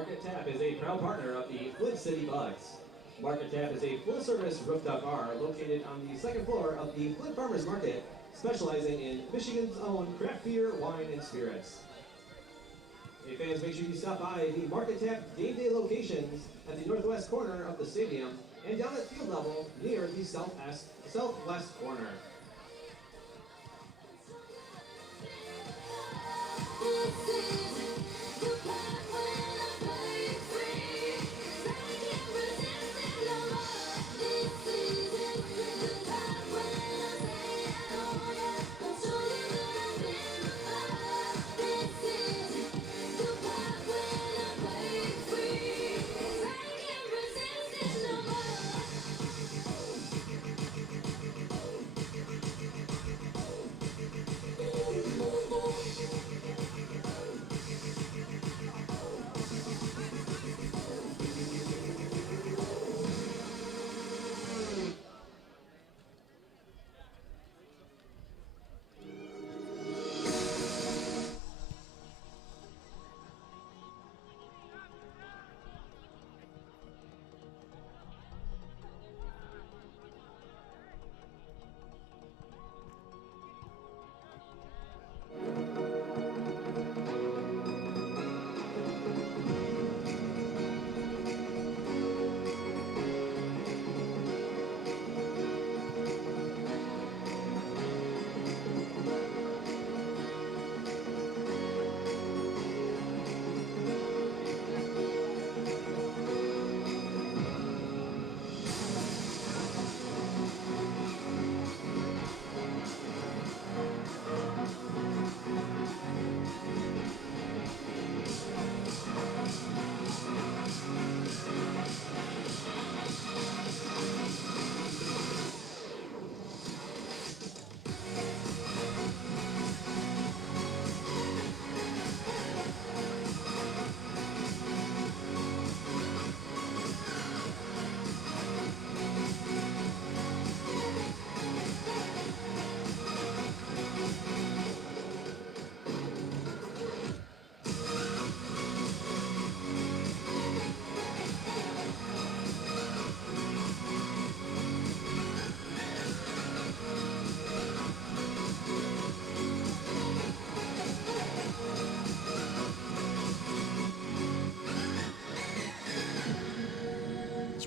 Market Tap is a proud partner of the Flint City Bugs. Market Tap is a full-service rooftop bar located on the second floor of the Flint Farmers Market, specializing in Michigan's own craft beer, wine, and spirits. Hey fans, make sure you stop by the Market Tap game day locations at the northwest corner of the stadium and down at field level near the southwest corner.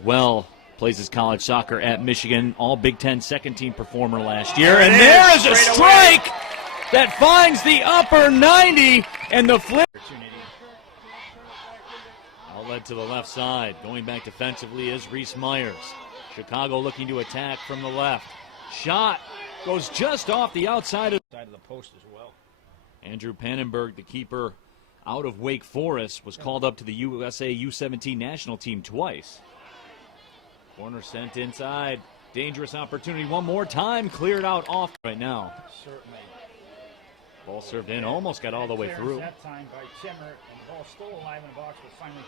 Well, plays his college soccer at Michigan, all Big Ten second-team performer last year. And there is a strike that finds the upper 90, and the flip. Outlet to the left side. Going back defensively is Reese Myers. Chicago looking to attack from the left. Shot goes just off the outside of the post as well. Andrew Pannenberg, the keeper out of Wake Forest, was called up to the USA U17 national team twice. Corner sent inside. Dangerous opportunity one more time. Cleared out off right now. Certainly. Ball served in. Almost got all the way through. That time by Timmer, and the ball still alive in the box, but finally.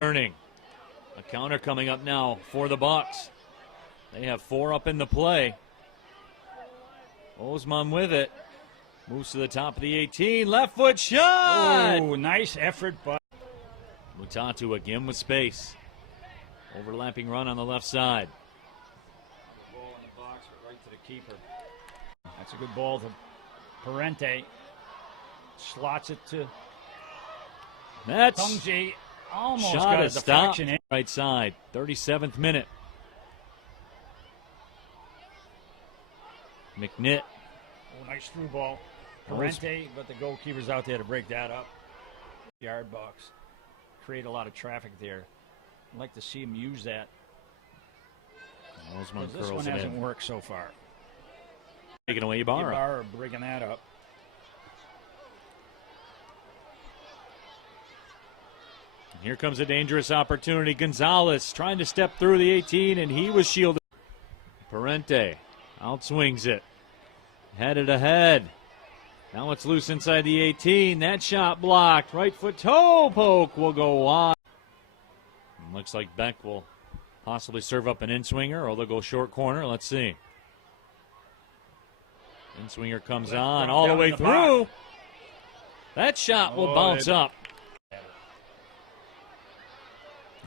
Turning. A counter coming up now for the Bucks. They have 4 up in the play. Osman with it. Moves to the top of the 18. Left foot shot. Oh, nice effort, but Mutatu again with space. Overlapping run on the left side. The ball in the box, right to the keeper. That's a good ball to Parente. Slots it to That's Tungji. Almost shot got a is stopped. deflection in. Right side. 37th minute. McNitt. Oh, nice through ball. Parente, but the goalkeeper's out there to break that up. Yard box. Create a lot of traffic there. I'd like to see him use that. This one hasn't worked so far. Taking away Ibarra. Ibarra breaking that up. Here comes a dangerous opportunity. Gonzalez trying to step through the 18, and he was shielded. Parente outswings it. Headed ahead. Now it's loose inside the 18. That shot blocked. Right foot toe poke will go wide. Looks like Beck will possibly serve up an in-swinger, or they'll go short corner. Let's see. In-swinger comes on all the way through. That shot will bounce up.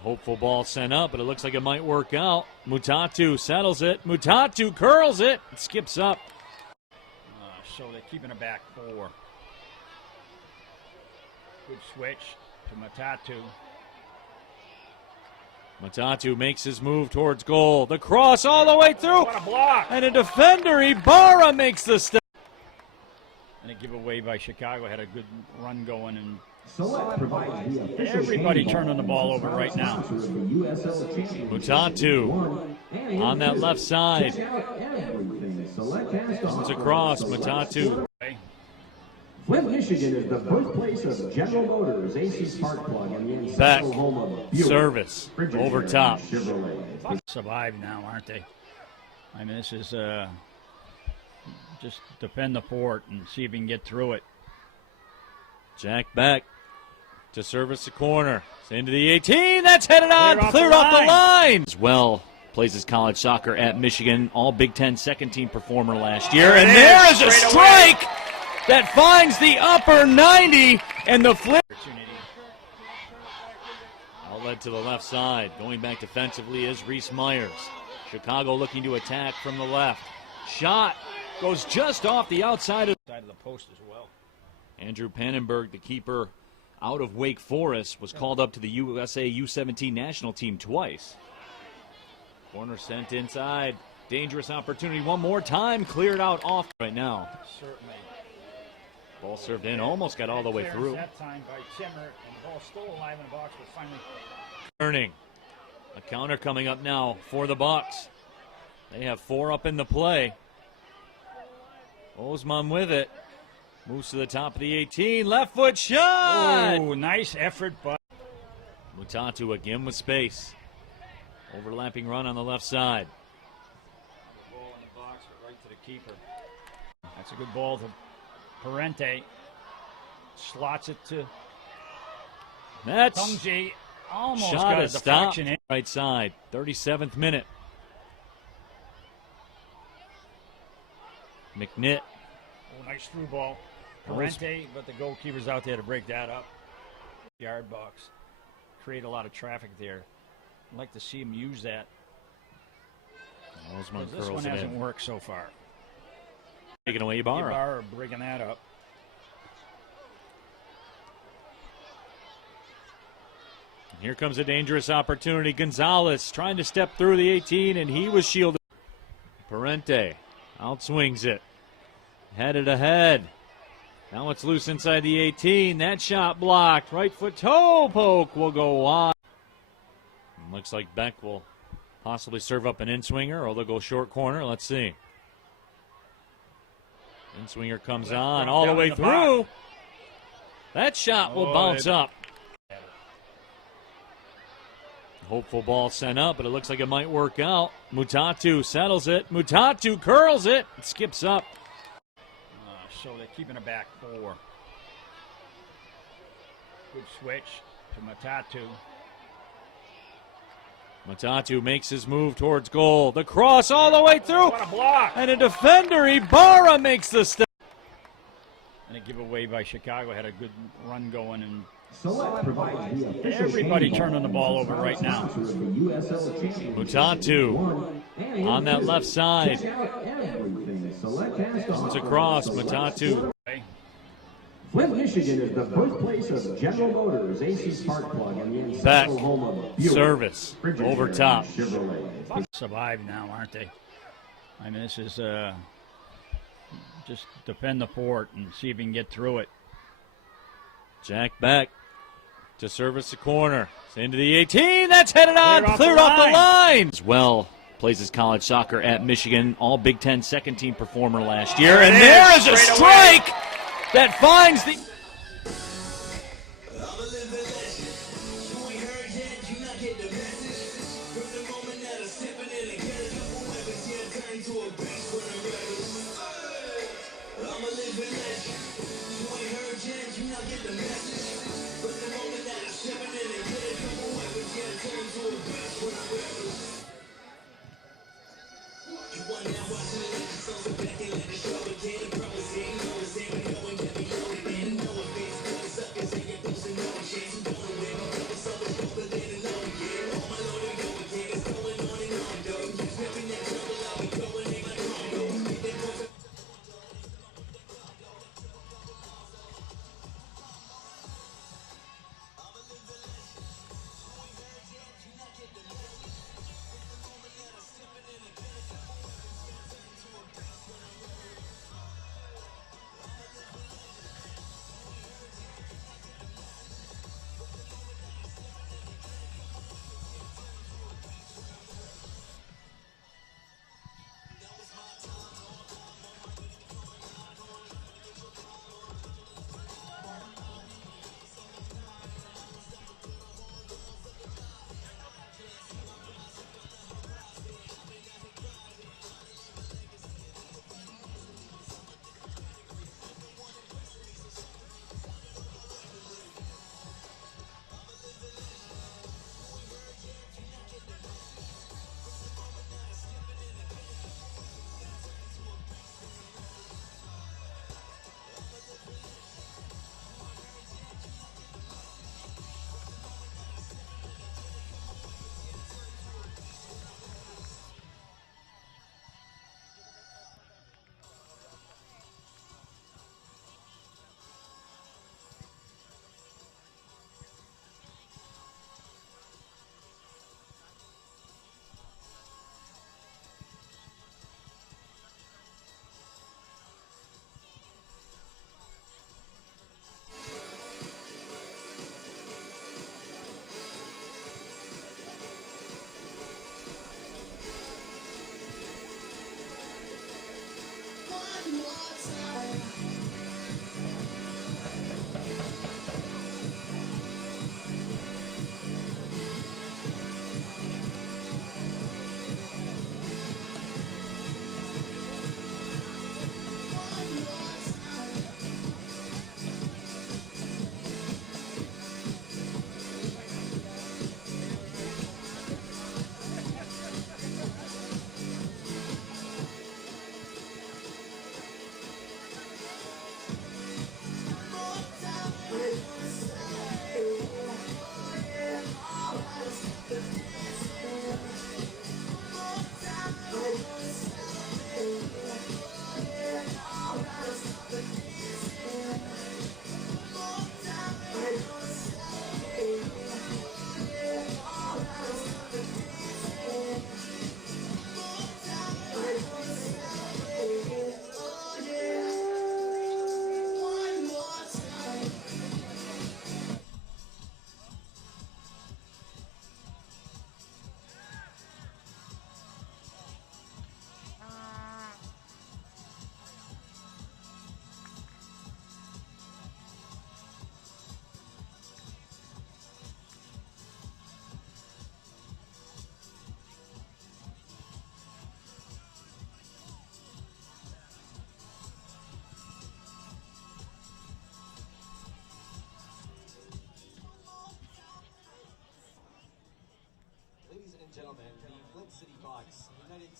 Hopeful ball sent up, but it looks like it might work out. Mutatu settles it. Mutatu curls it. It skips up. So they're keeping it back 4. Good switch to Mutatu. Mutatu makes his move towards goal. The cross all the way through. What a block! And a defender, Ibarra, makes the step. And a giveaway by Chicago. Had a good run going, and everybody turning the ball over right now. Mutatu on that left side. Comes across. Mutatu. Flint, Michigan is the birthplace of General Motors, AC Spark Plug, and the Back. ancestral home of Buick, Service. Bridgestone, Over top. Chevrolet. Survive now, aren't they? I mean, this is just defend the fort and see if you can get through it. Jack Beck to service the corner. It's into the 18. That's headed on. Cleared Cleared off off the the line. As well, plays his college soccer at Michigan. All Big Ten second team performer last year. And there is a strike that finds the upper 90. And the flip. Outlet to the left side. Going back defensively is Reese Myers. Chicago looking to attack from the left. Shot goes just off the outside of The post as well. Andrew Pannenberg, the keeper out of Wake Forest, was called up to the USA U17 national team twice. Corner sent inside. Dangerous opportunity one more time. Cleared out off right now. Certainly. Ball served in. Almost got all the way through. That time by Timmer, and the ball still alive in the box, but finally. Turning. A counter coming up now for the Bucks. They have 4 up in the play. Osman with it. Moves to the top of the 18. Left foot shot. Oh, nice effort, but Mutatu again with space. Overlapping run on the left side. ball in the box, but right to the keeper. That's a good ball to Parente. Slots it to That's Tungji. Almost shot got a is stopped. deflection in. Right side. 37th minute. McNitt. Oh, nice through ball. Parente, but the goalkeeper's out there to break that up. Yard box. Create a lot of traffic there. I'd like to see him use that. Osman This curls one it hasn't in. worked so far. Taking away Ibarra. Ibarra breaking that up. Here comes a dangerous opportunity. Gonzalez trying to step through the 18, and he was shielded. Parente outswings it. Headed ahead. Now it's loose inside the 18. That shot blocked. Right foot toe poke will go wide. And looks like Beck will possibly serve up an in-swinger, or they'll go short corner. Let's see. In-swinger comes on all the down way in the through. box. That shot will Oh, bounce they- up. Hopeful ball sent up, but it looks like it might work out. Mutatu settles it. Mutatu curls it. It skips up. So they're keeping it back 4. Good switch to Mutatu. Mutatu makes his move towards goal. The cross all the way through. What a block! And a defender, Ibarra, makes the step. And a giveaway by Chicago. Had a good run going, and Select provides the official everybody game turning the ball over right now. sponsor of the USL Championship. Mutatu on that left side. Check out everything Select has to Comes offer. across. Select. Mutatu. Flint, Michigan is the birthplace of General Motors, AC Spark Plug, and the Back. ancestral home of Buick, Service. Bridgestone, Over top. Chevrolet. Survive now, aren't they? I mean, this is just defend the fort and see if you can get through it. Jack Beck to service the corner. It's into the 18. That's headed on. Cleared off the line. As well, plays his college soccer at Michigan. All Big Ten second team performer last year. And there is a strike that finds the.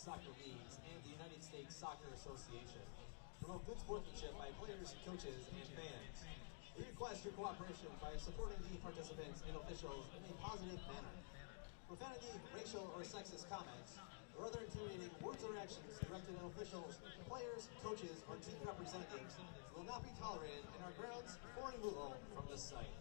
Soccer Leagues and the United States Soccer Association. Promote good sportsmanship by players, coaches, and fans. We request your cooperation by supporting the participants and officials in a positive manner. Profanity, racial, or sexist comments, or other intimidating words or actions directed at officials, players, coaches, or team representatives will not be tolerated and are grounds for removal from this site.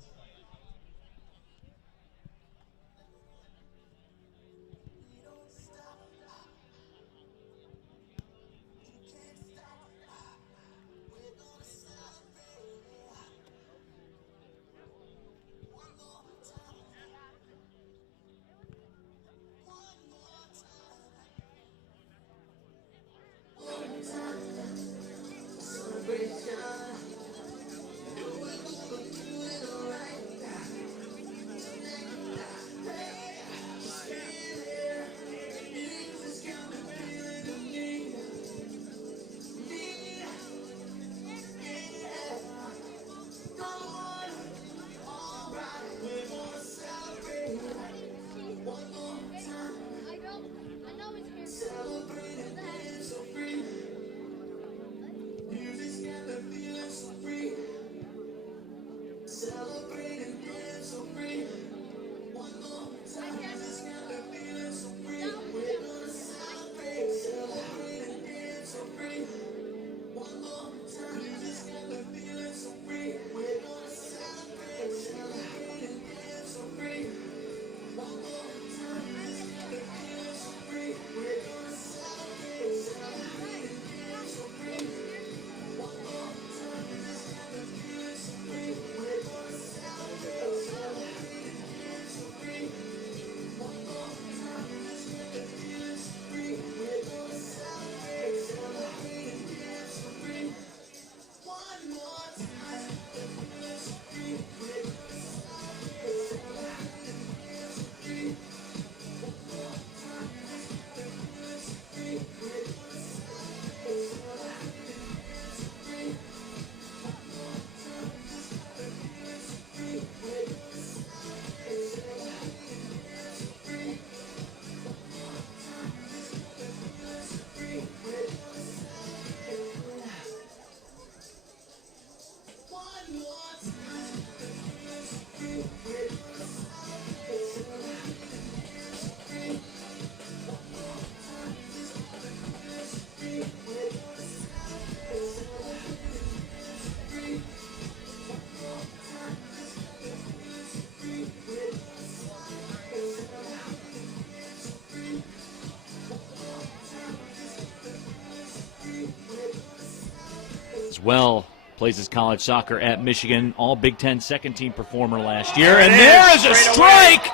As well, plays his college soccer at Michigan, all Big Ten second-team performer last year. And there is a strike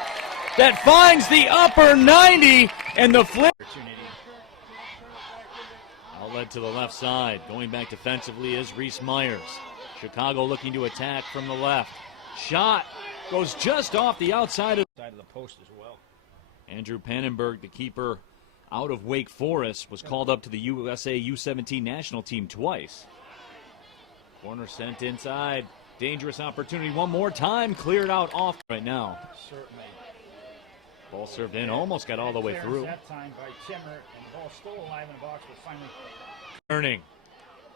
that finds the upper 90, and the flip. Outlet to the left side. Going back defensively is Reese Myers. Chicago looking to attack from the left. Shot goes just off the outside of the post as well. Andrew Pannenberg, the keeper out of Wake Forest, was called up to the USA U17 national team twice. Corner sent inside. Dangerous opportunity one more time. Cleared out off right now. Certainly. Ball served in. Almost got all the way through. That time by Timmer, and the ball still alive in the box, but finally. Turning.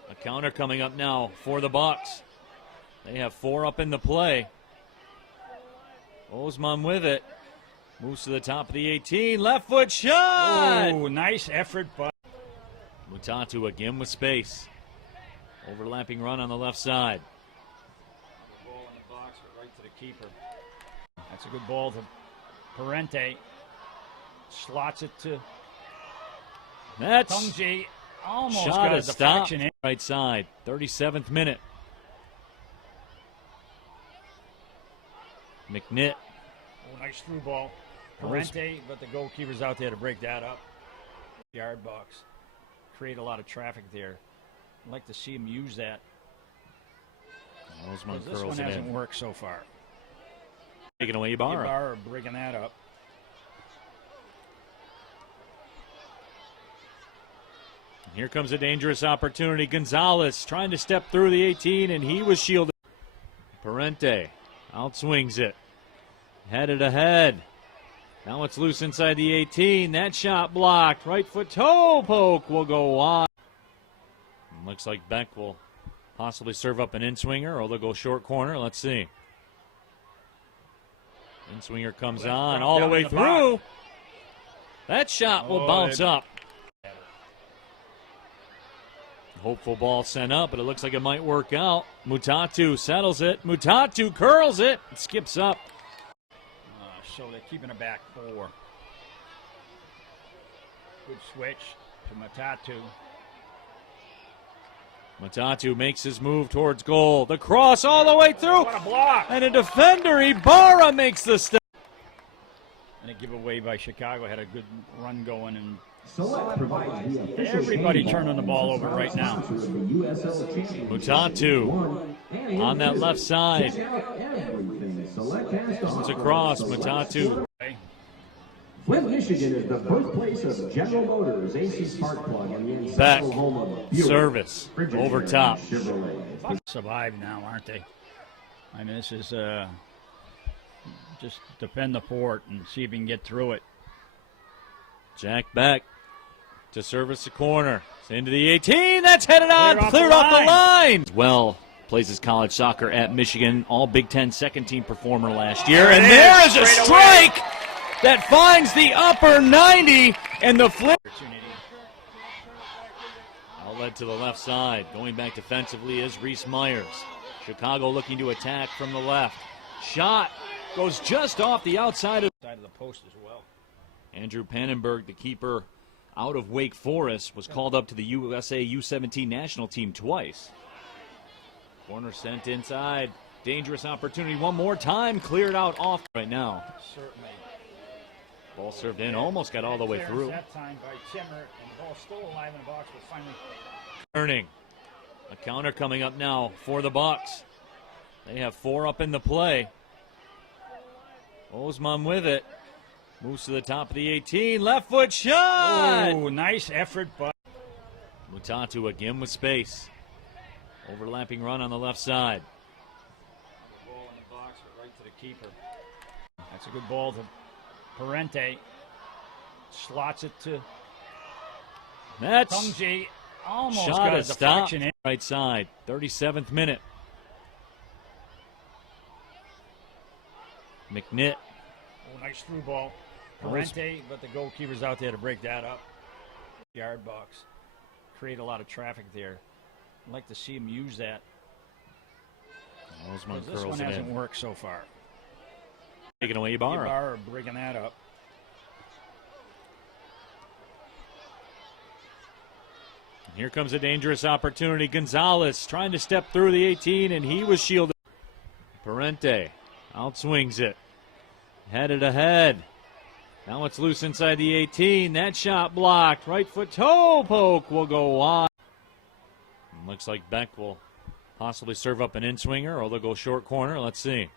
A counter coming up now for the Bucks. They have 4 up in the play. Osman with it. Moves to the top of the 18. Left foot shot. Oh, nice effort, but Mutatu again with space. Overlapping run on the left side. the ball in the box, but right to the keeper. That's a good ball to Parente. Slots it to That's Tungji. Almost shot got a is stopped. deflection in. Right side. 37th minute. McNitt. Oh, nice through ball. Parente, but the goalkeeper's out there to break that up. Yard box. Create a lot of traffic there. I'd like to see him use that. Osman This curls one it hasn't in. worked so far. Taking away Ibarra. Ibarra breaking that up. Here comes a dangerous opportunity. Gonzalez trying to step through the 18, and he was shielded. Parente outswings it. Headed ahead. Now it's loose inside the 18. That shot blocked. Right foot toe poke will go wide. Looks like Beck will possibly serve up an in-swinger, or they'll go short corner. Let's see. In-swinger comes on all the way through. That shot will bounce up. Hopeful ball sent up, but it looks like it might work out. Mutatu settles it. Mutatu curls it. It skips up. So they're keeping it back 4. Good switch to Mutatu. Mutatu makes his move towards goal. The cross all the way through. What a block! And a defender, Ibarra, makes the step. And a giveaway by Chicago. Had a good run going, and Select provides the official everybody game turning the ball over right now. sponsor of the USL Championship. Mutatu on that left side. Check out everything Select has to Comes offer. across. Select. Mutatu. Flint, Michigan is the birthplace of General Motors AC Spark Plug and the Beck. ancestral home of Buick, Service. Refrigerator, Over top. and Chevrolet. Survive now, aren't they? I mean, this is just defend the fort and see if you can get through it. Jack Beck to service the corner. It's into the 18. That's headed on. Cleared Cleared off off the the line. Well, plays his college soccer at Michigan. All Big Ten second team performer last year. And there is a strike that finds the upper 90. And the flip. Outlet to the left side. Going back defensively is Reese Myers. Chicago looking to attack from the left. Shot goes just off the outside of Side of the post as well. Andrew Pannenberg, the keeper out of Wake Forest, was called up to the USA U17 national team twice. Corner sent inside. Dangerous opportunity one more time. Cleared out off right now. Certainly. Ball served in. Almost got all the way Clearance through. that time by Timmer, and the ball still alive in the box, but finally. Turning. A counter coming up now for the Bucks. They have 4 up in the play. Osman with it. Moves to the top of the 18. Left foot shot. Oh, nice effort, but Mutatu again with space. Overlapping run on the left side. ball in the box, but right to the keeper. That's a good ball to Parente. Slots it to That's Tungji. Almost shot got a is stopped. deflection in. Right side. 37th minute. McNitt. Oh, nice through ball. Parente, but the goalkeeper's out there to break that up. Yard box. Create a lot of traffic there. I'd like to see him use that. Osman 'Cause this curls one it hasn't in. worked so far. Taking away Ibarra. Ibarra breaking that up. Here comes a dangerous opportunity. Gonzalez trying to step through the 18, and he was shielded. Parente outswings it. Headed ahead. Now it's loose inside the 18. That shot blocked. Right foot toe poke will go wide. Looks like Beck will possibly serve up an in-swinger, or they'll go short corner. Let's see.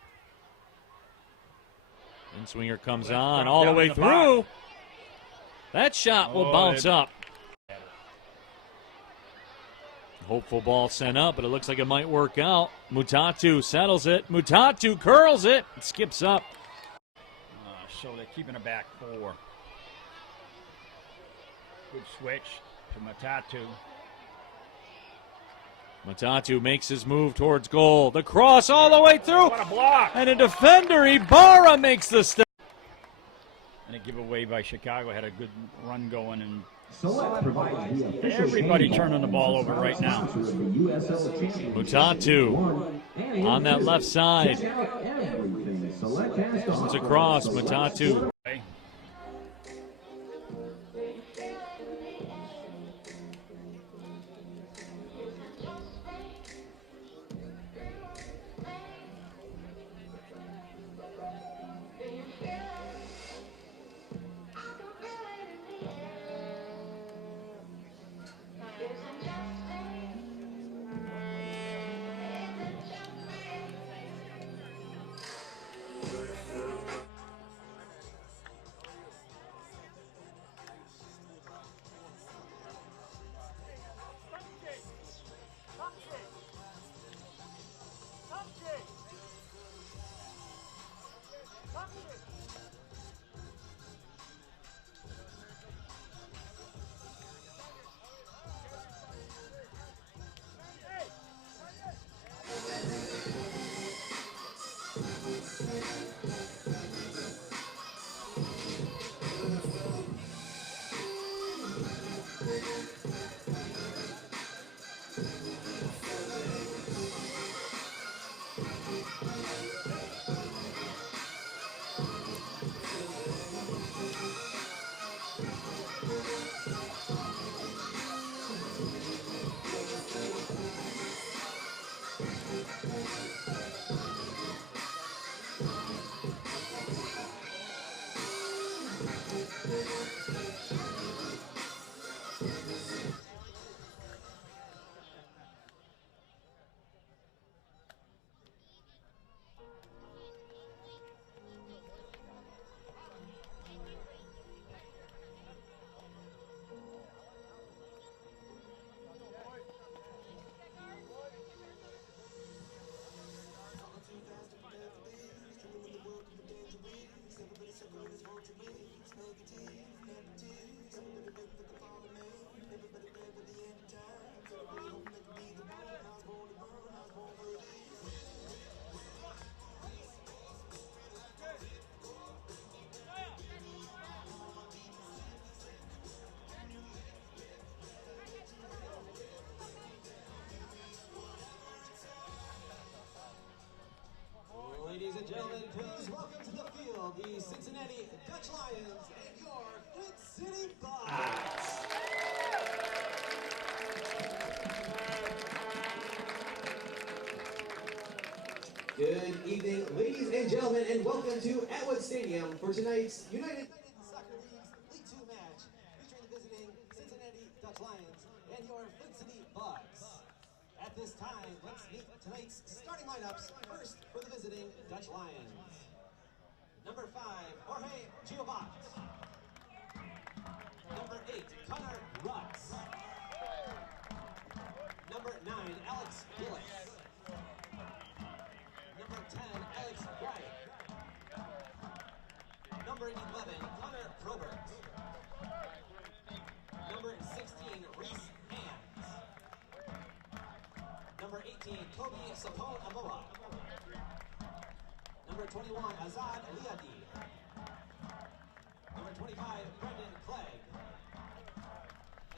In-swinger comes on all the way through. That shot will bounce up. Hopeful ball sent up, but it looks like it might work out. Mutatu settles it. Mutatu curls it. It skips up. So they're keeping it back 4. Good switch to Mutatu. Mutatu makes his move towards goal. The cross all the way through. What a block! And a defender, Ibarra, makes the step. And a giveaway by Chicago. Had a good run going, and Select provides the official everybody game turning the ball over right now. sponsor of the USL Championship. Mutatu on that left side. Check out everything Select has to Comes offer. across. Select. Mutatu. Ladies and gentlemen, please welcome to the field the Cincinnati Dutch Lions and your Flint City Bucks. Good evening, ladies and gentlemen, and welcome to Atwood Stadium for tonight's United Soccer League's League 2 match featuring the visiting Cincinnati Dutch Lions and your Flint City Bucks. At this time, let's meet tonight's starting lineups. First for the visiting Dutch Lions. Number 5, Jorge Giovat. Number 8, Connor Rutz. Number 9, Alex Gillis. Number 10, Alex Wright. Number 11, Connor Probert. Number 16, Reese Hands. Number 18, Kobe Sapone Amoa. Number 21, Azad Liadi. Number 25, Brendan Clegg.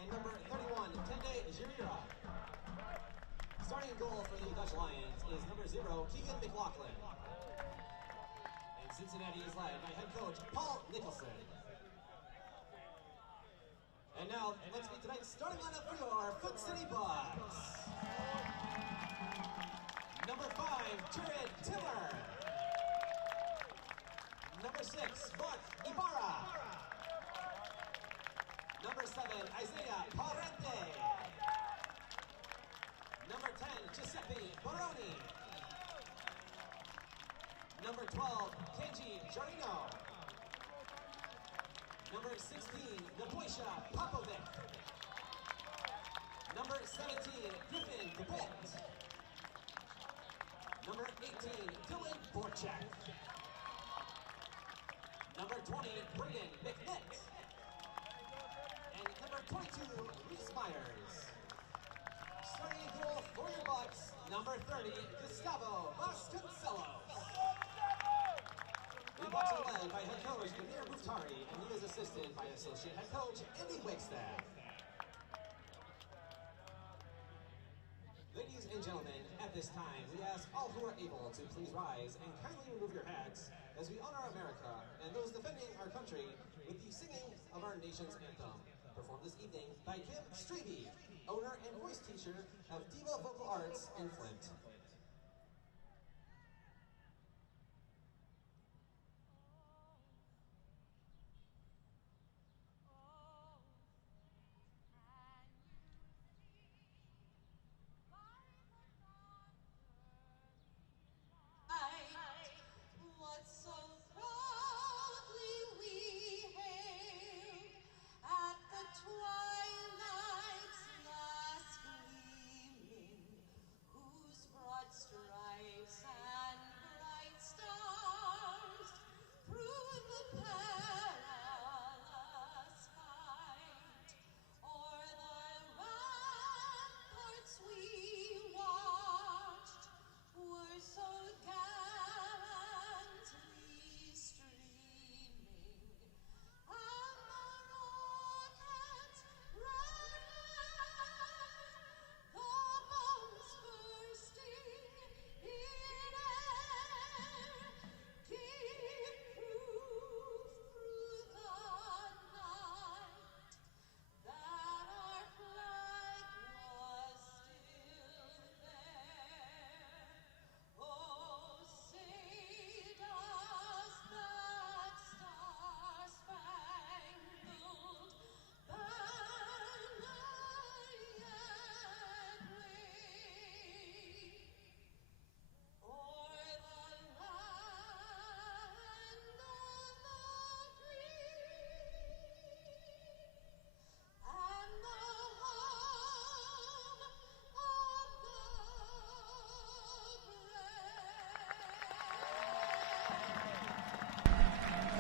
And number 31, Tende Jirira. Starting goal for the Dutch Lions is number 0, Keegan McLaughlin. And Cincinnati is led by head coach Paul Nicholson. And now, let's meet tonight's starting lineup for your Flint City Bucks. Number 5, Jared Tiller. Number 6, Mark Ibarra. Number 7, Isaiah Parente. Number 10, Giuseppe Baroni. Number 12, Kenji Jarino. Number 16, Naboisha Popovic. Number 17, Griffin DeWitt. Number 18, Dylan Borchak. Number 20, Braden McNitt. And number 22, Reese Myers. Starting in goal for your Bucks, number 30, Gustavo Vasconcelos. The Bucks are led by head coach Amir Muftari, and he is assisted by associate head coach Andy Wigstaff. Ladies and gentlemen, at this time, we ask all who are able to please rise and kindly remove your hats as we honor America and those defending our country with the singing of our nation's anthem, performed this evening by Kim Strebe, owner and voice teacher of Diva Vocal Arts in Flint. What so proudly we hailed at the twilight's last gleaming, whose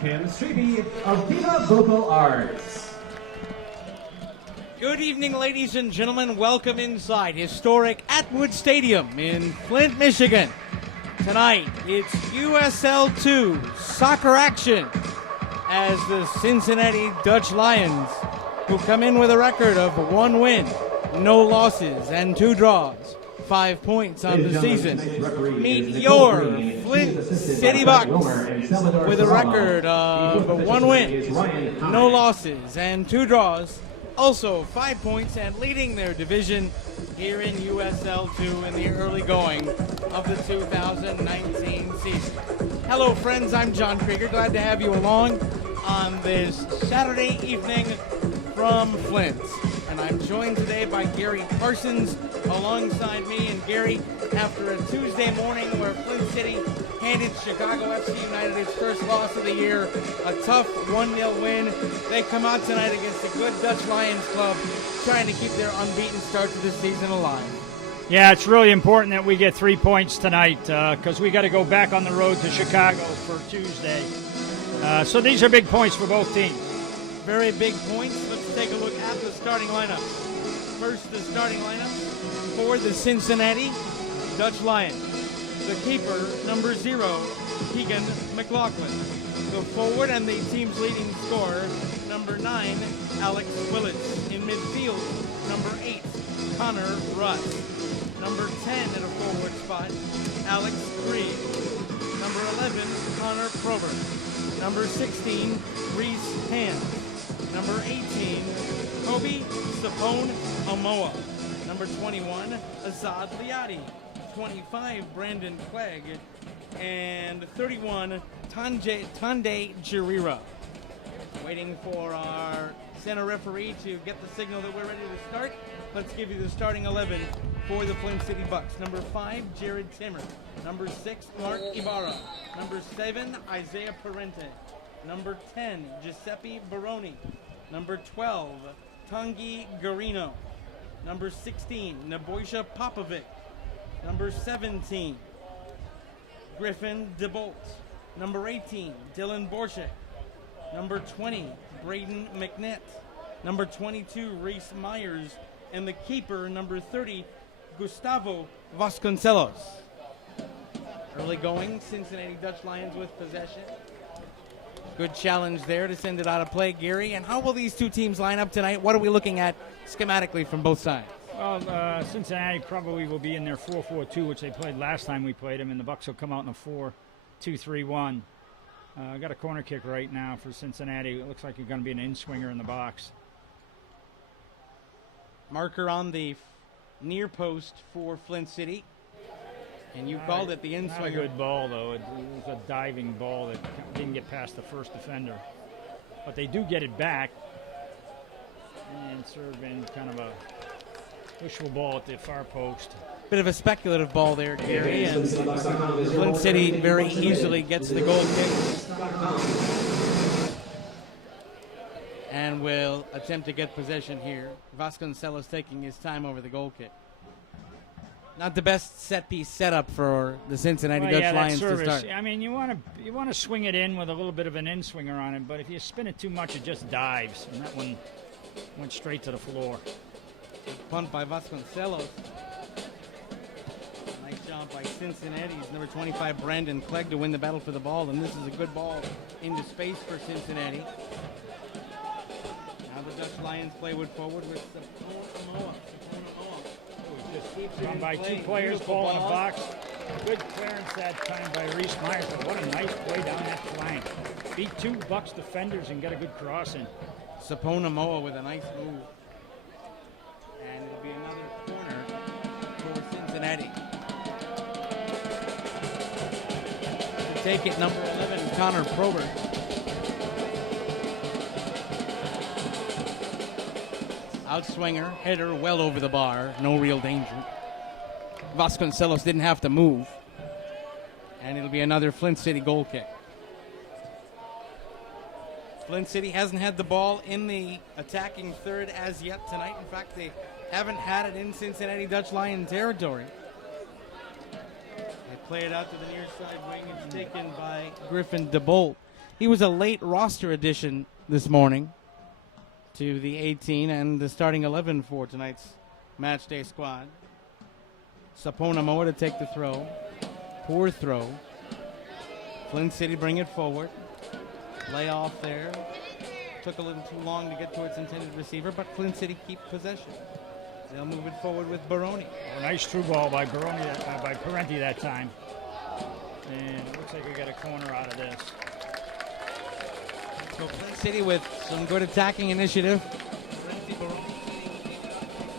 Kim Strebe of Viva Vocal Arts. Good evening, ladies and gentlemen. Welcome inside historic Atwood Stadium in Flint, Michigan. Tonight, it's USL 2 soccer action as the Cincinnati Dutch Lions, who come in with a record of 1 win, no losses, and 2 draws, 5 points on the season, meet your Flint City Bucks with a record of 1 win, no losses, and 2 draws, also 5 points, and leading their division here in USL 2 in the early going of the 2019 season. Hello, friends. I'm John Krieger. Glad to have you along on this Saturday evening from Flint. And I'm joined today by Gary Parsons alongside me. And Gary, after a Tuesday morning where Flint City handed Chicago FC United its first loss of the year, a tough 1-0 win, they come out tonight against the good Dutch Lions club, trying to keep their unbeaten start to the season alive. Yeah, it's really important that we get 3 points tonight because we got to go back on the road to Chicago for Tuesday. So these are big points for both teams. Very big points. Let's take a look at the starting lineup. First, the starting lineup for the Cincinnati Dutch Lions. The keeper, number 0, Keegan McLaughlin. The forward and the team's leading scorer, number 9, Alex Willits. In midfield, number 8, Connor Russ. Number 10 in a forward spot, Alex Green. Number 11, Connor Probert. Number 16, Reese Hand. Number 18, Kobe Sapone Omoa. Number 21, Azad Liati. 25, Brandon Clegg. And 31, Tande Jirira. Waiting for our center referee to get the signal that we're ready to start. Let's give you the starting 11 for the Flint City Bucks. Number 5, Jared Timmer. Number 6, Mark Ibarra. Number 7, Isaiah Parente. Number 10, Giuseppe Baroni. Number 12, Tanguy Garino. Number 16, Neboisha Popovic. Number 17, Griffin DeBolt. Number 18, Dylan Borshek. Number 20, Braden McNett. Number 22, Reese Myers. And the keeper, number 30, Gustavo Vasconcelos. Early going, Cincinnati Dutch Lions with possession. Good challenge there to send it out of play, Gary. And how will these two teams line up tonight? What are we looking at schematically from both sides? Well, Cincinnati probably will be in their 4-4-2, which they played last time we played them, and the Bucks will come out in a 4-2-3-1. Got a corner kick right now for Cincinnati. It looks like it's going to be an in-swinger in the box. Marker on the near post for Flint City. And you called it the in-swinger. Not a good ball, though. It was a diving ball that didn't get past the first defender. But they do get it back and serve in kind of a wishful ball at the far post. Bit of a speculative ball there, Gary. And Flint City very easily gets the goal kick. And will attempt to get possession here. Vasconcelos taking his time over the goal kick. Not the best set-piece setup for the Cincinnati Dutch Lions to start. I mean, you want to swing it in with a little bit of an in-swinger on it, but if you spin it too much, it just dives. And that one went straight to the floor. Punt by Vasconcelos. Nice job by Cincinnati's number 25, Brandon Clegg, to win the battle for the ball. And this is a good ball into space for Cincinnati. Now the Dutch Lions play wood forward with Sapone Omoa. Run by two players, ball in a box. Good clearance that time by Reese Myers, but what a nice play down that flank. Beat two Bucks defenders and get a good cross in. Sapone Omoa with a nice move. And it'll be another corner for Cincinnati. To take it, number 11, Connor Probert. Outswinger, header well over the bar, no real danger. Vasconcelos didn't have to move. And it'll be another Flint City goal kick. Flint City hasn't had the ball in the attacking third as yet tonight. In fact, they haven't had it in Cincinnati Dutch Lion territory. They play it out to the near side wing. It's taken by Griffin DeBolt. He was a late roster addition this morning to the 18 and the starting 11 for tonight's match day squad. Sapona Moa to take the throw. Poor throw. Flint City bring it forward. Lay off there. Took a little too long to get to its intended receiver, but Flint City keep possession. They'll move it forward with Baroni. A nice true ball by by Parenti that time. And it looks like we got a corner out of this. So Flint City with some good attacking initiative.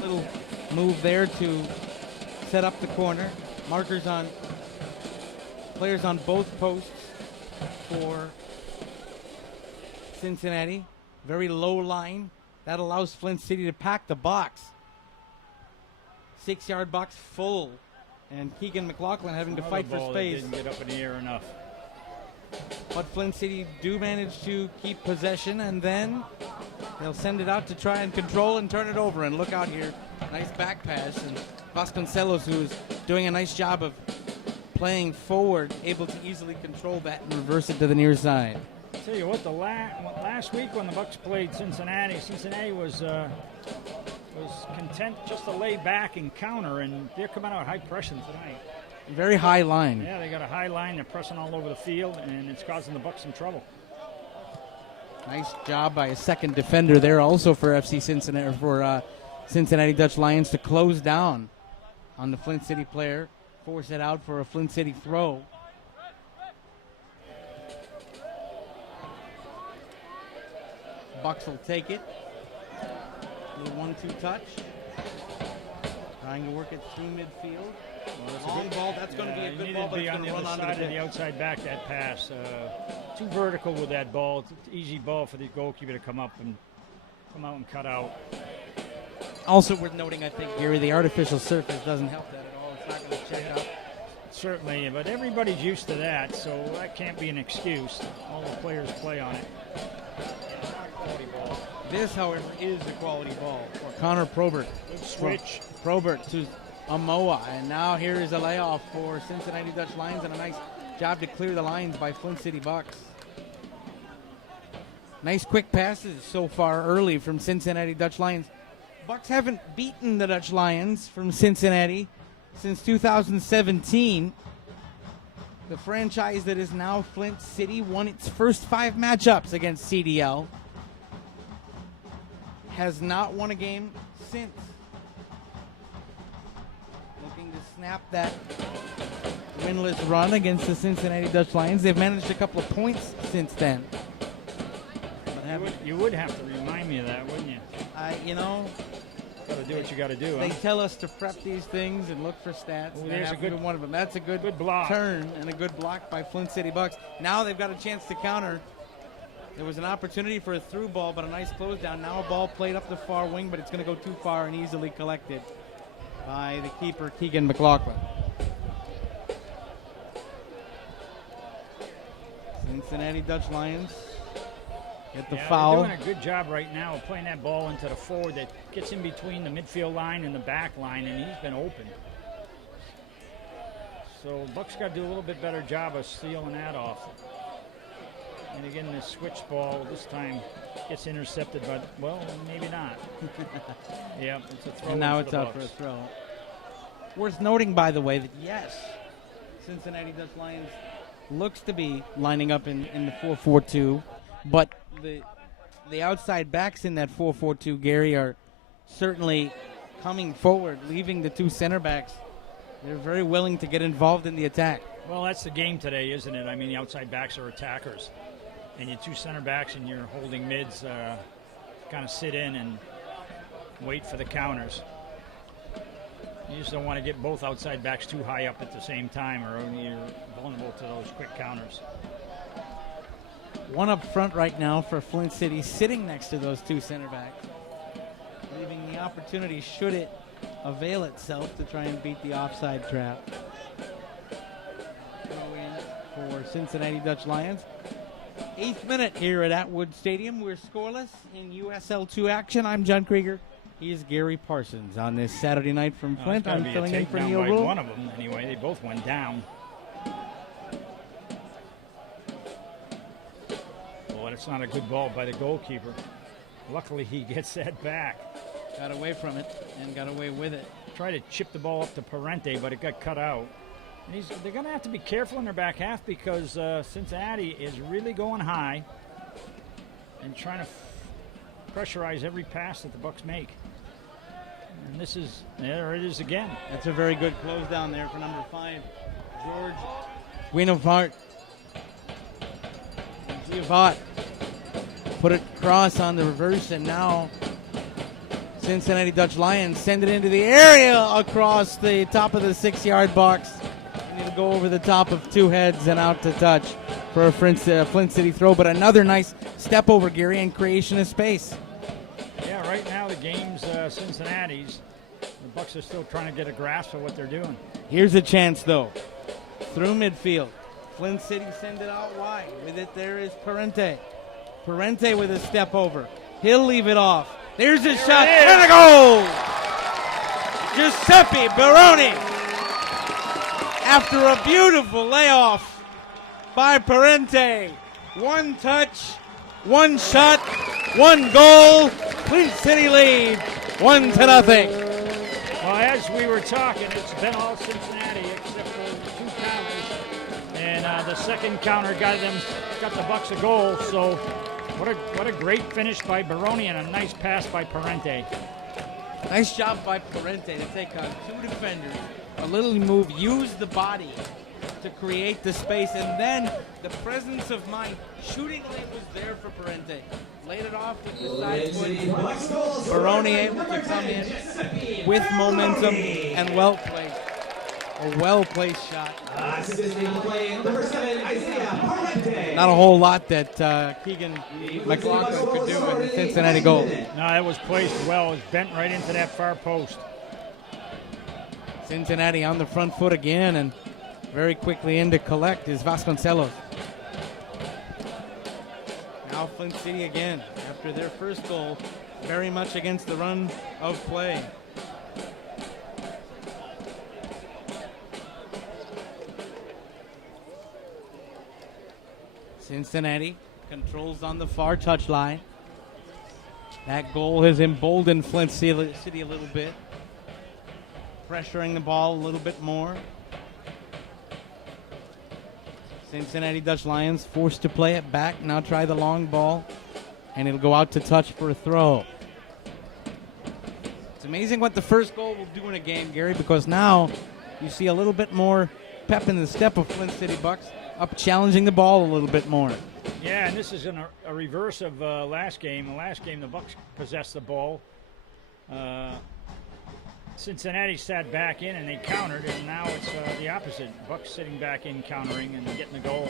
Little move there to set up the corner. Markers on players on both posts for Cincinnati. Very low line. That allows Flint City to pack the box. 6-yard box full. And Keegan McLaughlin having to fight for space. Didn't get up in the air enough. But Flint City do manage to keep possession, and then they'll send it out to try and control and turn it over. And look out here. Nice back pass. And Vasconcelos, who's doing a nice job of playing forward, able to easily control that and reverse it to the near side. I'll tell you what, last week when the Bucks played Cincinnati was content just to lay back and counter, and they're coming out high pressing tonight. Very high line. Yeah, they got a high line. They're pressing all over the field, and it's causing the Bucks some trouble. Nice job by a second defender there, also for FC Cincinnati, for Cincinnati Dutch Lions to close down on the Flint City player, force it out for a Flint City throw. Bucks will take it. Little 1-2 touch. Trying to work it through midfield. Long ball. That's going to be a good ball, but it's going to run onto the outside back. That pass, too vertical with that ball. It's an easy ball for the goalkeeper to come out and cut out. Also worth noting, I think, Gary, the artificial surface doesn't help that at all. It's not going to check out. Certainly, but everybody's used to that, so that can't be an excuse. All the players play on it. This, however, is a quality ball for Connor Probert. Good switch. Probert to Amoa, and now here is a layoff for Cincinnati Dutch Lions, and a nice job to clear the lines by Flint City Bucks. Nice quick passes so far early from Cincinnati Dutch Lions. Bucks haven't beaten the Dutch Lions from Cincinnati since 2017. The franchise that is now Flint City won its first 5 matchups against CDL. Has not won a game since. Looking to snap that winless run against the Cincinnati Dutch Lions. They've managed a couple of points since then. You would have to remind me of that, wouldn't you? Got to do what you got to do. They tell us to prep these things and look for stats. Oh, there's a good one of them. That's a good block. Turn and a good block by Flint City Bucks. Now they've got a chance to counter. There was an opportunity for a through ball, but a nice close down. Now a ball played up the far wing, but it's going to go too far and easily collected by the keeper, Keegan McLaughlin. Cincinnati Dutch Lions get the foul. They're doing a good job right now of playing that ball into the forward that gets in between the midfield line and the back line, and he's been open. So Bucks got to do a little bit better job of sealing that off. And again, this switch ball this time gets intercepted, but, well, maybe not. Yeah, it's a throw. And now it's out for a throw. Worth noting, by the way, that yes, Cincinnati Dutch Lions looks to be lining up in the 4-4-2, but the outside backs in that 4-4-2, Gary, are certainly coming forward, leaving the 2 center backs. They're very willing to get involved in the attack. Well, that's the game today, isn't it? I mean, the outside backs are attackers. And your 2 center backs and your holding mids kind of sit in and wait for the counters. You just don't want to get both outside backs too high up at the same time, or you're vulnerable to those quick counters. One up front right now for Flint City, sitting next to those 2 center backs, leaving the opportunity, should it avail itself, to try and beat the offside trap. Throw in for Cincinnati Dutch Lions. 8th minute here at Atwood Stadium. We're scoreless in USL2 action. I'm John Krieger. He is Gary Parsons on this Saturday night from Flint. I'm filling in for Neil Rule. One of them, anyway. They both went down. that's not a good ball by the goalkeeper. Luckily, he gets that back. Got away from it and got away with it. Tried to chip the ball up to Parente, but it got cut out. And they're going to have to be careful in their back half because Cincinnati is really going high and trying to pressurize every pass that the Bucks make. And there it is again. That's a very good close down there for number 5, George Guinovart. Giovat put it across on the reverse, and now Cincinnati Dutch Lions send it into the area across the top of the 6-yard box. And it'll go over the top of 2 heads and out to touch for a Flint City throw, but another nice step over, Gary, and creation of space. Yeah, right now the game's Cincinnati's. The Bucks are still trying to get a grasp of what they're doing. Here's a chance, though. Through midfield. Flint City send it out wide. With it there is Parente. Parente with a step over. He'll leave it off. There's a shot and a goal! Giuseppe Baroni. After a beautiful layoff by Parente. 1 touch, 1 shot, 1 goal. Flint City lead 1-0. Well, as we were talking, it's been all Cincinnati except for 2 counters, and the second counter got the Bucks a goal. So, what a great finish by Baroni and a nice pass by Parente. Nice job by Parente to take on 2 defenders, a little move, use the body to create the space, and then the presence of mind. Shooting lane was there for Parente. Laid it off with the side foot. Baroni able to come in with momentum and well played. A well-placed shot. Not a whole lot that Keegan McLaughlin could do in the Cincinnati goal. No, that was placed well. It was bent right into that far post. Cincinnati on the front foot again, and very quickly in to collect is Vasconcelos. Now Flint City again, after their first goal, very much against the run of play. Cincinnati controls on the far touchline. That goal has emboldened Flint City a little bit, pressuring the ball a little bit more. Cincinnati Dutch Lions forced to play it back. Now try the long ball, and it'll go out to touch for a throw. It's amazing what the first goal will do in a game, Gary, because now you see a little bit more pep in the step of Flint City Bucks, up challenging the ball a little bit more. Yeah, and this is a reverse of last game. The last game, the Bucks possessed the ball. Cincinnati sat back in and they countered, and now it's the opposite. Bucks sitting back in, countering, and getting the goal.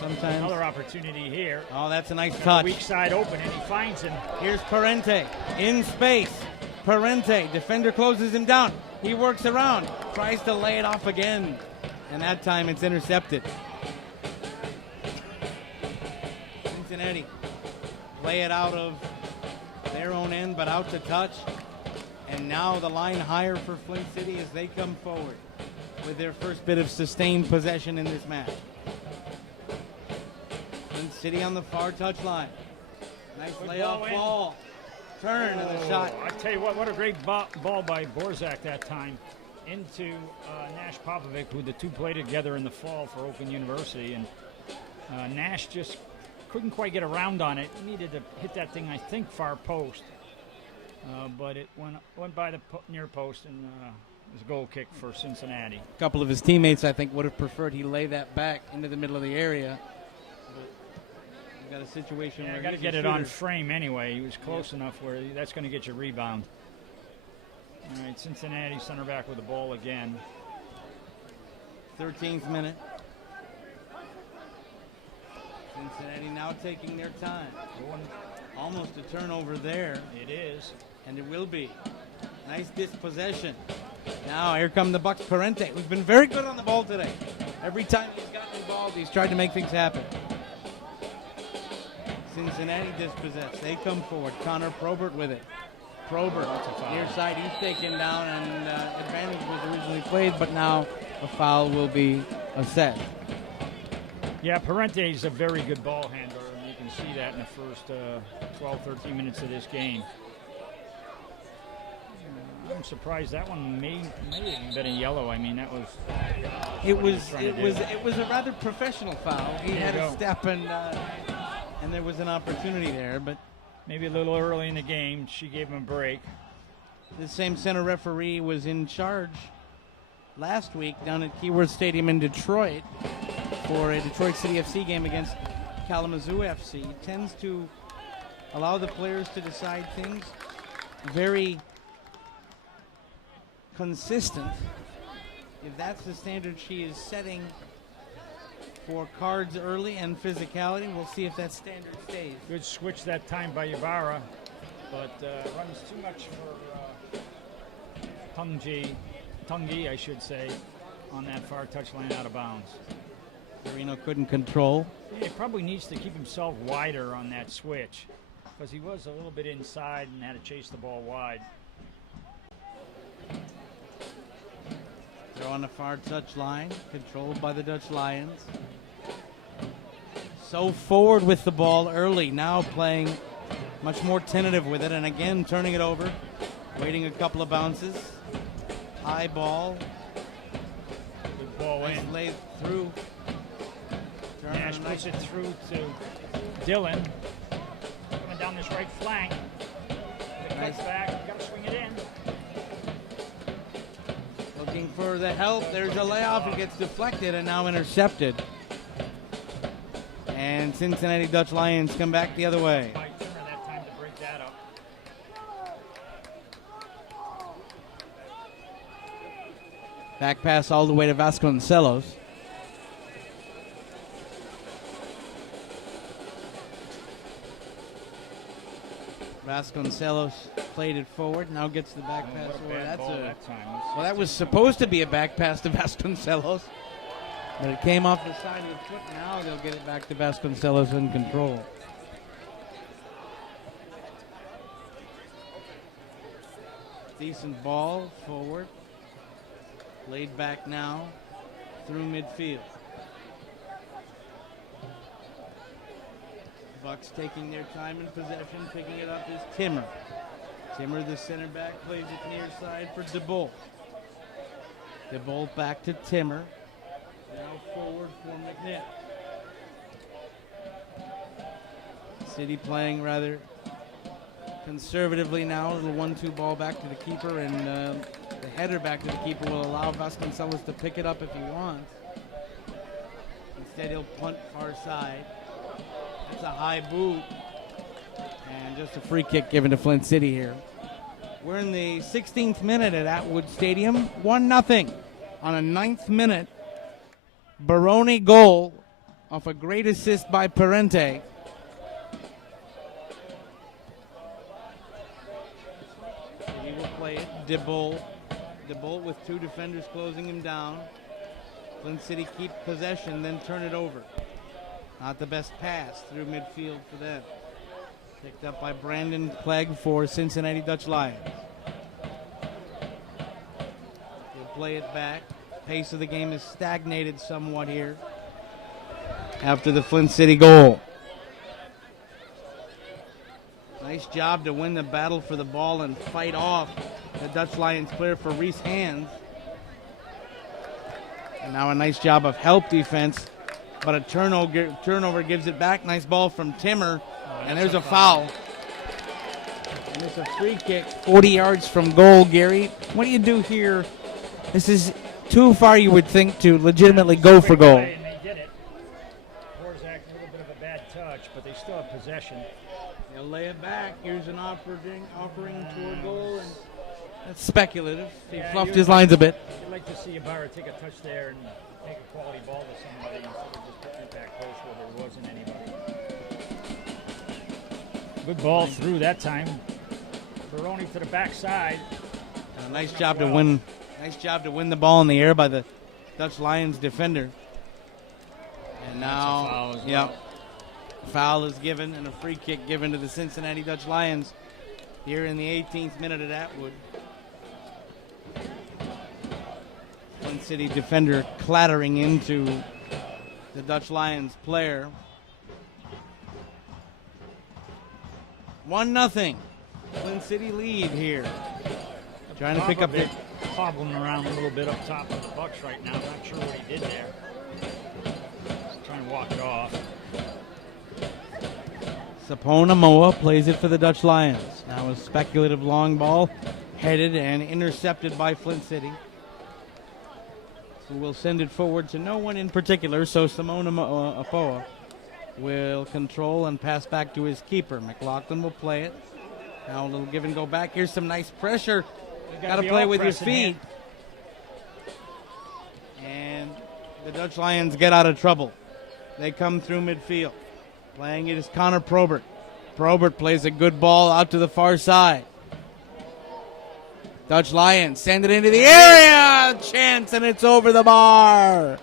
Sometimes another opportunity here. Oh, that's a nice touch. Weak side open, and he finds him. Here's Parente in space. Parente, defender closes him down. He works around, tries to lay it off again, and that time it's intercepted. Cincinnati lay it out of their own end, but out to touch. And now the line higher for Flint City as they come forward with their first bit of sustained possession in this match. Flint City on the far touchline. Nice layoff ball. Turn and the shot. I tell you what a great ball by Borzak that time into Nash Popovic, who the two played together in the fall for Oakland University. And Nash just couldn't quite get around on it. He needed to hit that thing, I think, far post. But it went by the near post, and it was a goal kick for Cincinnati. A couple of his teammates, I think, would have preferred he lay that back into the middle of the area. But got a situation where got to get it on frame anyway. He was close enough where that's going to get you a rebound. All right, Cincinnati center back with the ball again. 13th minute. Cincinnati now taking their time. Almost a turnover there. It is. And it will be. Nice dispossession. Now here come the Bucks. Parente, who's been very good on the ball today. Every time he's gotten involved, he's tried to make things happen. Cincinnati dispossessed. They come forward. Connor Probert with it. Probert, near side, he's taken down, and advantage was originally played, but now a foul will be assessed. Yeah, Parente is a very good ball handler, and you can see that in the first 12, 13 minutes of this game. I'm surprised that one may have even been a yellow. I mean, that was. It what he was trying to it was do. it was a rather professional foul. He There had you a go. step and there was an opportunity there, but Maybe a little early in the game. She gave him a break. the same center referee was in charge last week down at Keyworth Stadium in Detroit for a Detroit City FC game against Kalamazoo FC. He tends to allow the players to decide things. Very consistent. If that's the standard she is setting for cards early and physicality, we'll see if that standard stays. Good switch that time by Ybarra, but runs too much for Tungi, I should say, on that far touchline out of bounds. Marino couldn't control. Yeah, he probably needs to keep himself wider on that switch because he was a little bit inside and had to chase the ball wide. They're on the far touchline, controlled by the Dutch Lions. So forward with the ball early, now playing much more tentative with it, and again turning it over, waiting a couple of bounces. High ball, Good ball nice in. laid through. Turner, Nash nice- puts it through to Dylan. Coming down this right flank. It Nice. cuts back. Got to swing it in. Looking for the help. There's a layoff. It gets deflected and now intercepted. And Cincinnati Dutch Lions come back the other way. By Turner that time to break that up. Back pass all the way to Vasconcelos. Vasconcelos played it forward. Now gets the back pass What a forward. bad That's ball a that time. well. That was supposed to be a back pass to Vasconcelos, but it came off the side of the foot. Now they'll get it back to Vasconcelos in control. Decent ball forward. Laid back now through midfield. Bucks taking their time in possession. Picking it up is Timmer. Timmer, the center back, plays it near side for DeBolt. DeBolt back to Timmer. Now forward for McNitt. City playing rather conservatively now. A little 1-2 ball back to the keeper, and the header back to the keeper will allow Vasconcelos to pick it up if he wants. Instead, he'll punt far side. That's a high boot. And just a free kick given to Flint City here. We're in the 16th minute at Atwood Stadium. 1-0 on a 9th minute Baroni goal off a great assist by Parente. He will play it. DeBolt. DeBolt with two defenders closing him down. Flint City keep possession, then turn it over. Not the best pass through midfield for them. Picked up by Brandon Clegg for Cincinnati Dutch Lions. He'll play it back. Pace of the game is stagnated somewhat here after the Flint City goal. Nice job to win the battle for the ball and fight off the Dutch Lions player for Reese Hands. And now a nice job of help defense, but a turnover gives it back. Nice ball from Timmer, and there's a foul. And it's a free kick 40 yards from goal, Gary. What do you do here? This is too far, you would think, to legitimately go for goal. And they did it. Borzak, a little bit of a bad touch, but they still have possession. They'll lay it back. Here's an offering toward goal, and that's speculative. He Yeah, fluffed you'd his like- lines a bit. You'd like to see Ibarra take a touch there and take a quality ball to somebody instead of just putting it back close where there wasn't anybody. Good ball through that time. Baroni to the backside. A nice job to win. Nice job to win the ball in the air by the Dutch Lions defender. And now, That's a foul as well. yep, foul is given and a free kick given to the Cincinnati Dutch Lions here in the 18th minute at Atwood. Flint City defender clattering into the Dutch Lions player. 1-0. Flint City lead here. Trying to pick up the... Hobbling around a little bit up top of the Bucks right now. Not sure what he did there. Just trying to walk it off. Saponamoa plays it for the Dutch Lions. Now a speculative long ball headed and intercepted by Flint City, who will send it forward to no one in particular, so Saponamoa will control and pass back to his keeper. McLaughlin will play it. Now a little give and go back. Here's some nice pressure. Got to play with your feet. And the Dutch Lions get out of trouble. They come through midfield. Playing it is Connor Probert. Probert plays a good ball out to the far side. Dutch Lions send it into the area. Chance, and it's over the bar.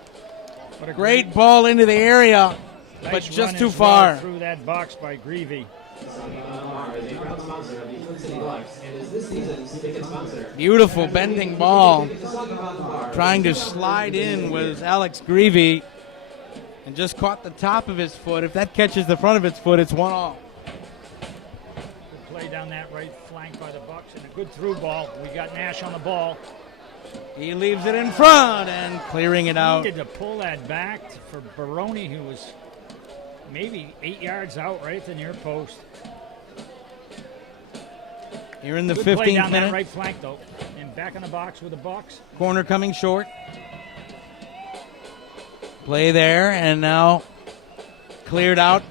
What a great ball into the area, nice but just run too as far. well through that box by Greavy. Is a proud sponsor of the Flint City Bucks and is this season's ticket sponsor. Beautiful bending ball. Trying to slide in was Alex Greavy and just caught the top of his foot. If that catches the front of its foot, it's 1-1. Good play down that right flank by the Bucks and a good through ball. We got Nash on the ball. He leaves it in front and clearing it out. Needed to pull that back for Baroni, who was maybe 8 yards out right at the near post. Here in the Good play 15th down minute. that right flank, though. And back in the box with the Bucks. Corner coming short. Play there, and now cleared out,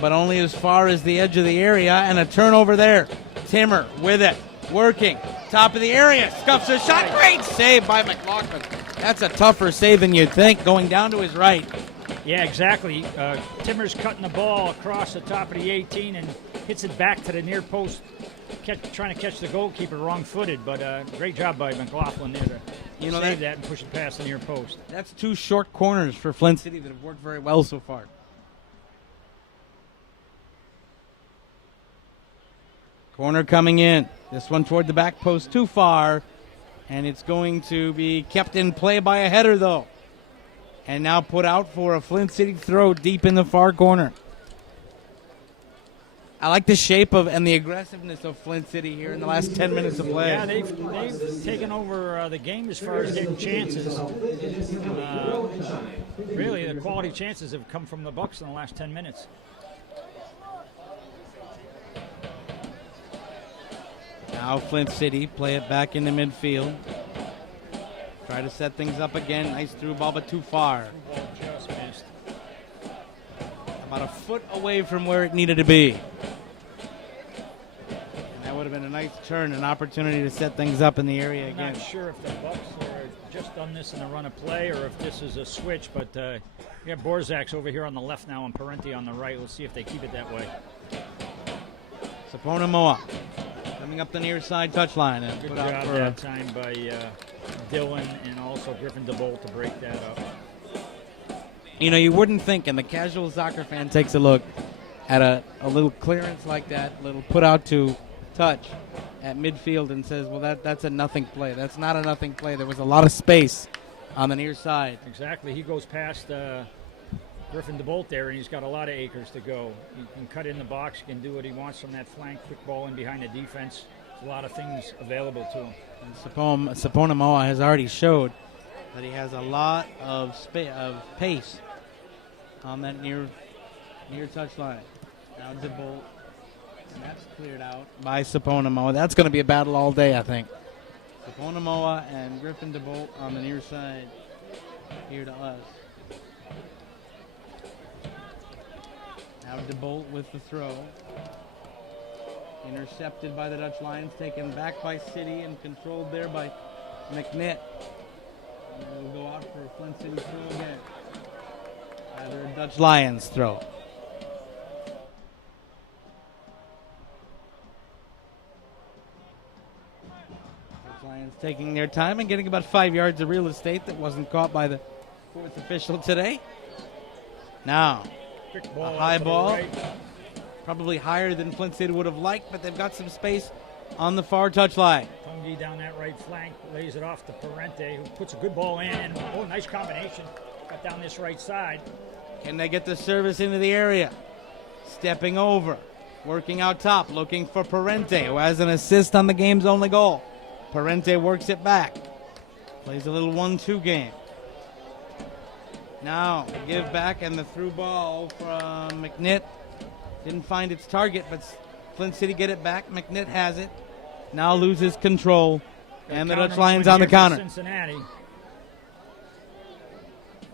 but only as far as the edge of the area, and a turnover there. Timmer with it, working, top of the area, scuffs a shot. Great save by McLaughlin. That's a tougher save than you'd think, going down to his right. Yeah, exactly. Timmer's cutting the ball across the top of the 18 and hits it back to the near post, trying to catch the goalkeeper wrong-footed, but great job by McLaughlin there to save that and push it past the near post. That's two short corners for Flint City that have worked very well so far. Corner coming in. This one toward the back post, too far, and it's going to be kept in play by a header, though. And now put out for a Flint City throw deep in the far corner. I like the shape of and the aggressiveness of Flint City here in the last 10 minutes of play. Yeah, they've taken over the game as far as getting chances. Really, the quality chances have come from the Bucks in the last 10 minutes. Now Flint City play it back into midfield. Try to set things up again. Nice through ball, but too far. Ball just missed. About a foot away from where it needed to be. And that would have been a nice turn, an opportunity to set things up in the area again. I'm not sure if the Bucks are just done this in a run of play or if this is a switch, but we have Borzak's over here on the left now and Parenti on the right. We'll see if they keep it that way. Saponamoa coming up the near side touchline. And Good put job out for that time by Dylan and also Griffin DeBolt to break that up. You know, you wouldn't think, and the casual soccer fan takes a look at a little clearance like that, little put out to touch at midfield and says, well, that's a nothing play. That's not a nothing play. There was a lot of space on the near side. Exactly. He goes past Griffin DeBolt there, and he's got a lot of acres to go. He can cut in the box, can do what he wants from that flank, quick ball in behind the defense. There's a lot of things available to him. And Saponamoa has already showed that he has a lot of pace on that near touchline. Now DeBolt, and that's cleared out by Saponamoa. That's going to be a battle all day, I think. Saponamoa and Griffin DeBolt on the near side here to us. Now DeBolt with the throw. Intercepted by the Dutch Lions, taken back by City and controlled there by McNitt. And it will go out for a Flint City throw again. Either a Dutch Lions throw. Dutch Lions taking their time and getting about 5 yards of real estate that wasn't caught by the fourth official today. Now, Quick a ball high out to the ball. right. Probably higher than Flint City would have liked, but they've got some space on the far touchline. Tungi down that right flank, lays it off to Parente, who puts a good ball in, and nice combination. Got down this right side. Can they get the service into the area? Stepping over, working out top, looking for Parente, who has an assist on the game's only goal. Parente works it back. Plays a little 1-2 game. Now, give back and the through ball from McNitt. Didn't find its target, but Flint City get it back. McNitt has it. Now loses control. And the Dutch Lions on the counter. Cincinnati.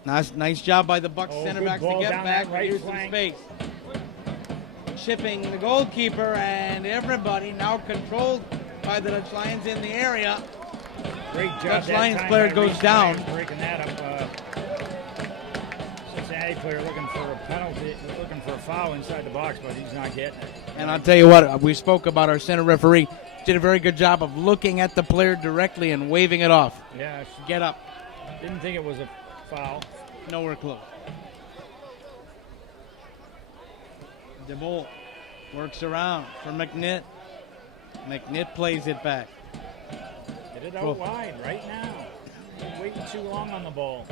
Nice job by the Bucks center backs to get back. Right Here's some space. Chipping the goalkeeper, and everybody now controlled by the Dutch Lions in the area. Great job. Dutch Lions player goes down. Breaking that up. Cincinnati player looking for a penalty, looking for a foul inside the box, but he's not getting it. And I'll tell you what, we spoke about our center referee. Did a very good job of looking at the player directly and waving it off. Yeah, Get up. didn't think it was a foul. Nowhere close. DeBolt works around for McNitt. McNitt plays it back. Get it out wide right now. Been waiting too long on the ball.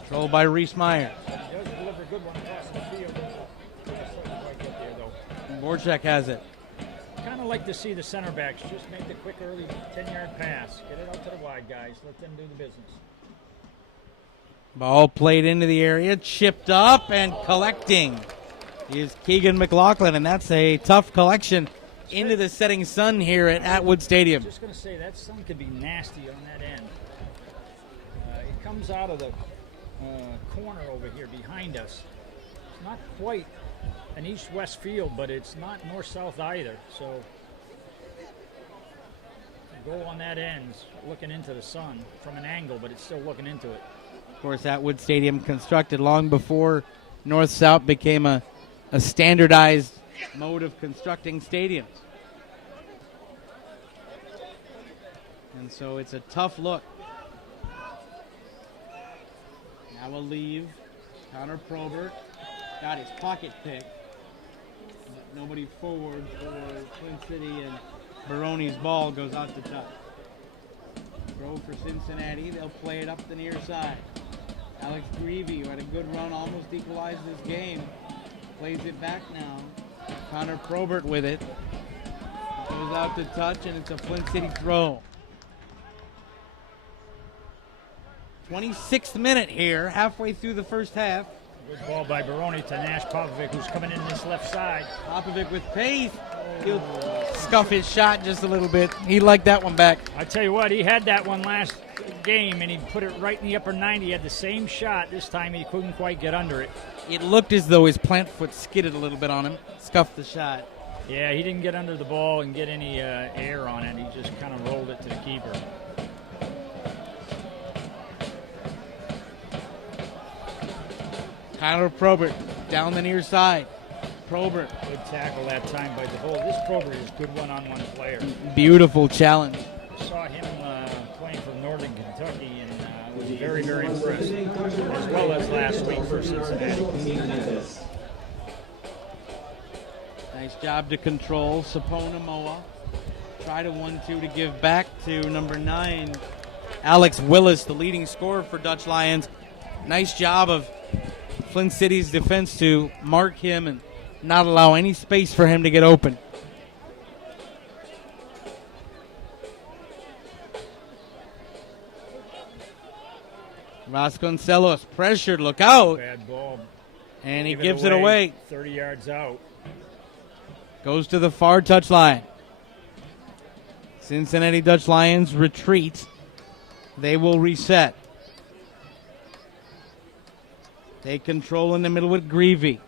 Controlled by Reese Meyer. He does deliver a good one across the field. Just doesn't quite get there, though. Voracek has it. Kind of like to see the center backs just make the quick early 10-yard pass. Get it out to the wide guys. Let them do the business. Ball played into the area, chipped up and collecting is Keegan McLaughlin, and that's a tough collection into the setting sun here at Atwood Stadium. Just going to say that sun could be nasty on that end. It comes out of the corner over here behind us. It's not quite an east-west field, but it's not north-south either. So the goal on that end is looking into the sun from an angle, but it's still looking into it. Of course, Atwood Stadium constructed long before north-south became a standardized mode of constructing stadiums. And so it's a tough look. Now a leave. Connor Probert got his pocket pick. But nobody forward for Flint City, and Baroni's ball goes out to touch. Throw for Cincinnati. They'll play it up the near side. Alex Greavy, who had a good run, almost equalized this game. Plays it back now. Connor Probert with it. Goes out to touch, and it's a Flint City throw. 26th minute here, halfway through the first half. Good ball by Baroni to Nash Popovic, who's coming in this left side. Popovic with pace. He'll scuff his shot just a little bit. He liked that one back. I tell you what, he had that one last game, and he put it right in the upper 90. He had the same shot. This time he couldn't quite get under it. It looked as though his plant foot skidded a little bit on him. Scuffed the shot. Yeah, he didn't get under the ball and get any air on it. He just kind of rolled it to the keeper. Connor Probert down the near side. Probert. Good tackle that time by DeVoe. This Probert is good one-on-one player. Beautiful challenge. I saw him playing for Northern Kentucky and was very, very impressed, as well as last week for Cincinnati. Nice job to control. Sapona Moa. Tried a 1-2 to give back to number 9, Alex Willis, the leading scorer for Dutch Lions. Nice job of Flint City's defense to mark him and not allow any space for him to get open. Vasconcelos pressured, look out. Bad ball. And he gives it away. 30 yards out. Goes to the far touchline. Cincinnati Dutch Lions retreat. They will reset. Take control in the middle with Greavy.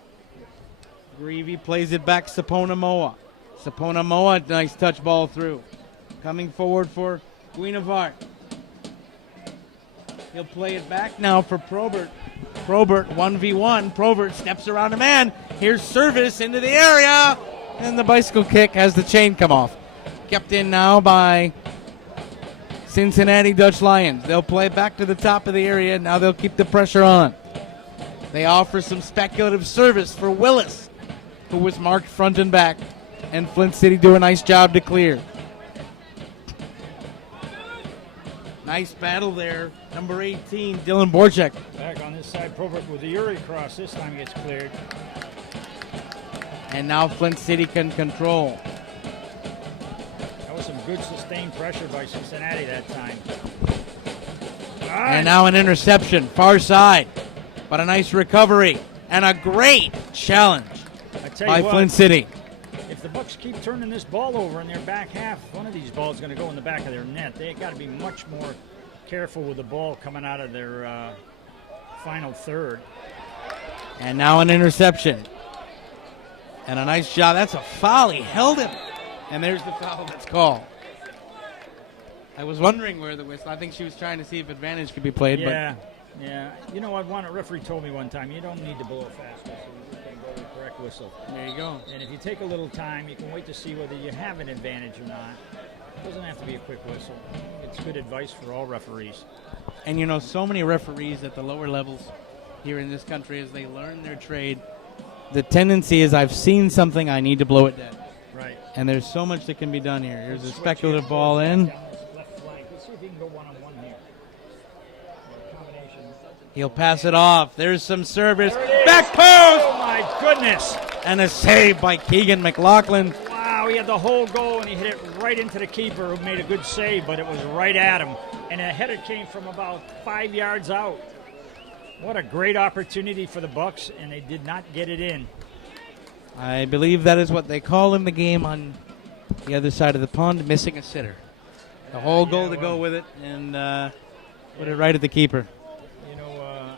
Greavy plays it back, Sapona Moa. Sapona Moa, nice touch ball through. Coming forward for Guinevart. He'll play it back now for Probert. Probert, 1v1. Probert steps around a man. Here's service into the area. And the bicycle kick has the chain come off. Kept in now by Cincinnati Dutch Lions. They'll play back to the top of the area. Now they'll keep the pressure on. They offer some speculative service for Willis, who was marked front and back. And Flint City do a nice job to clear. Nice battle there. Number 18, Dylan Borchek. Back on this side, Probert with the Uri cross. This time gets cleared. And now Flint City can control. That was some good sustained pressure by Cincinnati that time. And now an interception, far side. But a nice recovery and a great challenge I tell by you what, Flint City. if the Bucks keep turning this ball over in their back half, one of these balls is going to go in the back of their net. They got to be much more careful with the ball coming out of their final third. And now an interception. And a nice job. That's a foul. He held him. And there's the foul that's called. I was wondering where the whistle. I think she was trying to see if advantage could be played. Yeah. You know what? One referee told me one time, you don't need to blow a fast whistle. You can go to the correct whistle. But there you go. And if you take a little time, you can wait to see whether you have an advantage or not. It doesn't have to be a quick whistle. It's good advice for all referees. And you know, so many referees at the lower levels here in this country, as they learn their trade, the tendency is I've seen something, I need to blow it dead. Right. And there's so much that can be done here. Here's a speculative ball in. Down this left flank. Let's see if he can go one-on-one here. Combination. He'll pass it off. There's some service. There it is. Back post! Oh, my goodness. And a save by Keegan McLaughlin. Wow, he had the whole goal, and he hit it right into the keeper, who made a good save, but it was right at him. And the header came from about 5 yards out. What a great opportunity for the Bucks, and they did not get it in. I believe that is what they call in the game on the other side of the pond, missing a sitter. The whole goal to go with it and put it right at the keeper. You know,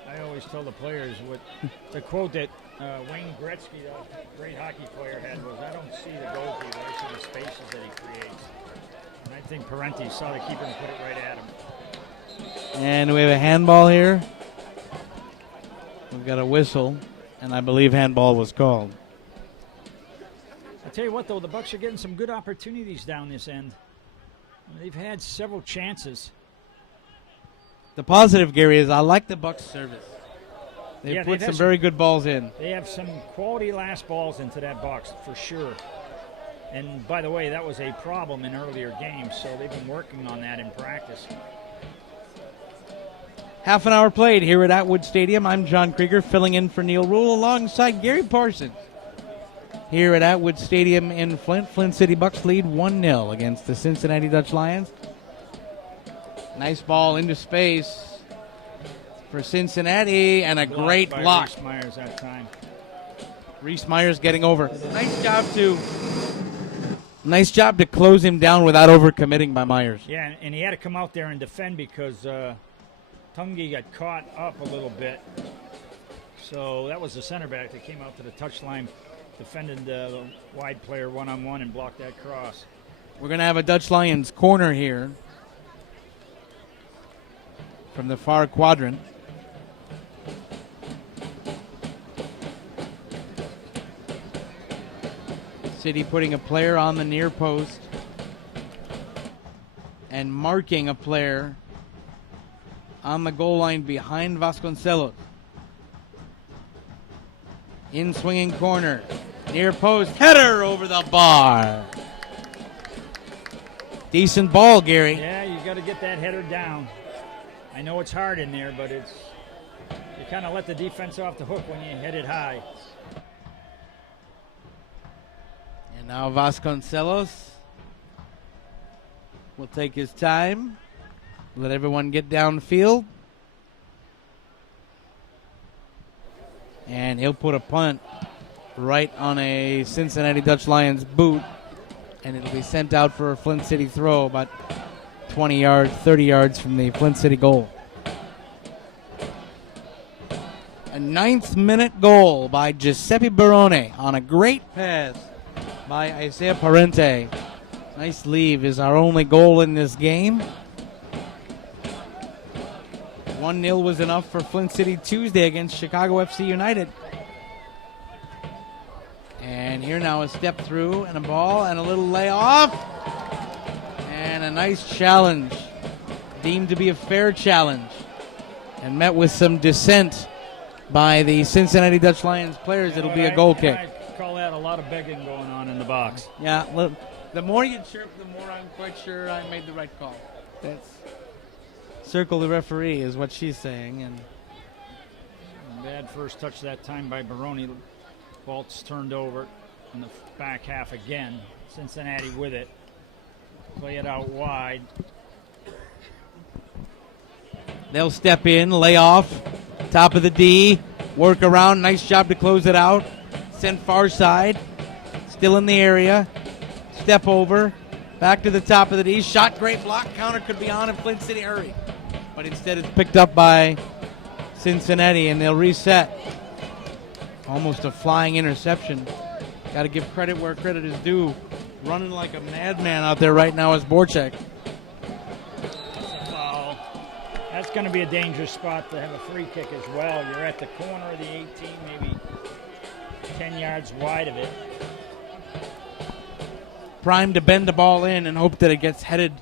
I always tell the players what the quote that Wayne Gretzky, the great hockey player, had was, "I don't see the goalkeeper, I see the spaces that he creates." And I think Parenti saw the keeper and put it right at him. And we have a handball here. We've got a whistle, and I believe handball was called. I tell you what, though, the Bucks are getting some good opportunities down this end. They've had several chances. The positive, Gary, is I like the Bucks' service. They've put had some very good balls in. They have some quality last balls into that box, for sure. And, by the way, that was a problem in earlier games, so they've been working on that in practice. Half an hour played here at Atwood Stadium. I'm John Krieger, filling in for Neil Rule alongside Gary Parsons. Here at Atwood Stadium in Flint, Flint City Bucks lead 1-0 against the Cincinnati Dutch Lions. Nice ball into space for Cincinnati, and a great block. Reese Myers that time. Reese Myers getting over. Nice job to close him down without overcommitting by Myers. Yeah, and he had to come out there and defend because Tungi got caught up a little bit. So that was the center back that came out to the touchline, defended the wide player one-on-one and blocked that cross. We're going to have a Dutch Lions corner here from the far quadrant. City putting a player on the near post and marking a player on the goal line behind Vasconcelos. In swinging corner, near post, header over the bar. Decent ball, Gary. Yeah, you got to get that header down. I know it's hard in there, but you kind of let the defense off the hook when you hit it high. And now Vasconcelos will take his time, let everyone get downfield. And he'll put a punt right on a Cincinnati Dutch Lions boot, and it'll be sent out for a Flint City throw about 20 yards, 30 yards from the Flint City goal. A 9th-minute goal by Giuseppe Barone on a great pass by Isaiah Parente. Nice leave is our only goal in this game. 1-0 was enough for Flint City Tuesday against Chicago FC United. And here now a step through and a ball and a little layoff. And a nice challenge, deemed to be a fair challenge, and met with some dissent by the Cincinnati Dutch Lions players. It'll be a goal kick. I call that a lot of begging going on in the box. Yeah, look, the more you chirp, the more I'm quite sure I made the right call. Circle the referee is what she's saying. And Bad first touch that time by Baroni. Ball's turned over in the back half again. Cincinnati with it. Play it out wide. they'll step in, lay off, top of the D, work around. Nice job to close it out. Send far side. Still in the area. Step over. Back to the top of the D. Shot, great block. Counter could be on, and Flint City hurry. But instead it's picked up by Cincinnati, and they'll reset. Almost a flying interception. Got to give credit where credit is due. Running like a madman out there right now is Borchek. Foul. That's going to be a dangerous spot to have a free kick as well. You're at the corner of the 18, maybe 10 yards wide of it. Prime to bend the ball in and hope that it gets headed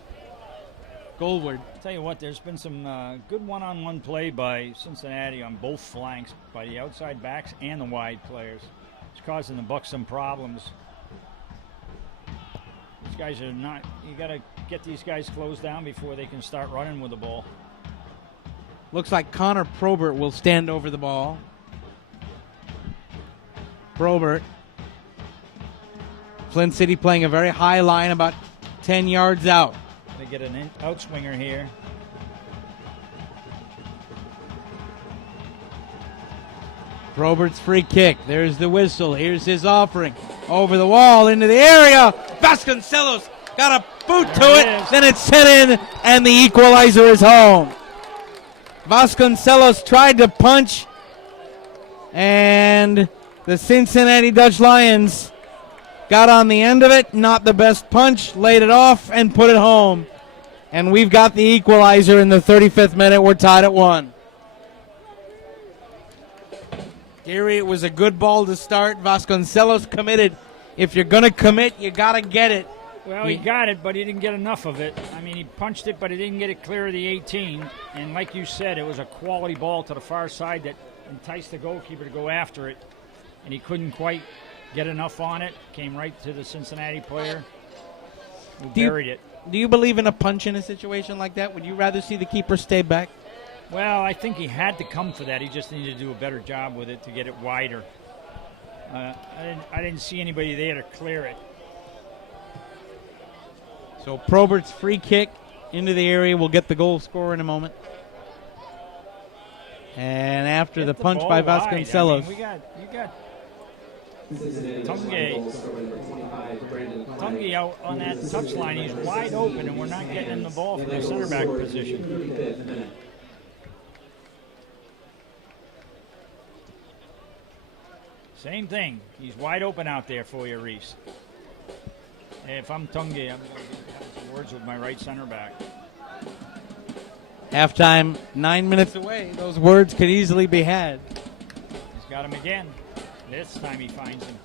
goalward. Tell you what, there's been some good one-on-one play by Cincinnati on both flanks by the outside backs and the wide players. It's causing the Bucks some problems. These guys are not, you got to get these guys closed down before they can start running with the ball. Looks like Connor Probert will stand over the ball. Probert. Flint City playing a very high line, about 10 yards out. They get an outswinger here. Probert's free kick. There's the whistle. Here's his offering. Over the wall, into the area. Vasconcelos got a boot to it. Then it's sent in, and the equalizer is home. Vasconcelos tried to punch, and the Cincinnati Dutch Lions got on the end of it. Not the best punch. Laid it off and put it home. And we've got the equalizer in the 35th minute. We're tied at 1. Gary, it was a good ball to start. Vasconcelos committed. If you're going to commit, you got to get it. Well, he got it, but he didn't get enough of it. I mean, he punched it, but he didn't get it clear of the 18. And like you said, it was a quality ball to the far side that enticed the goalkeeper to go after it. And he couldn't quite get enough on it. Came right to the Cincinnati player who buried it. Do you believe in a punch in a situation like that? Would you rather see the keeper stay back? Well, I think he had to come for that. He just needed to do a better job with it to get it wider. I didn't see anybody there to clear it. So Probert's free kick into the area will get the goal scorer in a moment. And after Get the the punch ball by wide. Vasconcelos. I mean, you got Tunge out on that touchline. He's wide open, and we're not getting him the ball from the center back position. Same thing. He's wide open out there for you, Reese. If I'm Tunge, I'm going to have some words with my right center back. Halftime, 9 minutes away. Those words could easily be had. He's got him again. This time he finds him.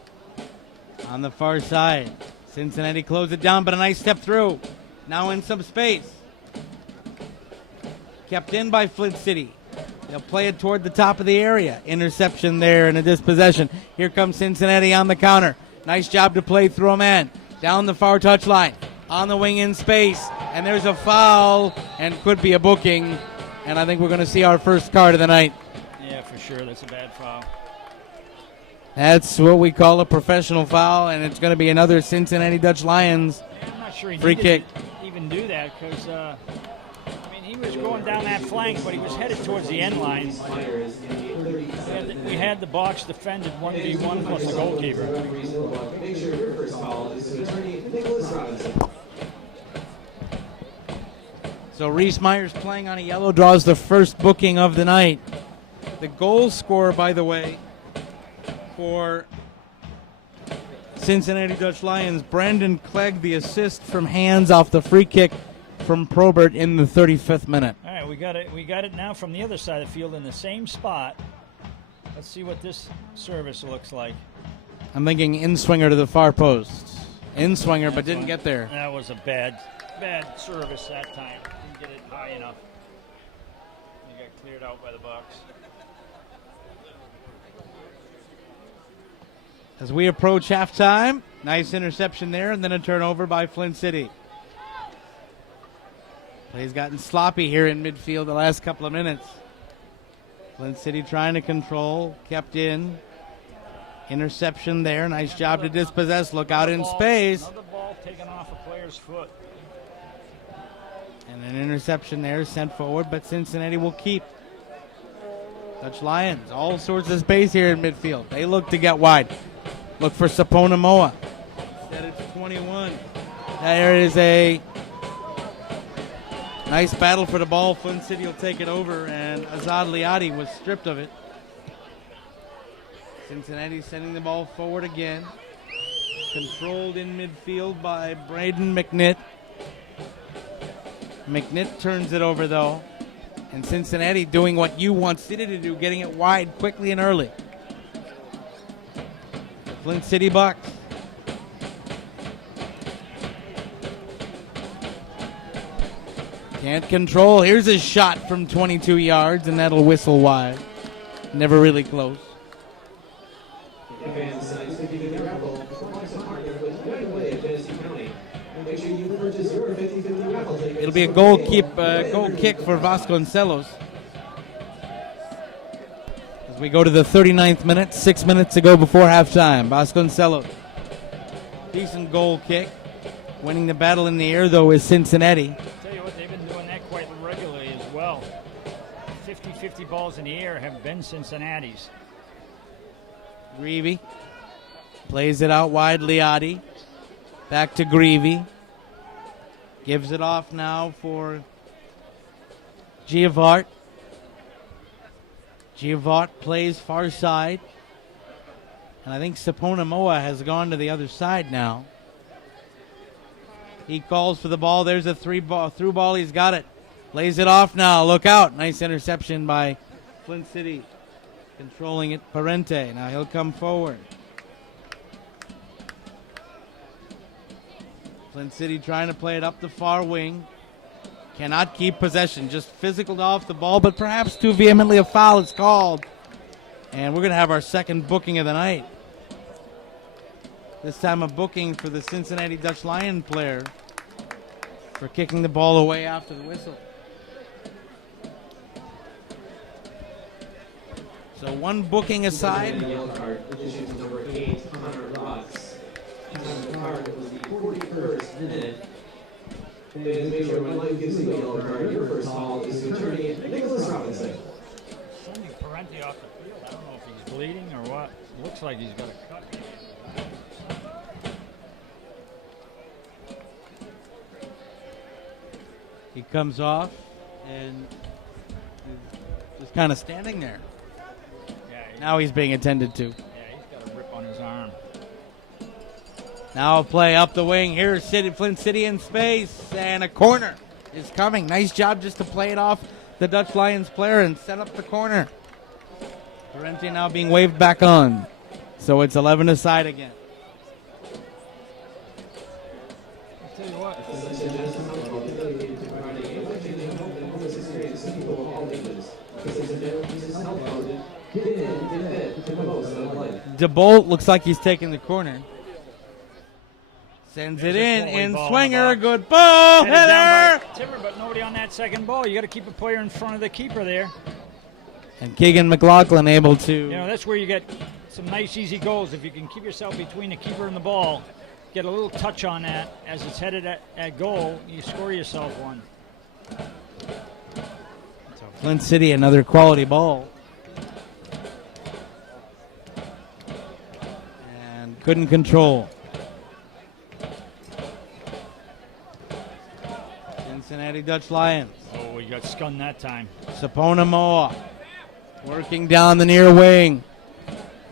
On the far side. Cincinnati closed it down, but a nice step through. Now in some space. Kept in by Flint City. They'll play it toward the top of the area. Interception there and a dispossession. Here comes Cincinnati on the counter. Nice job to play through a man. Down the far touchline. On the wing in space. And there's a foul and could be a booking. And I think we're going to see our first card of the night. Yeah, for sure. That's a bad foul. That's what we call a professional foul, and it's going to be another Cincinnati Dutch Lions I'm not sure he free needed kick. to even do that because, he was going down that flank, but he was headed towards the end line. We had the box defended 1v1 plus the goalkeeper. Make sure your first call is to attorney Nicholas Robinson. So Reese Myers playing on a yellow draws the first booking of the night. The goal scorer, by the way, for Cincinnati Dutch Lions, Brandon Clegg, the assist from hands off the free kick from Probert in the 35th minute. All right, we got it now from the other side of the field in the same spot. Let's see what this service looks like. I'm thinking in-swinger to the far post. In-swinger, but didn't get there. That was a bad service that time. Didn't get it high enough. He got cleared out by the box. As we approach halftime, nice interception there, and then a turnover by Flint City. Play's gotten sloppy here in midfield the last couple of minutes. Flint City trying to control, kept in. Interception there. Nice job to dispossess. Look out in space. Another ball taken off a player's foot. And an interception there sent forward, but Cincinnati will keep. Dutch Lions, all sorts of space here in midfield. They look to get wide. Look for Sapona Moa. Instead it's 21. There is a nice battle for the ball. Flint City will take it over, and Azad Liadi was stripped of it. Cincinnati sending the ball forward again. Controlled in midfield by Braden McNitt. McNitt turns it over, though. And Cincinnati doing what you want City to do, getting it wide quickly and early. Flint City Bucks. Can't control. Here's a shot from 22 yards, and that'll whistle wide. Never really close. Fans, if you get raffle, want to partner with United Way of Genesee County. Make sure you purchase your 50-50 raffle tickets. It'll be a goal kick for Vasconcelos. As we go to the 39th minute, 6 minutes to go before halftime. Vasconcelos, decent goal kick. Winning the battle in the air, though, is Cincinnati. Tell you what, they've been doing that quite regularly as well. 50-50 balls in the air have been Cincinnati's. Greavy plays it out wide. Liadi back to Greavy. Gives it off now for Giavart. Giavart plays far side. And I think Sapona Moa has gone to the other side now. He calls for the ball. There's a through ball. He's got it. Lays it off now. Look out. Nice interception by Flint City. Controlling it, Parente. Now he'll come forward. Flint City trying to play it up the far wing. Cannot keep possession. Just physical off the ball, but perhaps too vehemently a foul is called. And we're going to have our second booking of the night. This time a booking for the Cincinnati Dutch Lion player for kicking the ball away after the whistle. So one booking aside. Yellow card, issued to number 8, Hunter Ross. The card was the 41st minute. And make sure when life gives you a yellow card, your first call is to attorney Nicholas Robinson. Sending Parente off the field. I don't know if he's bleeding or what. Looks like he's got a cut. He comes off and just kind of standing there. Now he's being attended to. Yeah, he's got a rip on his arm. Now a play up the wing. Here's Flint City in space. And a corner is coming. Nice job just to play it off the Dutch Lions player and set up the corner. Parente now being waved back on. So it's 11 aside again. I'll tell you what. DeBolt looks like he's taking the corner. Sends it in Swinger. Good ball. Header. Timmer, but nobody on that second ball. You got to keep a player in front of the keeper there. And Keegan McLaughlin able to. You know, that's where you get some nice, easy goals. If you can keep yourself between the keeper and the ball, get a little touch on that as it's headed at goal, you score yourself one. So Flint City, another quality ball. And couldn't control. Cincinnati Dutch Lions. Oh, we got skunned that time. Sapona Moa working down the near wing.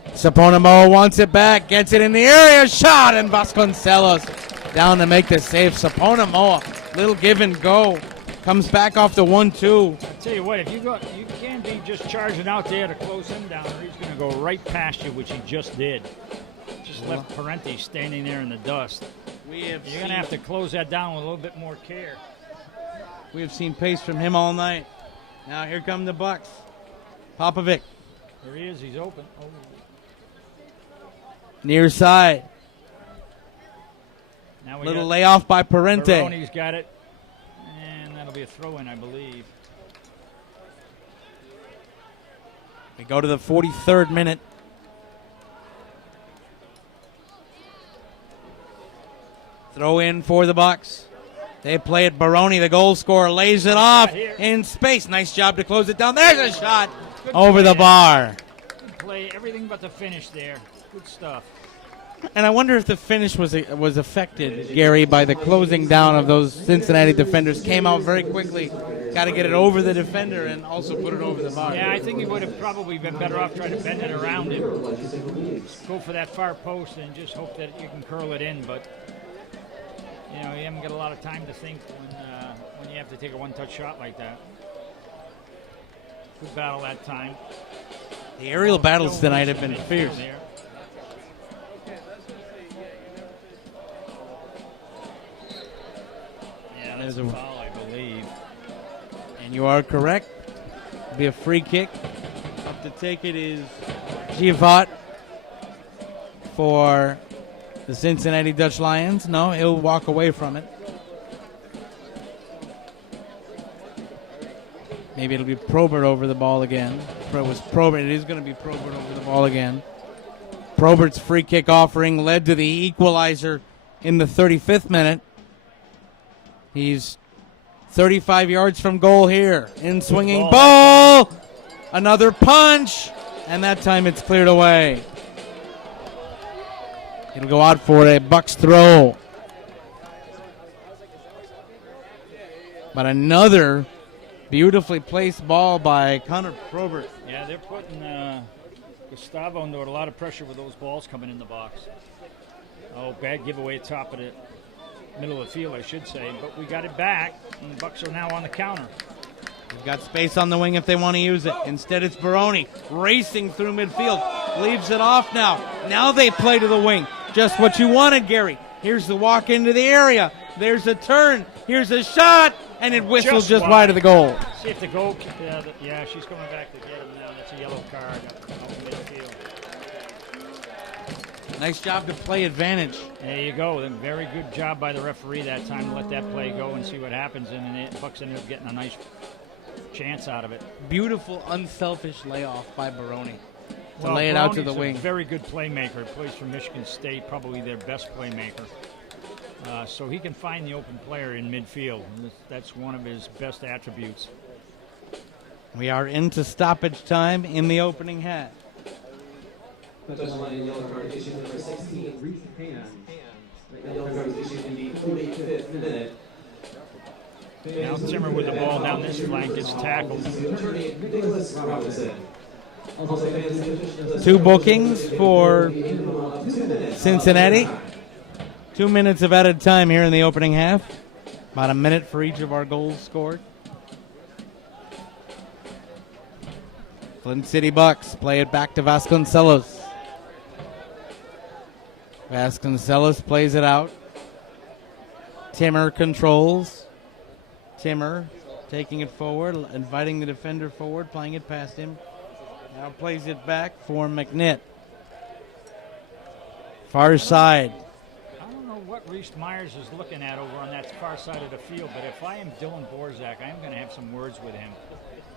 Sapona Moa wants it back, gets it in the area, shot, and Vasconcelos down to make the save. Sapona Moa, little give and go, comes back off the 1-2. I tell you what, if you can't be just charging out there to close him down, or he's going to go right past you, which he just did. Just left Parente standing there in the dust. You're going to have to close that down with a little bit more care. We have seen pace from him all night. Now here come the Bucks. Popovic. There he is. He's open. Oh. Near side. Now we little got layoff by Parente. Baroni's got it. And that'll be a throw-in, I believe. We go to the 43rd minute. Throw in for the Bucks. They play it. Baroni, the goal scorer, lays it off in space. Nice job to close it down. There's a shot over the bar. Good play, everything but the finish there. Good stuff. And I wonder if the finish was affected, Gary, by the closing down of those Cincinnati defenders. Came out very quickly. Got to get it over the defender and also put it over the bar. Yeah, I think he would have probably been better off trying to bend it around him. Go for that far post and just hope that you can curl it in. But, you know, you haven't got a lot of time to think when you have to take a one-touch shot like that. Good battle that time. The aerial battles tonight have been fierce. Yeah, that's a foul, I believe. And you are correct. It'll be a free kick. Up to take it is Givat for the Cincinnati Dutch Lions. No, he'll walk away from it. Maybe it'll be Probert over the ball again. It was Probert. It is going to be Probert over the ball again. Probert's free kick offering led to the equalizer in the 35th minute. He's 35 yards from goal here. In swinging ball. Another punch. And that time it's cleared away. It'll go out for a Bucks throw. But another beautifully placed ball by Connor Probert. Yeah, they're putting Gustavo under a lot of pressure with those balls coming in the box. Oh, bad giveaway top of the middle of the field, I should say. But we got it back, and the Bucks are now on the counter. We've got space on the wing if they want to use it. Instead, it's Baroni racing through midfield. Leaves it off now. Now they play to the wing. Just what you wanted, Gary. Here's the walk into the area. There's a turn. Here's a shot. And it whistles just wide of the goal. See if the goal, yeah, she's coming back to get him now. That's a yellow card out in midfield. Nice job to play advantage. There you go. Then very good job by the referee that time to let that play go and see what happens. And the Bucks ended up getting a nice chance out of it. Beautiful, unselfish layoff by Baroni to lay it out to the wing. A very good playmaker. Plays for Michigan State, probably their best playmaker. So he can find the open player in midfield. That's one of his best attributes. We are into stoppage time in the opening half. Yellow card issued number 16, Reese Hand. Yellow card was issued in the 45th minute. Now Timmer with the ball down this flank gets tackled. Two bookings for Cincinnati. 2 minutes of added time here in the opening half. About a minute for each of our goals scored. Flint City Bucks play it back to Vasconcelos. Vasconcelos plays it out. Timmer controls. Timmer taking it forward, inviting the defender forward, playing it past him. Now plays it back for McNitt. Far side. What Reese Myers is looking at over on that far side of the field, but if I am Dylan Borzak, I am going to have some words with him.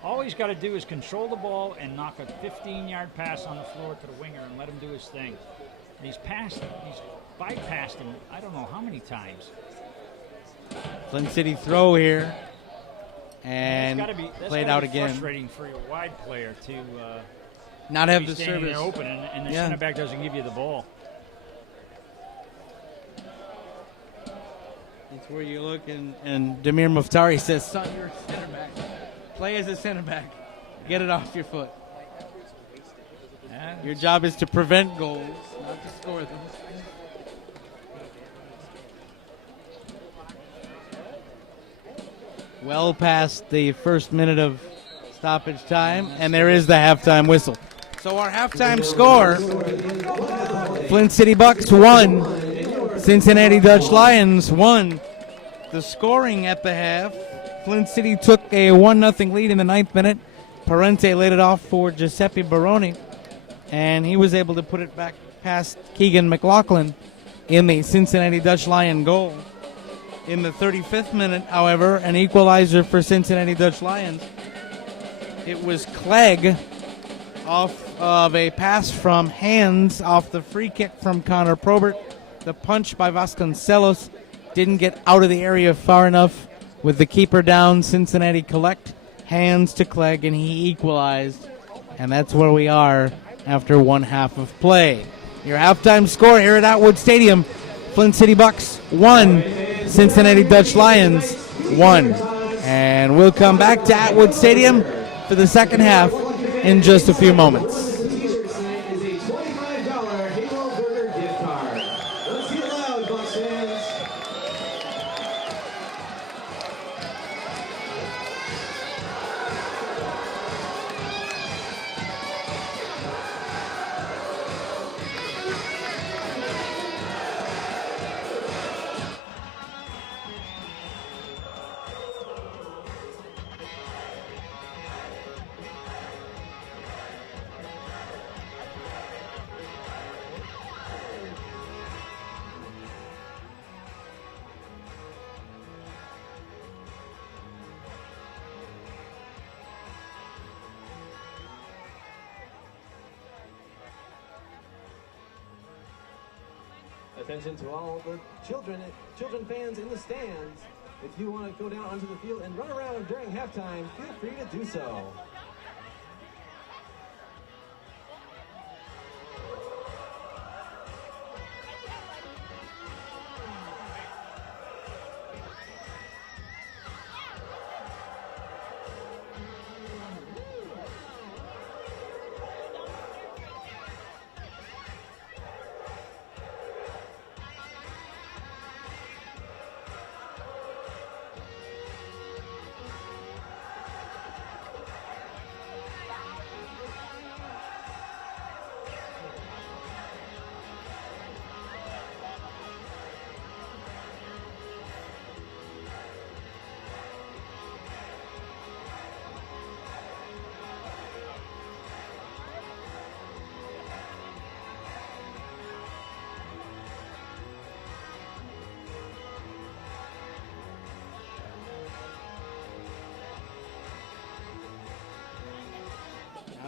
All he's got to do is control the ball and knock a 15-yard pass on the floor to the winger and let him do his thing. And he's bypassed him I don't know how many times. Flint City throw here, and that's played out again. Frustrating for your wide player to not have the standing service there open, and the center back doesn't give you the ball. It's where you look, and Demir Muftari says, son, you're a center back. Play as a center back. Get it off your foot. Your job is to prevent goals, not to score them. Well past the first minute of stoppage time, and there is the halftime whistle. So our halftime score, Flint City Bucks 1. Cincinnati Dutch Lions won. The scoring at the half, Flint City took a 1-0 lead in the 9th minute. Parente laid it off for Giuseppe Baroni, and he was able to put it back past Keegan McLaughlin in the Cincinnati Dutch Lion goal. In the 35th minute, however, an equalizer for Cincinnati Dutch Lions. It was Clegg off of a pass from Hands off the free kick from Connor Probert. The punch by Vasconcelos didn't get out of the area far enough. With the keeper down, Cincinnati collect. Hands to Clegg, and he equalized. And that's where we are after one half of play. Your halftime score here at Atwood Stadium. Flint City Bucks 1, Cincinnati Dutch Lions 1. And we'll come back to Atwood Stadium for the second half in just a few moments. The t-shirt tonight is a $25 Halo Burger gift card. Let's hear it loud, Bucks fans. Attention to all the children fans in the stands. If you want to go down onto the field and run around during halftime, feel free to do so.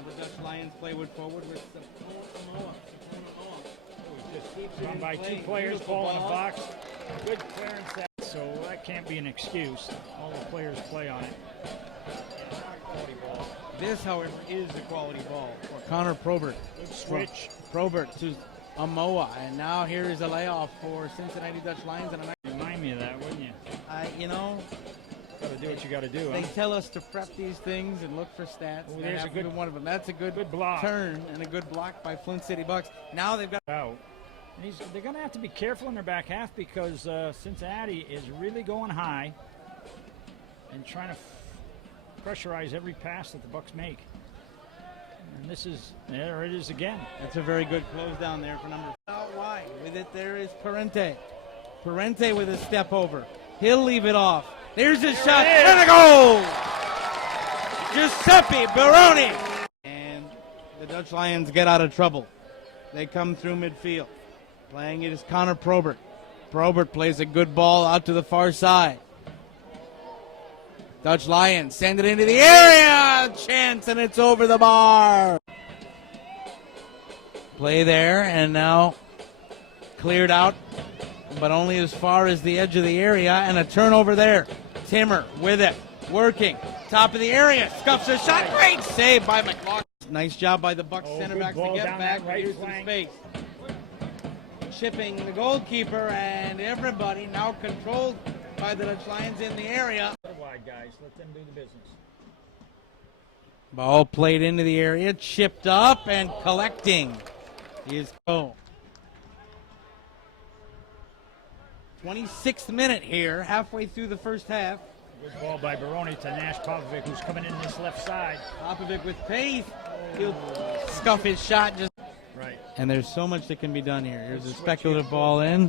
The Dutch Lions play wood forward with Samoa. Run by two players, ball in a box. Good clearance, so that can't be an excuse. All the players play on it. Quality ball. This, however, is a quality ball for Connor Probert. Good switch. Probert to Amoa, and now here is a layoff for Cincinnati Dutch Lions. And Remind me of that, wouldn't you? Got to do what you got to do. They tell us to prep these things and look for stats. Oh, there's a good one of them. That's a good block. Turn and a good block by Flint City Bucks. Now they've got out. And they're going to have to be careful in their back half because Cincinnati is really going high and trying to pressurize every pass that the Bucks make. And there it is again. That's a very good close down there for number. Out wide with it. There is Parente. Parente with a step over. He'll leave it off. There's a shot and a goal! Giuseppe Baroni! And the Dutch Lions get out of trouble. They come through midfield. Playing it is Connor Probert. Probert plays a good ball out to the far side. Dutch Lions send it into the area! Chance, and it's over the bar! Play there, and now cleared out, but only as far as the edge of the area, and a turnover there. Timmer with it, working, top of the area, scuffs a shot, great save by McLaughlin. Nice job by the Bucks center backs to get back, here's some space. Chipping the goalkeeper, and everybody now controlled by the Dutch Lions in the area. Wide guys, let them do the business. Ball played into the area, chipped up, and collecting is goal. 26th minute here, halfway through the first half. Good ball by Baroni to Nash Popovic, who's coming in this left side. Popovic with pace. He'll scuff his shot just. Right. And there's so much that can be done here. Here's a speculative ball in.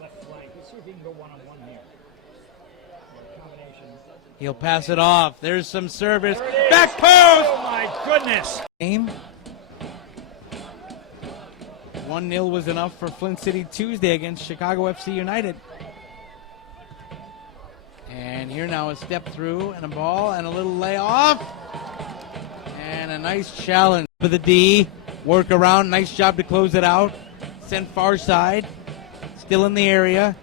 Left flank. Let's see if he can go one-on-one here. Combination. He'll pass it off. There's some service. Back post! Oh my goodness! Game. 1-0 was enough for Flint City Tuesday against Chicago FC United. here now a step through and a ball and a little layoff. And a nice challenge for the D. Work around. Nice job to close it out. Sent far side. Still in the area.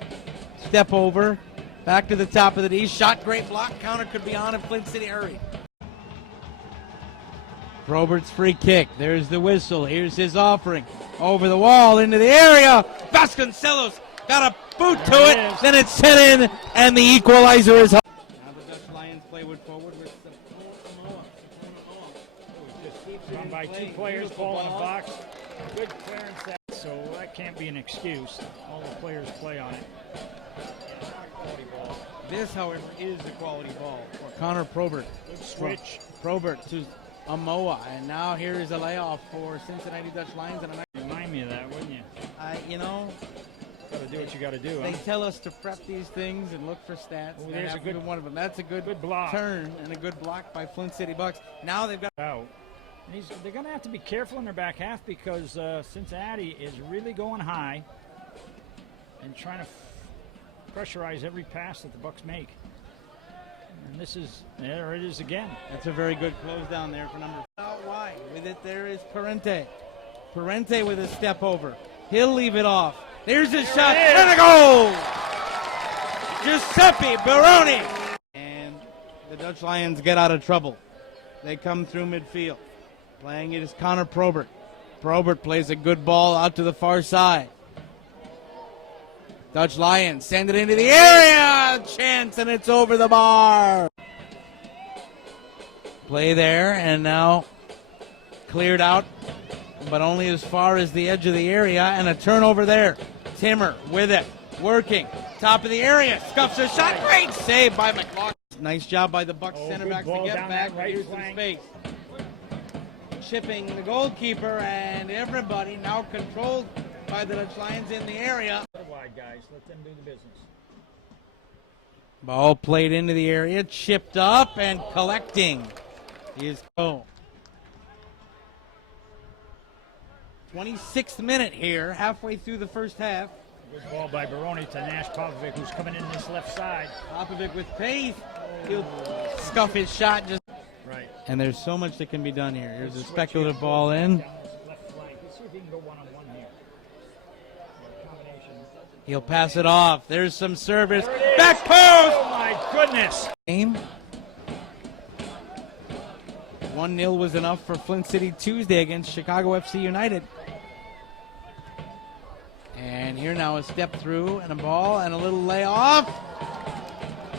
Step over. Back to the top of the D. Shot. Great block. Counter could be on if Flint City hurry. Probert's free kick. There's the whistle. Here's his offering. Over the wall into the area. Vasconcelos got a boot to There it. it is. Then it's set in, and the equalizer is home. Now the Dutch Lions play with forward with Run by two players, ball in a box. Good clearance, so that can't be an excuse. All the players play on it. Quality ball. This, however, is the quality ball for Connor Probert. Good switch. Probert to Amoa, and now here is a layoff for Cincinnati Dutch Lions. And Remind me of that, wouldn't you? you know, Got to do what you got to do. they Huh? tell us to prep these things and look for stats. Oh, and there's that a happens to good- be one of them. That's a good block. turn and a good block by Flint City Bucks. Now they've got. Out. And they're going to have to be careful in their back half because Cincinnati is really going high and trying to pressurize every pass that the Bucks make. And there it is again. That's a very good close down there for number. Out wide with it. There is Parente. Parente with a step over. He'll leave it off. There's his shot it is. and a goal. Giuseppe Baroni. And the Dutch Lions get out of trouble. They come through midfield. Playing it is Connor Probert. Probert plays a good ball out to the far side. Dutch Lions send it into the area. Chance, and it's over the bar. Play there, and now cleared out, but only as far as the edge of the area, and a turnover there. Timmer with it, working, top of the area, scuffs a shot. Great save by McLaughlin. Nice job by the Bucks center good backs to ball get down back. that right Here's some flank. space. Chipping the goalkeeper, and everybody now controlled by the Dutch Lions in the area. Wide guys, let them do the business. Ball played into the area, chipped up, and collecting is goal. 26th minute here, halfway through the first half. Good ball by Baroni to Nash Popovic, who's coming in this left side. Popovic with pace. He'll scuff his shot. Right. And there's so much that can be done here. Here's a speculative ball in. Down this left flank. Let's see if he can go one-on-one here. Combination. He'll pass it off. There's some service. There it is. Back post! Oh my goodness! Game. 1-0 was enough for Flint City Tuesday against Chicago FC United. And here now a step through and a ball and a little layoff.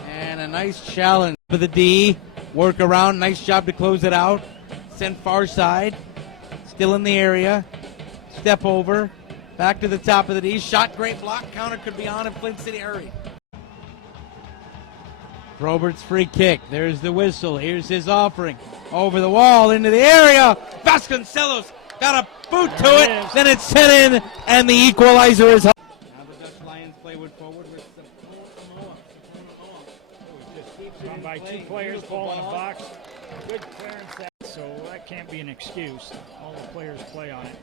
And a nice challenge for the D. Work around. Nice job to close it out. Sent far side. Still in the area. Step over. Back to the top of the D. Shot. Great block. Counter could be on if Flint City hurry. Probert's free kick. There's the whistle. Here's his offering. Over the wall into the area. Vasconcelos got a boot to There it. it is. Then it's set in, and the equalizer is home. Now the Dutch Lions play with forward with Run by two players, ball in a box. Good clearance, so that can't be an excuse. All the players play on it.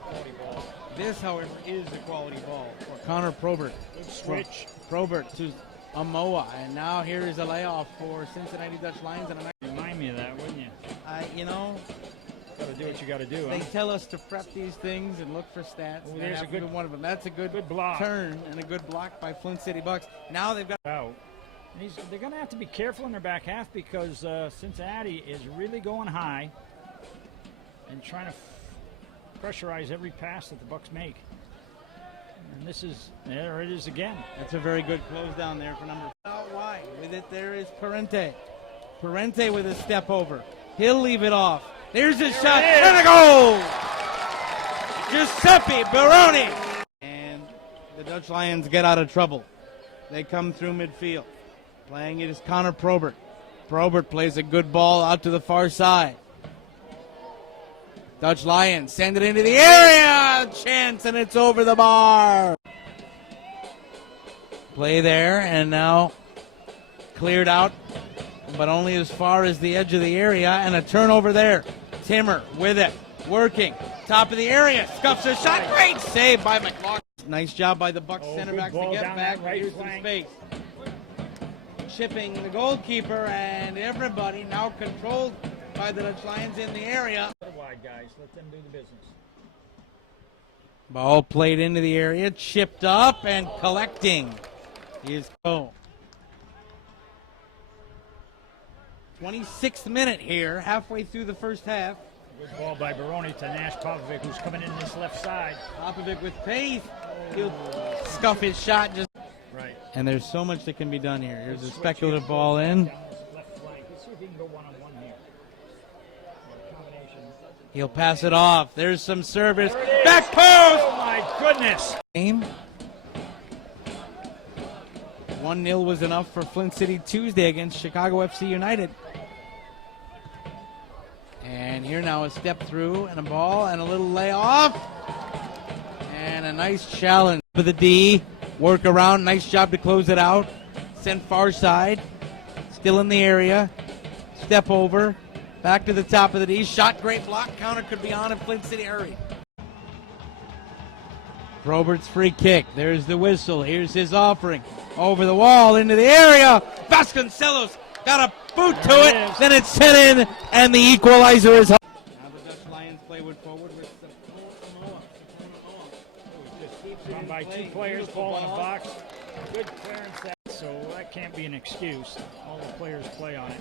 Quality ball. This, however, is the quality ball for Connor Probert. Good switch. Probert to Amoa, and now here is a layoff for Cincinnati Dutch Lions. And Remind me of that, wouldn't you? you know, Got to do what you got to do. they Huh? tell us to prep these things and look for stats. Oh, and there's that a happens to good- be one of them. That's a good block. turn and a good block by Flint City Bucks. Now they've got. Out. And they're going to have to be careful in their back half because Cincinnati is really going high and trying to pressurize every pass that the Bucks make. And there it is again. That's a very good close down there for number. Out wide with it. There is Parente. Parente with a step over. He'll leave it off. There's his shot it is. and a goal. Giuseppe Baroni. And the Dutch Lions get out of trouble. They come through midfield. Playing it is Connor Probert. Probert plays a good ball out to the far side. Dutch Lions send it into the area. Chance, and it's over the bar. Play there, and now cleared out, but only as far as the edge of the area, and a turnover there. Timmer with it, working, top of the area, scuffs a shot. Great save by McLaughlin. Nice job by the Bucks Oh, center good backs to ball get down back. that right Here's some flank. space. chipping the goalkeeper, and everybody now controlled by the Dutch Lions in the area. Wide guys, let them do the business. Ball played into the area, chipped up and collecting is goal. 26th minute here, halfway through the first half. Good ball by Baroni to Nash Popovic, who's coming in this left side. Popovic with pace. He'll scuff his shot just. Right. And there's so much that can be done here. Here's a speculative ball in. Down this left flank. Let's see if he can go one-on-one here. Combination. He'll pass it off. There's some service. There it is. Back post! Oh my goodness! Game. 1-0 was enough for Flint City Tuesday against Chicago FC United. And here now a step through and a ball and a little layoff. And a nice challenge for the D. Work around. Nice job to close it out. Sent far side. Still in the area. Step over. Back to the top of the D. Shot. Great block. Counter could be on if Flint City hurry. Robert's free kick. There's the whistle. Here's his offering. Over the wall into the area. Vasconcelos got a boot to There it. it is. Then it's set in, and the equalizer is. Now the Dutch Lions play with forward with Run by two players, ball in a box. Good clearance, so that can't be an excuse. All the players play on it.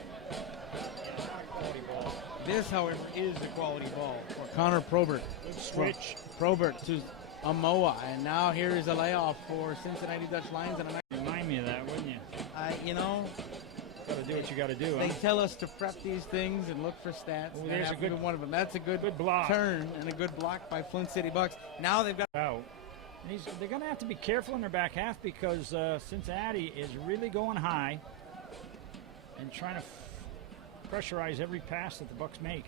Quality ball. This, however, is the quality ball for Connor Probert. Good switch. Probert to Amoa, and now here is a layoff for Cincinnati Dutch Lions. And Remind me of that, wouldn't you? you know, Got to do what you got to do. they Huh? tell us to prep these things and look for stats. Oh, and there's that a happens to good- be one of them. That's a good block. turn and a good block by Flint City Bucks. Now they've got. Out. And they're going to have to be careful in their back half because Cincinnati is really going high and trying to pressurize every pass that the Bucks make.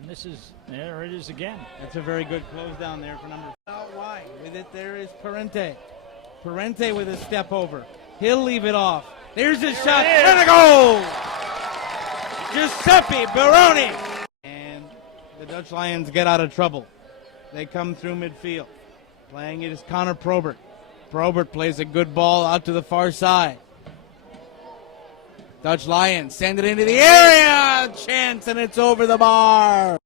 And there it is again. That's a very good close down there for number. Out wide with it. There is Parente. Parente with a step over. He'll leave it off. There's his shot it is. and a goal. Giuseppe Baroni. And the Dutch Lions get out of trouble. They come through midfield. Playing it is Connor Probert. Probert plays a good ball out to the far side. Dutch Lions send it into the area. Chance, and it's over the bar.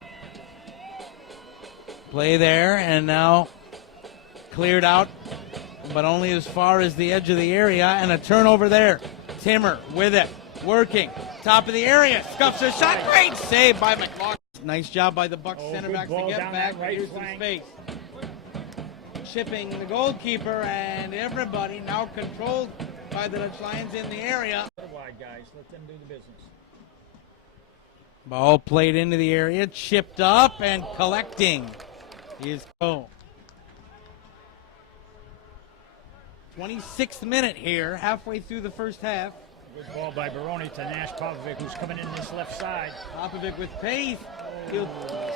Play there, and now cleared out, but only as far as the edge of the area, and a turnover there. Timmer with it, working. Top of the area, scuffs a shot. Great save by McLaughlin. Nice job by the Bucks center good backs to ball get down back. that right Here's some flank. space. Chipping the goalkeeper, and everybody now controlled by the Dutch Lions in the area. Wide guys, let them do the business. Ball played into the area, chipped up and collecting is goal. 26th minute here, halfway through the first half. Good ball by Baroni to Nash Popovic, who's coming in this left side. Popovic with pace. He'll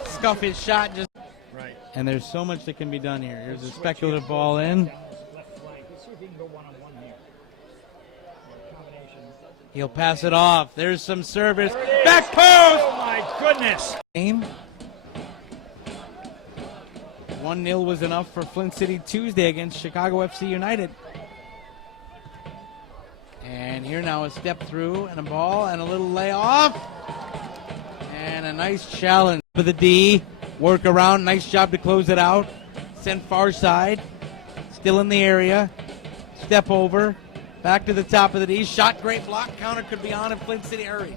scuff his shot just. Right. And there's so much that can be done here. Here's a Switch speculative here. ball in. Down this left flank. Let's see if he can go one-on-one here. Combination. He'll pass it off. There's some service. There it is. Back post. Oh my goodness! Game. 1-0 was enough for Flint City Tuesday against Chicago FC United. And here now a step through and a ball and a little layoff. And a nice challenge for the D. Work around. Nice job to close it out. Sent far side. Still in the area. Step over. Back to the top of the D. Shot. Great block. Counter could be on if Flint City hurry.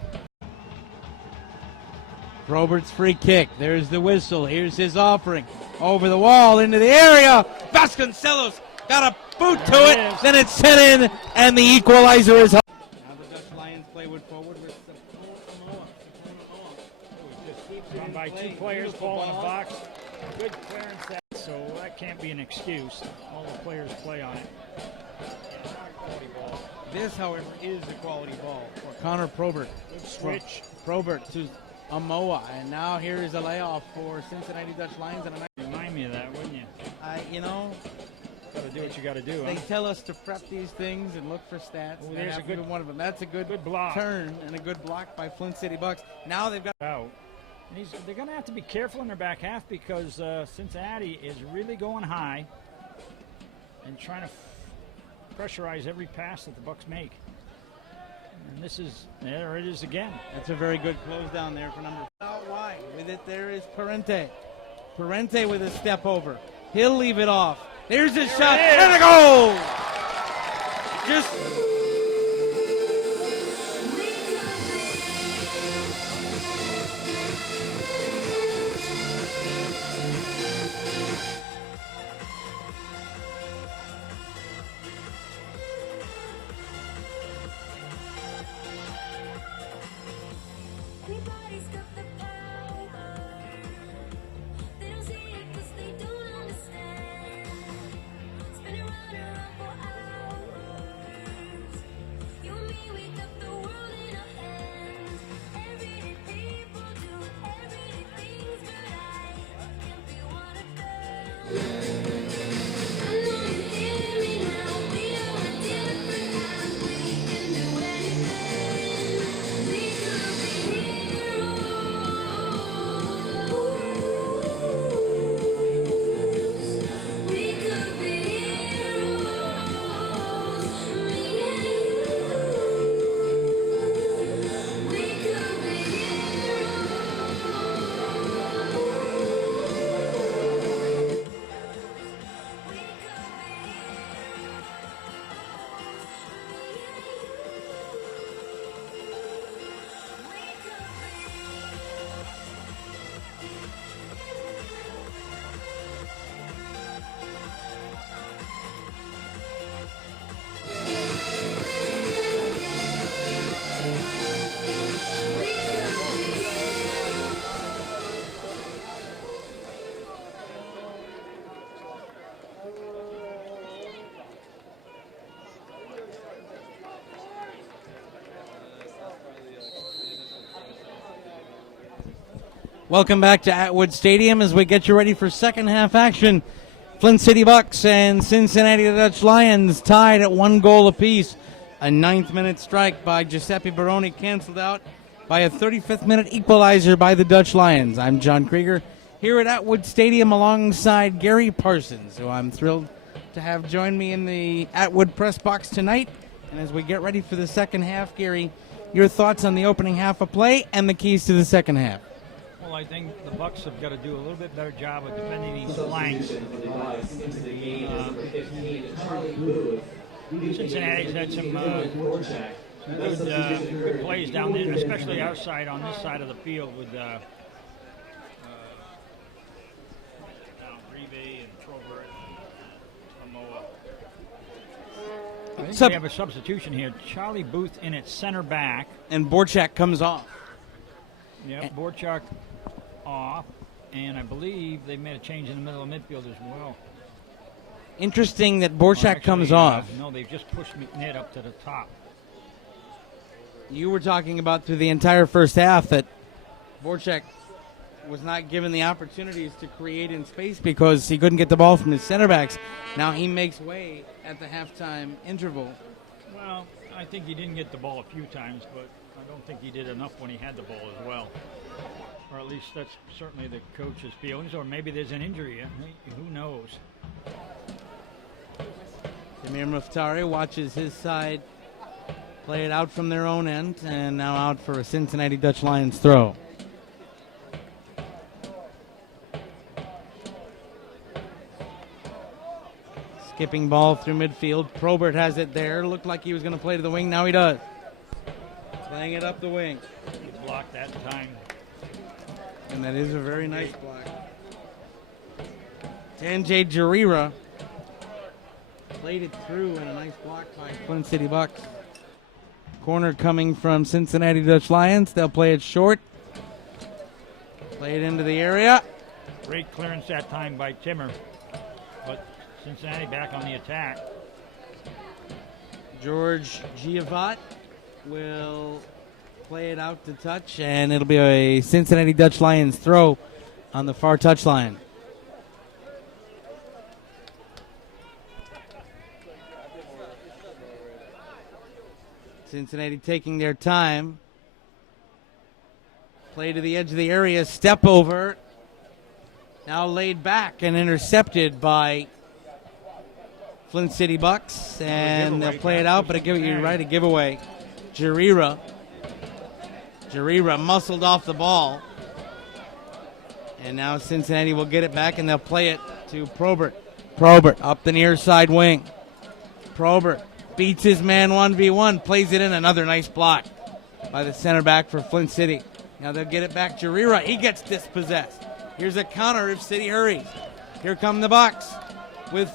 Robert's free kick. There's the whistle. Here's his offering. Over the wall into the area. Vasconcelos got a boot to There it. it is. Then it's set in, and the equalizer is. Now the Dutch Lions play with forward with Run by two players, ball in a box. Good clearance, so that can't be an excuse. All the players play on it. Quality ball. This, however, is the quality ball for Connor Probert. Good switch. Probert to Amoa, and now here is a layoff for Cincinnati Dutch Lions. And Remind me of that, wouldn't you? you know, Got to do what you got to do. they Huh? tell us to prep these things and look for stats. Oh, and there's that a happens to good- be one of them. That's a good block. turn and a good block by Flint City Bucks. Now they've got. Out. And they're going to have to be careful in their back half because Cincinnati is really going high and trying to pressurize every pass that the Bucks make. And there it is again. That's a very good close down there for number. Out wide with it, there is Parente. Parente with a step over. He'll leave it off. There's a shot and a goal. Just. Everybody's got the power. They don't see it 'cause they don't understand. Spinning round and round for hours. You and me, we got the world in our hands. Everyday people do everyday things, but I can't be one of them. I know you hear me now. We are a different kind. We can do anything. We could be heroes. We could be heroes. Me and you. We could be Welcome back to Atwood Stadium as we get you ready for second half action. Flint City Bucks and Cincinnati Dutch Lions tied at 1 goal apiece. A 9th-minute strike by Giuseppe Baroni canceled out by a 35th-minute equalizer by the Dutch Lions. I'm John Krieger here at Atwood Stadium alongside Gary Parsons, who I'm thrilled to have join me in the Atwood press box tonight. And as we get ready for the second half, Gary, your thoughts on the opening half of play and the keys to the second half. Well, I think the Bucks have got to do a little bit better job of defending these flanks. Cincinnati's had some good plays down there, especially our side on this side of the field with Rive and Trobert and Samoa. I think we have a substitution here. Charlie Booth in at center back. And Borchak comes off. Yep, Borchak off, and I believe they made a change in the middle of midfield as well. Interesting that Borchak comes off. No, they've just pushed McNitt up to the top. You were talking about through the entire first half that Borchak was not given the opportunities to create in space because he couldn't get the ball from his center backs. Now he makes way at the halftime interval. Well, I think he didn't get the ball a few times, but I don't think he did enough when he had the ball as well. Or at least that's certainly the coach's feelings, or maybe there's an injury. Who knows? Samir Muftari watches his side play it out from their own end, and now out for a Cincinnati Dutch Lions throw. Skipping ball through midfield. Probert has it there. Looked like he was going to play to the wing. Now he does. Playing it up the wing. He blocked that time. And that is a very nice block. Tanjay Jarira played it through and a nice block by Flint City Bucks. Corner coming from Cincinnati Dutch Lions. They'll play it short. Play it into the area. Great clearance that time by Timmer. But Cincinnati back on the attack. George Giavat will play it out to touch, and it'll be a Cincinnati Dutch Lions throw on the far touchline. Cincinnati taking their time. Play to the edge of the area, step over. Now laid back and intercepted by Flint City Bucks, and they'll play it out, but a giveaway. Jarira. Jarira muscled off the ball. And now Cincinnati will get it back, and they'll play it to Probert. Probert up the near side wing. Probert beats his man 1v1, plays it in. Another nice block by the center back for Flint City. Now they'll get it back. Jarira, he gets dispossessed. Here's a counter if City hurries. Here come the Bucks with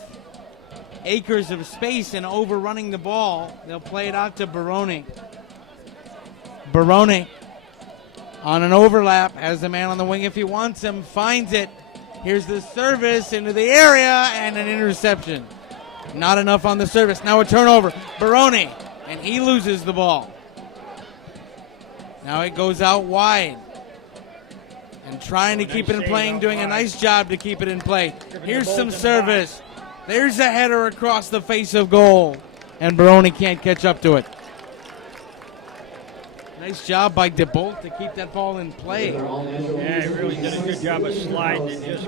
acres of space and overrunning the ball. They'll play it out to Baroni. Baroni on an overlap has the man on the wing if he wants him, finds it. Here's the service into the area and an interception. Not enough on the service. Now a turnover. Baroni, and he loses the ball. Now it goes out wide. And trying to keep it in play, doing a nice job to keep it in play. Here's some service. There's a header across the face of goal. And Baroni can't catch up to it. Nice job by DeBolt to keep that ball in play. Yeah, he really did a good job of sliding and just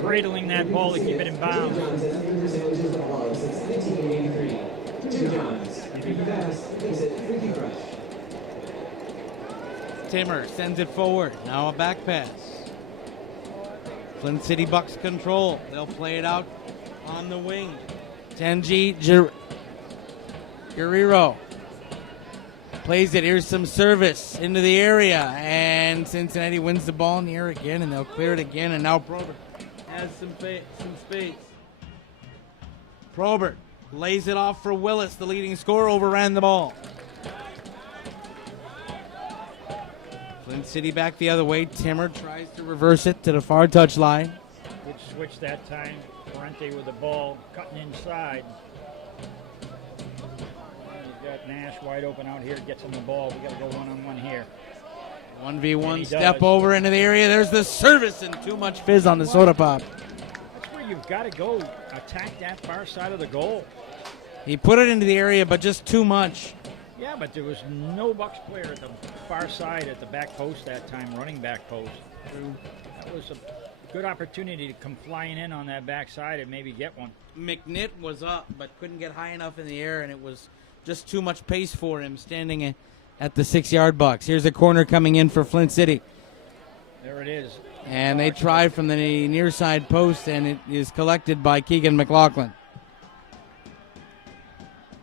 cradling that ball to keep it in bounds. Timmer sends it forward. Now a back pass. Flint City Bucks control. They'll play it out on the wing. Tenji Guerrero plays it. Here's some service into the area. And Cincinnati wins the ball in the air again, and they'll clear it again. And now Probert has some space. Probert lays it off for Willis. The leading scorer overran the ball. Flint City back the other way. Timmer tries to reverse it to the far touchline. Good switch that time. Parente with the ball cutting inside. You've got Nash wide open out here. Gets him the ball. We got to go one-on-one here. 1v1 step over into the area. There's the service and too much fizz on the soda pop. That's where you've got to go. Attack that far side of the goal. He put it into the area, but just too much. Yeah, but there was no Bucks player at the far side at the back post that time, running back post. That was a good opportunity to come flying in on that back side and maybe get one. McNitt was up, but couldn't get high enough in the air, and it was just too much pace for him standing at the 6-yard box. Here's a corner coming in for Flint City. There it is. And they try from the near side post, and it is collected by Keegan McLaughlin.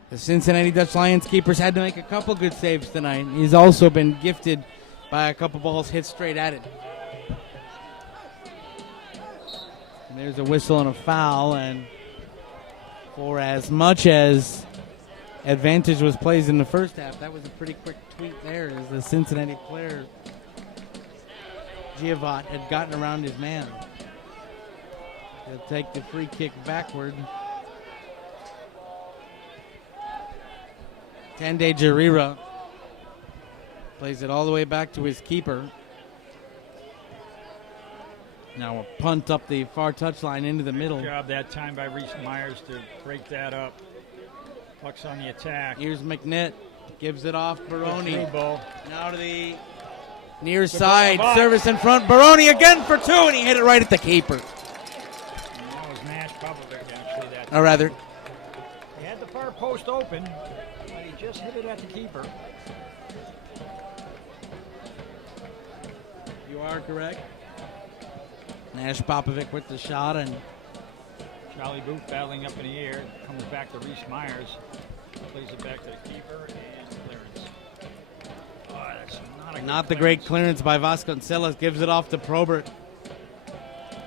The Cincinnati Dutch Lions keepers had to make a couple good saves tonight. He's also been gifted by a couple balls hit straight at it. And there's a whistle and a foul, and for as much as advantage was played in the first half, that was a pretty quick tweet there as the Cincinnati player, Giovat, had gotten around his man. He'll take the free kick backward. Tande Jarira plays it all the way back to his keeper. Now a punt up the far touchline into the middle. Good job that time by Reese Myers to break that up. Bucks on the attack. Here's McNitt. Gives it off Baroni. Good through ball. Now to the near side. Service in front. Baroni again for two, and he hit it right at the keeper. And that was Nash Popovic actually that Or rather, he had the far post open, but he just hit it at the keeper. you are correct. Nash Popovic with the shot, and Charlie Booth battling up in the air. Comes back to Reese Myers. Plays it back to the keeper and clearance. Oh, that's not a good not the great clearance by Vasconcelos. Gives it off to Probert.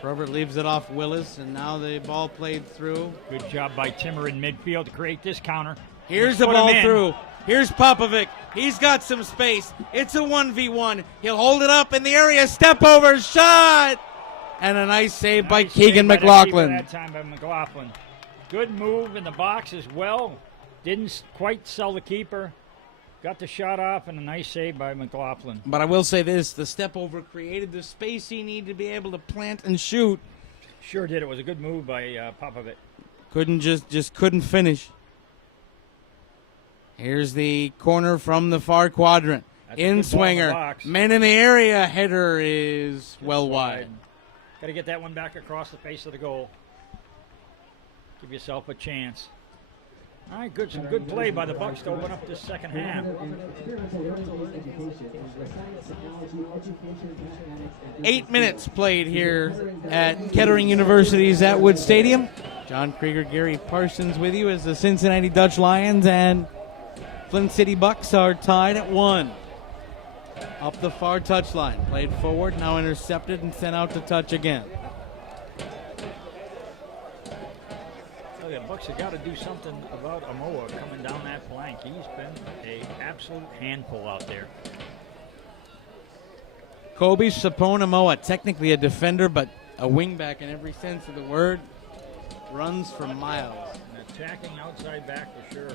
Probert leaves it off Willis, and now the ball played through. Good job by Timmer in midfield to create this counter. Here's the Put him ball in. through. Here's Popovic. He's got some space. It's a 1v1. He'll hold it up in the area. Step over, shot! And a nice save by Nice Keegan save by the McLaughlin. keeper That time by McLaughlin. Good move in the box as well. Didn't quite sell the keeper. Got the shot off, and a nice save by McLaughlin. But I will say this, the step over created the space he needed to be able to plant and shoot. Sure did. It was a good move by Popovic. Couldn't just couldn't finish. Here's the corner from the far quadrant. That's a good ball in the In-swinger. box. Men in the area. Header is well wide. Got to get that one back across the face of the goal. Give yourself a chance. All right, good. Some good play by the Bucks to open up this second half. 8 minutes played here at Kettering University's Atwood Stadium. John Krieger, Gary Parsons with you as the Cincinnati Dutch Lions and Flint City Bucks are tied at 1. Up the far touchline, played forward, now intercepted and sent out to touch again. Oh, yeah, Bucks have got to do something about Amoa coming down that flank. He's been an absolute handful out there. Kobe Sapone Amoa, technically a defender, but a wingback in every sense of the word. Runs for miles. An attacking outside back for sure.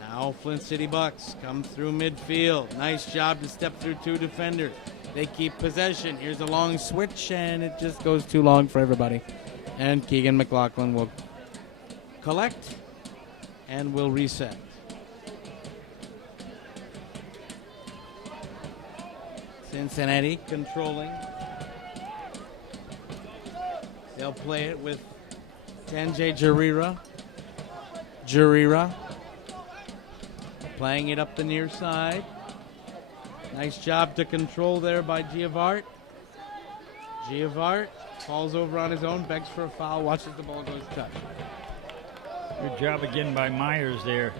Now Flint City Bucks come through midfield. Nice job to step through 2 defenders. They keep possession. Here's a long switch, and it just goes too long for everybody. And Keegan McLaughlin will collect and will reset. Cincinnati controlling. They'll play it with Tanjay Jarira. Playing it up the near side. Nice job to control there by Giavart. Giavart falls over on his own, begs for a foul, watches the ball go to touch. Good job again by Myers there.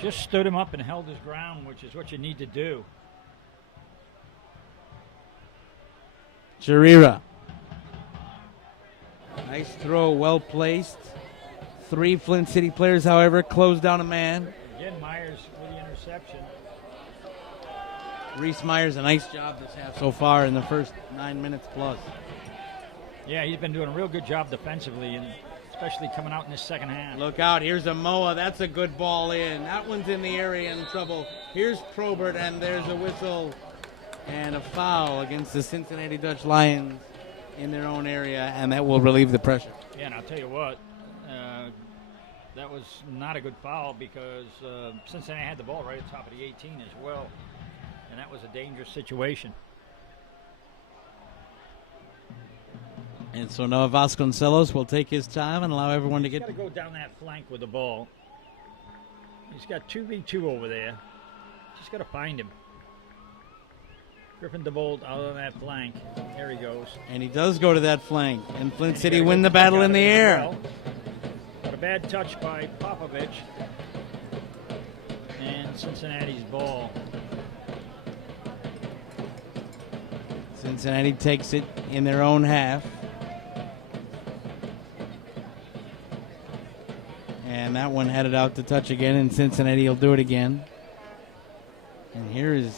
Just stood him up and held his ground, which is what you need to do. Jarira. Nice throw, well placed. 3 Flint City players, however, closed down a man. Again, Myers with the interception. Reese Myers, a nice job this half so far in the first 9 minutes plus. Yeah, he's been doing a real good job defensively, and especially coming out in this second half. Look out, here's a Moa. That's a good ball in. That one's in the area in trouble. Here's Probert, and there's a whistle and a foul against the Cincinnati Dutch Lions in their own area, and that will relieve the pressure. Yeah, and I'll tell you what, that was not a good foul because Cincinnati had the ball right at the top of the 18 as well, and that was a dangerous situation. And so now Vasconcelos will take his time and allow everyone to He's get... got to go down that flank with the ball. He's got 2v2 over there. Just got to find him. Griffin DeBolt out on that flank. There he goes. And he does go to that flank. And Flint City win the battle in the air. Well. Got a bad touch by Popovich. And Cincinnati's ball. Cincinnati takes it in their own half. And that one headed out to touch again, and Cincinnati will do it again. And here is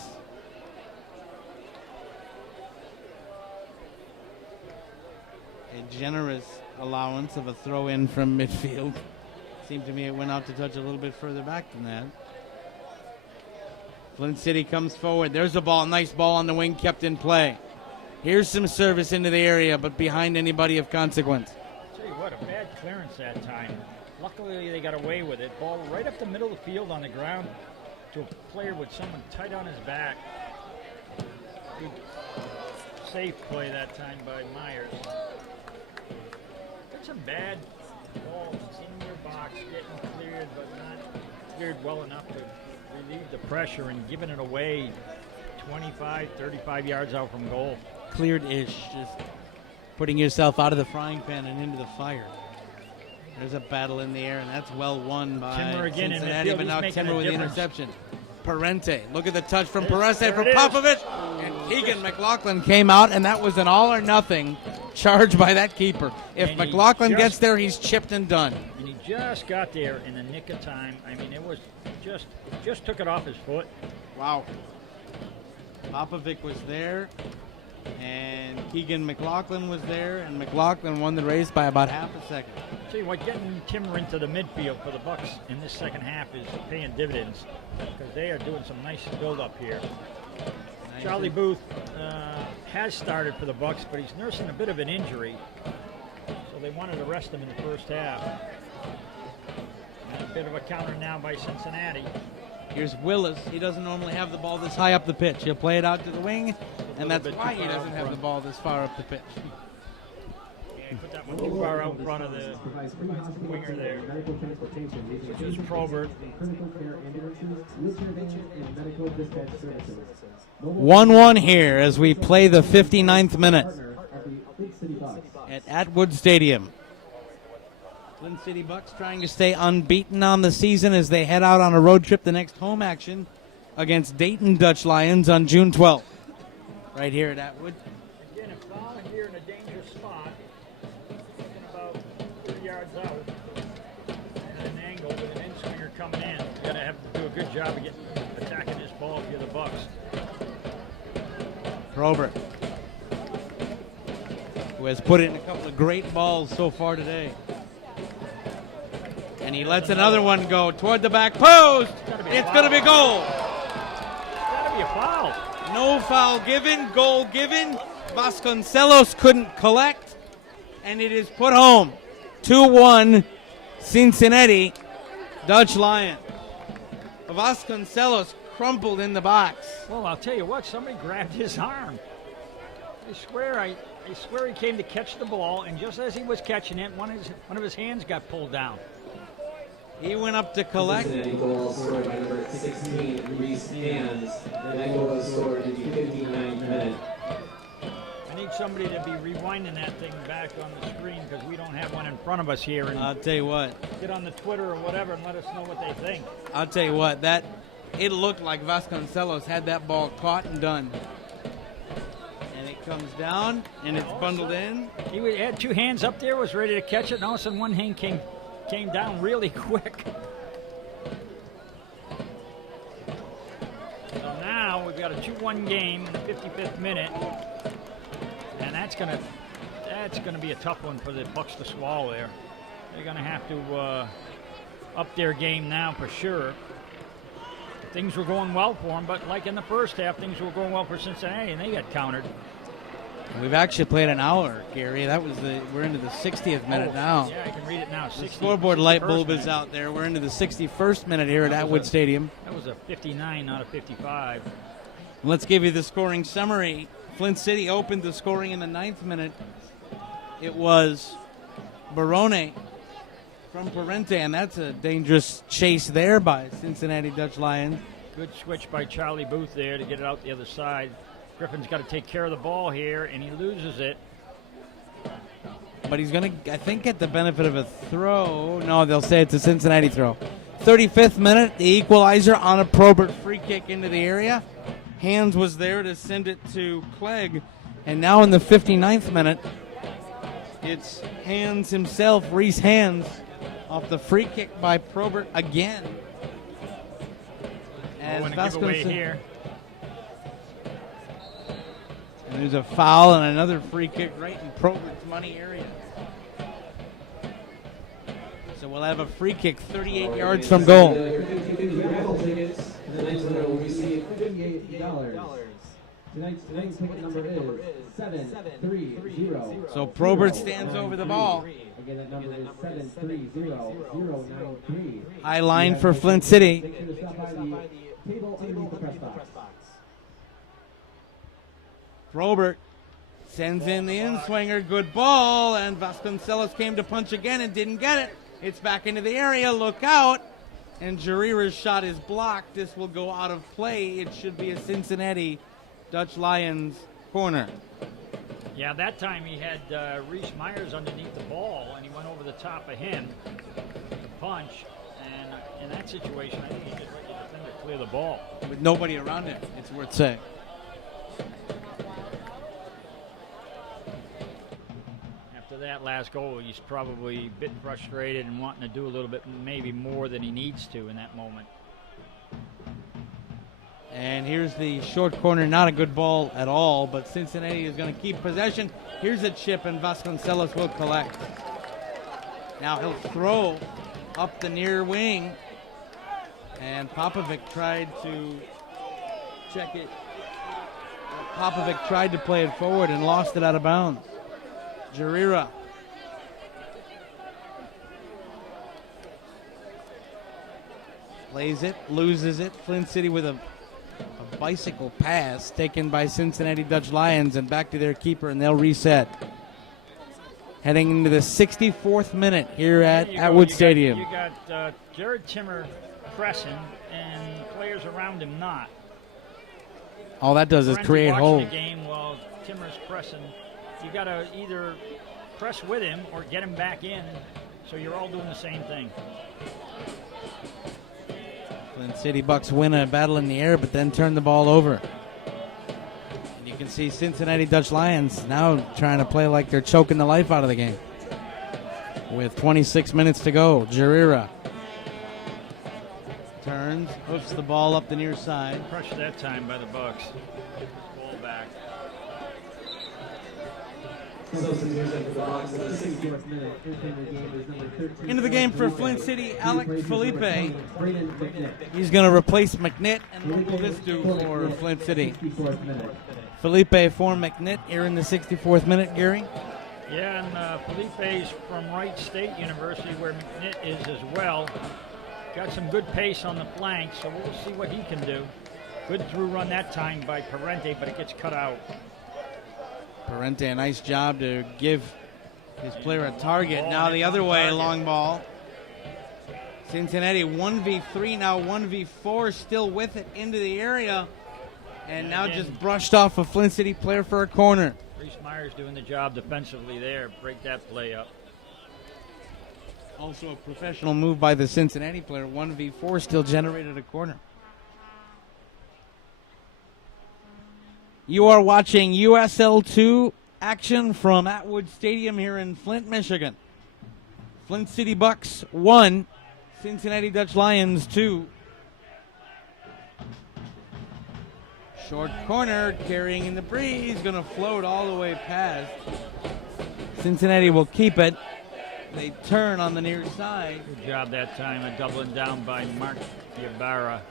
a generous allowance of a throw in from midfield. Seemed to me it went out to touch a little bit further back than that. Flint City comes forward. There's a ball. Nice ball on the wing, kept in play. Here's some service into the area, but behind anybody of consequence. I'll tell you what, a bad clearance that time. Luckily, they got away with it. Ball right up the middle of the field on the ground to a player with someone tight on his back. Good safe play that time by Myers. Got some bad balls in your box, getting cleared, but not cleared well enough to relieve the pressure and giving it away 25, 35 yards out from goal. Cleared-ish, just putting yourself out of the frying pan and into the fire. There's a battle in the air, and that's well won by Timmer again Cincinnati, in midfield. but now He's making Timmer a with the difference. interception. Parente, look at the touch from There Parente for it is. Popovich, and Keegan McLaughlin came out, and that was an all-or-nothing charge by that keeper. If And he McLaughlin just- gets there, he's chipped and done. And he just got there in the nick of time. I mean, it was just took it off his foot. Wow. Popovic was there, and Keegan McLaughlin was there, and McLaughlin won the race by about half a second. Tell you what, getting Timmer into the midfield for the Bucks in this second half is paying dividends because they are doing some nice build-up here. Charlie Booth has started for the Bucks, but he's nursing a bit of an injury, so they wanted to rest him in the first half. And a bit of a counter now by Cincinnati. Here's Willis. He doesn't normally have the ball this high up the pitch. He'll play it out to the wing, and that's bit why too he far doesn't out have the front. ball this far up the pitch. Yeah, He put that one too far out in front of the winger there. Medical transportation, Which is Probert. critical care ambulances, wheelchair vans, and medical dispatch services. 1-1 here as we play the 59th minute Partner of the Flint City Bucks. at Atwood Stadium. Flint City Bucks trying to stay unbeaten on the season as they head out on a road trip. The next home action against Dayton Dutch Lions on June 12th. Right here at Atwood. Again, a foul here in a dangerous spot. Looking about 30 yards out. And an angle with an in-swinger coming in. You got to have to do a good job of attacking this ball if you're the Bucks. Probert, who has put in a couple of great balls so far today. And he lets another one go toward the back post. It's going to be a goal. Got to be a foul. No foul given, goal given. Vasconcelos couldn't collect, and it is put home. 2-1 Cincinnati Dutch Lion. Vasconcelos crumpled in the box. Well, I'll tell you what, somebody grabbed his arm. I swear he came to catch the ball, and just as he was catching it, one of his hands got pulled down. He went up to collect. Cincinnati goal scored by number 16, Reese Hands. And that goal was scored in the 59th minute. I need somebody to be rewinding that thing back on the screen because we don't have one in front of us here. And I'll tell you what. get on the Twitter or whatever and let us know what they think. I'll tell you what. It looked like Vasconcelos had that ball caught and done. And it comes down, and it's bundled in. He had two hands up there, was ready to catch it, and all of a sudden one hand came down really quick. So now we've got a 2-1 game in the 55th minute, and that's gonna be a tough one for the Bucks to swallow there. They're gonna have to up their game now for sure. Things were going well for them, but like in the first half, things were going well for Cincinnati, and they got countered. We've actually played an hour, Gary. We're into the 60th minute now. Yeah, I can read it now. The scoreboard light bulb is out there. We're into the 61st minute here at Atwood Stadium. That was a 59, not a 55. Let's give you the scoring summary. Flint City opened the scoring in the 9th minute. It was Barone from Parente, and that's a dangerous chase there by Cincinnati Dutch Lions. Good switch by Charlie Booth there to get it out the other side. Griffin's got to take care of the ball here, and he loses it. But he's going to, I think, get the benefit of a throw. No, they'll say it's a Cincinnati throw. 35th minute, the equalizer on a Probert free kick into the area. Hands was there to send it to Clegg. And now in the 59th minute, it's Hands himself, Reese Hands, off the free kick by Probert again. And a giveaway here. And there's a foul and another free kick right in Probert's money area. So we'll have a free kick 38 yards from goal. Raffle tickets. Tonight's winner will receive $58. Tonight's ticket number is 730. So Probert stands over the ball. Again, that number is 730-093. High line for Flint City. Make sure to stop by the table underneath the press box. Probert sends in the in-swinger. Good ball. And Vasconcelos came to punch again and didn't get it. It's back into the area. Look out. And Jarira's shot is blocked. This will go out of play. It should be a Cincinnati Dutch Lions corner. Yeah, that time he had Reese Myers underneath the ball, and he went over the top of him to punch. And in that situation, I think he just let the defender clear the ball. With nobody around him, it's worth saying. After that last goal, he's probably a bit frustrated and wanting to do a little bit, maybe more than he needs to in that moment. And here's the short corner, not a good ball at all, but Cincinnati is going to keep possession. Here's a chip, and Vasconcelos will collect. Now he'll throw up the near wing, and Popovic tried to check it. Popovic tried to play it forward and lost it out of bounds. Jarira. Plays it, loses it. Flint City with a bicycle pass taken by Cincinnati Dutch Lions and back to their keeper, and they'll reset. heading into the 64th minute here at There you go. Atwood You Stadium. You got Jared Timmer pressing and players around him not. All that does is Parenti create watching holes. the game while Timmer's pressing. You got to either press with him or get him back in, so you're all doing the same thing. Flint City Bucks win a battle in the air, but then turn the ball over. And you can see Cincinnati Dutch Lions now trying to play like they're choking the life out of the game. With 26 minutes to go, Jarira turns, hoofs the ball up the near side. Crushed that time by the Bucks. Ball back. Substitution for the Bucks in the 64th minute. Entering the game is number 13. Into the game for Flint City, Alec Felipe. He's going to replace McNitt, and what will this do for Flint City? Felipe for McNitt here in the 64th minute, Gary. Yeah, and Felipe's from Wright State University, where McNitt is as well. Got some good pace on the flank, so we'll see what he can do. Good through run that time by Parenti, but it gets cut out. Parenti, a nice job to give his player a target. Ball Now and the it's other on way, target. long ball. Cincinnati 1v3, now 1v4, still with it into the area. And now again, just brushed off a Flint City player for a corner. Reese Myers doing the job defensively there. Break that play up. Also a professional move by the Cincinnati player. 1v4 still generated a corner. You are watching USL2 action from Atwood Stadium here in Flint, Michigan. Flint City Bucks 1, Cincinnati Dutch Lions 2. Short corner, carrying in the breeze, going to float all the way past. Cincinnati will keep it. They turn on the near side. Good job that time of doubling down by Mark Ibarra.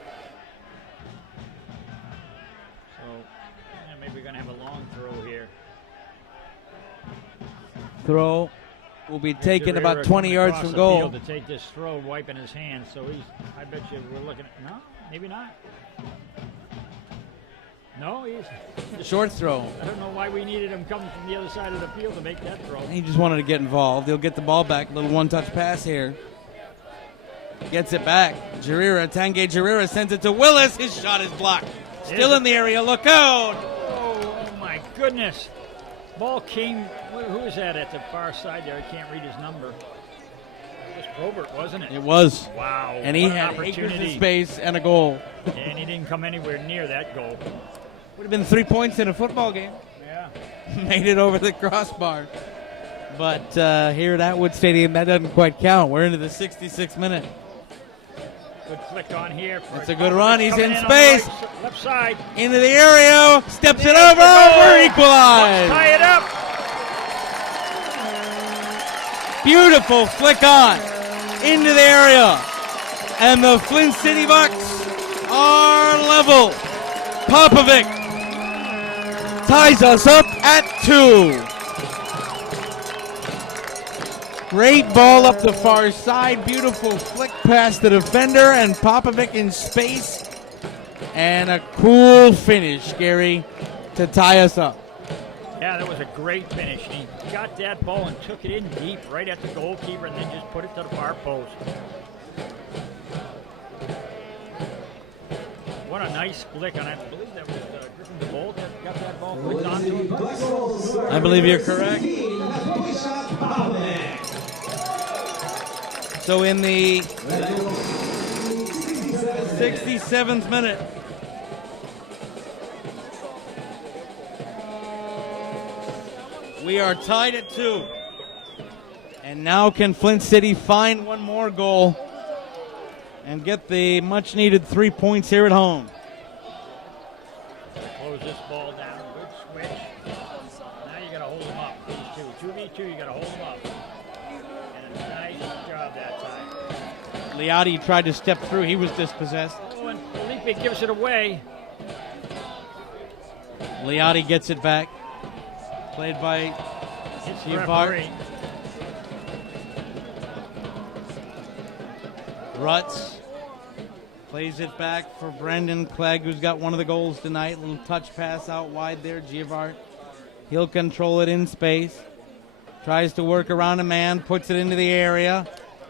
So maybe we're going to have a long throw here. Throw will be taken Guerrero about 20 coming yards across from the goal. field to take this throw, wiping his hands. So I bet you we're looking at, no, maybe not. No, he's Short throw. I don't know why we needed him coming from the other side of the field to make that throw. He just wanted to get involved. He'll get the ball back. Little one-touch pass here. Gets it back. Tanguy Jarira sends it to Willis. His shot is blocked. Still in the area. Look out. Oh my goodness. Ball came, who is that at the far side there? I can't read his number. It was Probert, wasn't it? It was. Wow. And he what an had acres of opportunity. space and a goal. And he didn't come anywhere near that goal. Would have been 3 points in a football game. Yeah. Made it over the crossbar. But here at Atwood Stadium, that doesn't quite count. We're into the 66th minute. Good flick on here. It's a good run. He's Coming in on the space. left side. Into the area. Steps it over. Bucks We're equalized. tie it up. Beautiful flick on into the area. And the Flint City Bucks are level. Popovic ties us up at 2. Great ball up the far side. Beautiful flick past the defender, and Popovic in space. And a cool finish, Gary, to tie us up. Yeah, that was a great finish. He got that ball and took it in deep right at the goalkeeper and then just put it to the far post. What a nice flick on it. I believe that was Griffin DeBolt that got that ball flicked onto him. I believe you're correct. So in the 67th minute, we are tied at 2. And now can Flint City find one more goal and get the much-needed 3 points here at home? Close this ball down. Good switch. Now you got to hold him up. These two. 2v2, you got to hold him up. And a nice job that time. Liotti tried to step through. He was dispossessed. Oh, and Felipe gives it away. Liotti gets it back. Played by It's the Giavart. referee. Rutz plays it back for Brendan Clegg, who's got one of the goals tonight. Little touch pass out wide there. Giavart. He'll control it in space. Tries to work around a man, puts it into the area.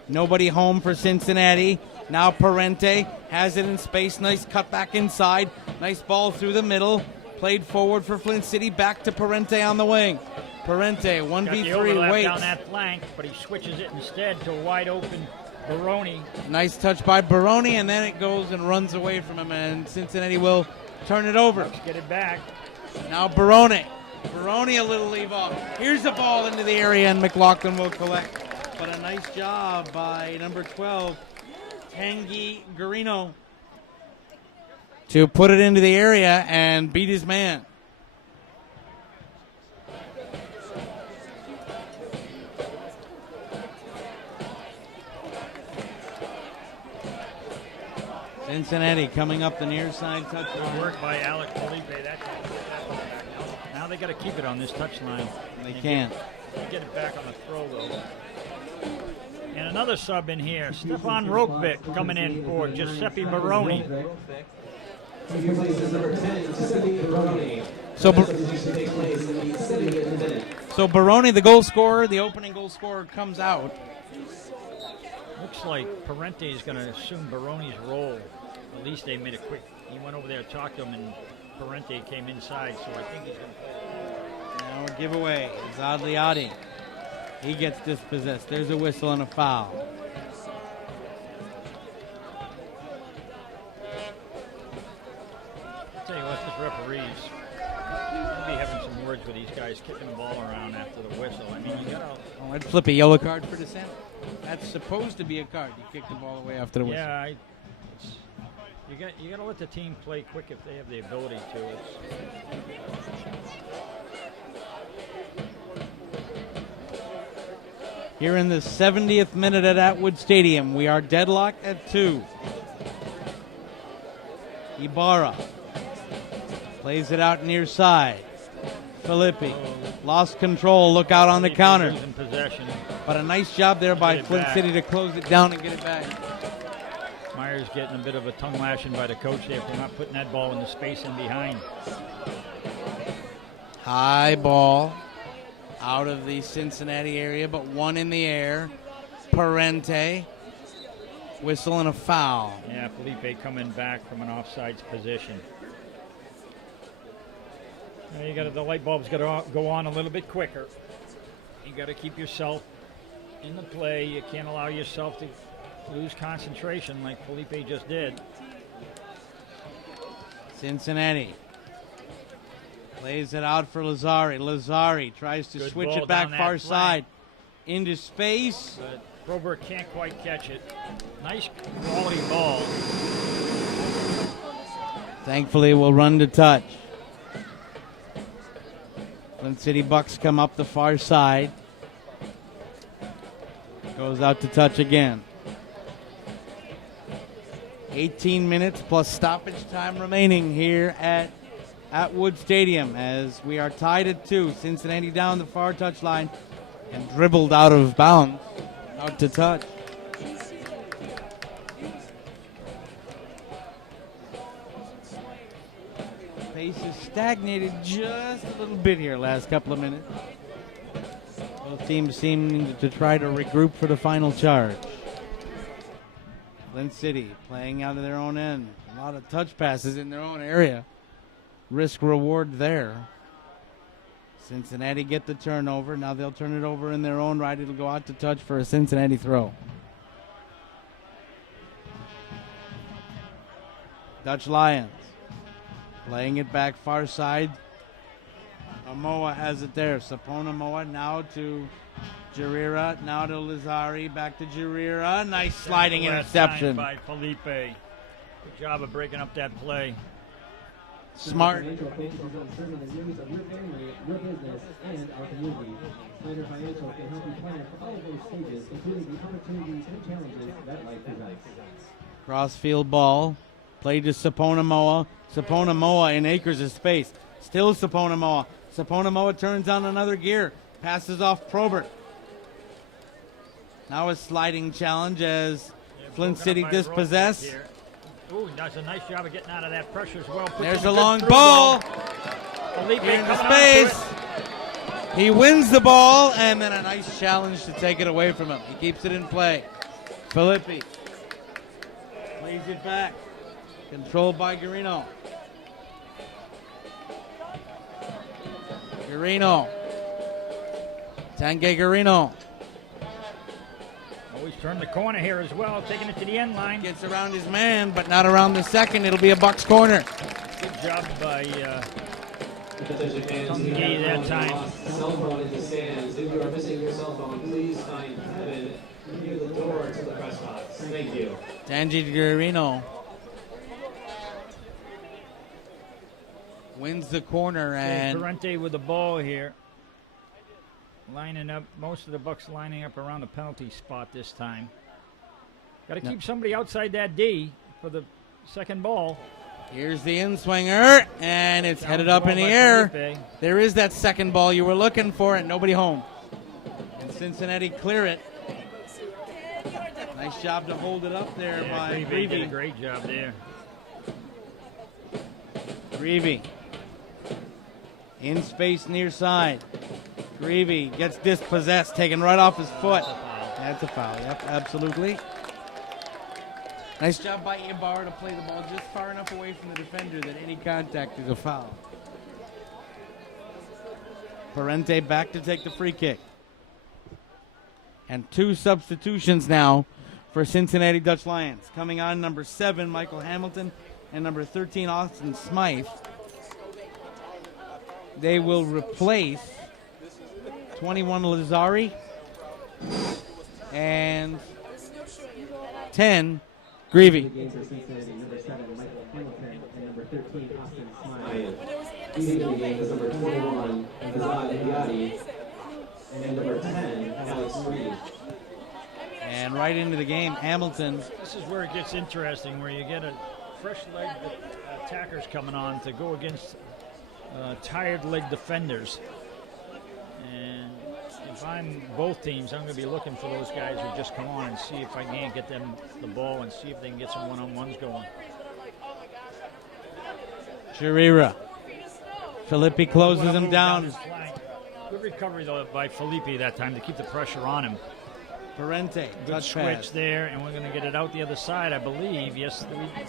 Nobody home for Cincinnati. Now Parente has it in space. Nice cut back inside. Nice ball through the middle. Played forward for Flint City. Back to Parente on the wing. Parente, Got the 1v3, overlap waits. down that flank, but he switches it instead to a wide open Baroni. Nice touch by Baroni, and then it goes and runs away from him, and Cincinnati will turn it over. Let's get it back. Now Baroni. Baroni a little leave off. Here's the ball into the area, and McLaughlin will collect. But a nice job by number 12, Tanguy Garino, to put it into the area and beat his man. Cincinnati coming up the near side touch Good line. work by Alec Felipe. Now they got to keep it on this touch line. They can't. Get it back on the throw, though. And another sub in here. Stefan Rokvik coming in for Giuseppe Baroni. He replaces number 10, Giuseppe Baroni. So, Substitution takes place in the 70th minute. so Baroni, the goal scorer, the opening goal scorer, comes out. Looks like Parente is going to assume Baroni's role. At least they made a quick. He went over there, talked to him, and Parente came inside. So I think he's going to play. Now a giveaway. Zadliati. He gets dispossessed. There's a whistle and a foul. I'll tell you what, this referees, I'll be having some words with these guys kicking the ball around after the whistle. I mean, you got to. Oh, I'd flip a yellow card for dissent. That's supposed to be a card. You kick the ball away after the whistle. Yeah, you got to let the team play quick if they have the ability to. Here in the 70th minute at Atwood Stadium, we are deadlocked at 2. Ibarra plays it out near side. Filippi lost control. Look out on the counter. Losing possession. But a nice job there by Get it Flint back. City to close it down and get it back. Myers getting a bit of a tongue lashing by the coach there for not putting that ball in the space in behind. High ball out of the Cincinnati area, but one in the air. Parente. Whistle and a foul. Yeah, Felipe coming back from an offsides position. Now you got the light bulb's got to go on a little bit quicker. You got to keep yourself in the play. You can't allow yourself to lose concentration like Felipe just did. Cincinnati lays it out for Lazzari. Lazzari tries to Good switch ball it back down that far flank. side into space. But Broberg can't quite catch it. Nice quality ball. Thankfully, we'll run to touch. Flint City Bucks come up the far side. Goes out to touch again. 18 minutes plus stoppage time remaining here at Atwood Stadium as we are tied at 2. Cincinnati down the far touch line and dribbled out of bounds. Out to touch. Pace has stagnated just a little bit here last couple of minutes. Both teams seem to try to regroup for the final charge. Flint City playing out of their own end. A lot of touch passes in their own area. Risk reward there. Cincinnati get the turnover. Now they'll turn it over in their own right. It'll go out to touch for a Cincinnati throw. Dutch Lions playing it back far side. Amoa has it there. Sapona Moa now to Jarira. Now to Lazzari. Back to Jarira. Nice sliding Last time interception. by Felipe. Good job of breaking up that play. Smart. Financial focuses on serving the needs of your family, your business, and our community. Snyder Financial can help you plan for all of those stages, including the opportunities and challenges that life presents. Crossfield ball. Played to Sapona Moa. Sapona Moa in acres of space. Still Sapona Moa. Sapona Moa turns on another gear. Passes off Probert. Now a sliding challenge as Flint Broken City up by dispossessed. Rosbeck here. Ooh, does a nice job of getting out of that pressure as well. Puts There's in a good long through ball. Felipe Here into coming onto space. it. He wins the ball, and then a nice challenge to take it away from him. He keeps it in play. Filippi plays it back. Controlled by Garino. Garino. Tanguy Garino. Always turn the corner here as well, taking it to the end line. Gets around his man, but not around the second. It'll be a Bucks corner. Good job by Attention fans, Tanguy we have that one time. lost cell phone in the stands. If you are missing your cell phone, please find Kevin near the door to the press box. Thank you. Tanguy Garino wins the corner, and Parente with the ball here. Lining up, most of the Bucks lining up around the penalty spot this time. Got to keep somebody outside that D for the second ball. here's the in-swinger, and it's headed up in the air. Felipe. There is that second ball you were looking for, and nobody home. And Cincinnati clear it. Nice job to hold it up there by Greavy did a Greavy. great job there. Greavy. In space near side. Greavy gets dispossessed, taken right off his foot. That's a foul, yep, absolutely. Nice job by Ibarra to play the ball just far enough away from the defender that any contact is a foul. Parente back to take the free kick. And two substitutions now for Cincinnati Dutch Lions. Coming on, number 7, Michael Hamilton, and number 13, Austin Smythe. They will replace 21, Lazari, and 10, Greavy. Game for Cincinnati, number 7, Michael Hamilton, and number 13, Austin Smythe. Leading the game is number 21, Azad Hiadi, and number 10, Alex Reed. And right into the game, Hamilton. This is where it gets interesting, where you get a fresh leg attackers coming on to go against tired leg defenders. And if I'm both teams, I'm going to be looking for those guys who just come on and see if I can't get them the ball and see if they can get some one-on-ones going. Chirira. Filippi closes him down. Good recovery, though, by Felipe that time to keep the pressure on him. Parente, Good touch switch pass. there, and we're going to get it out the other side, I believe. Yes,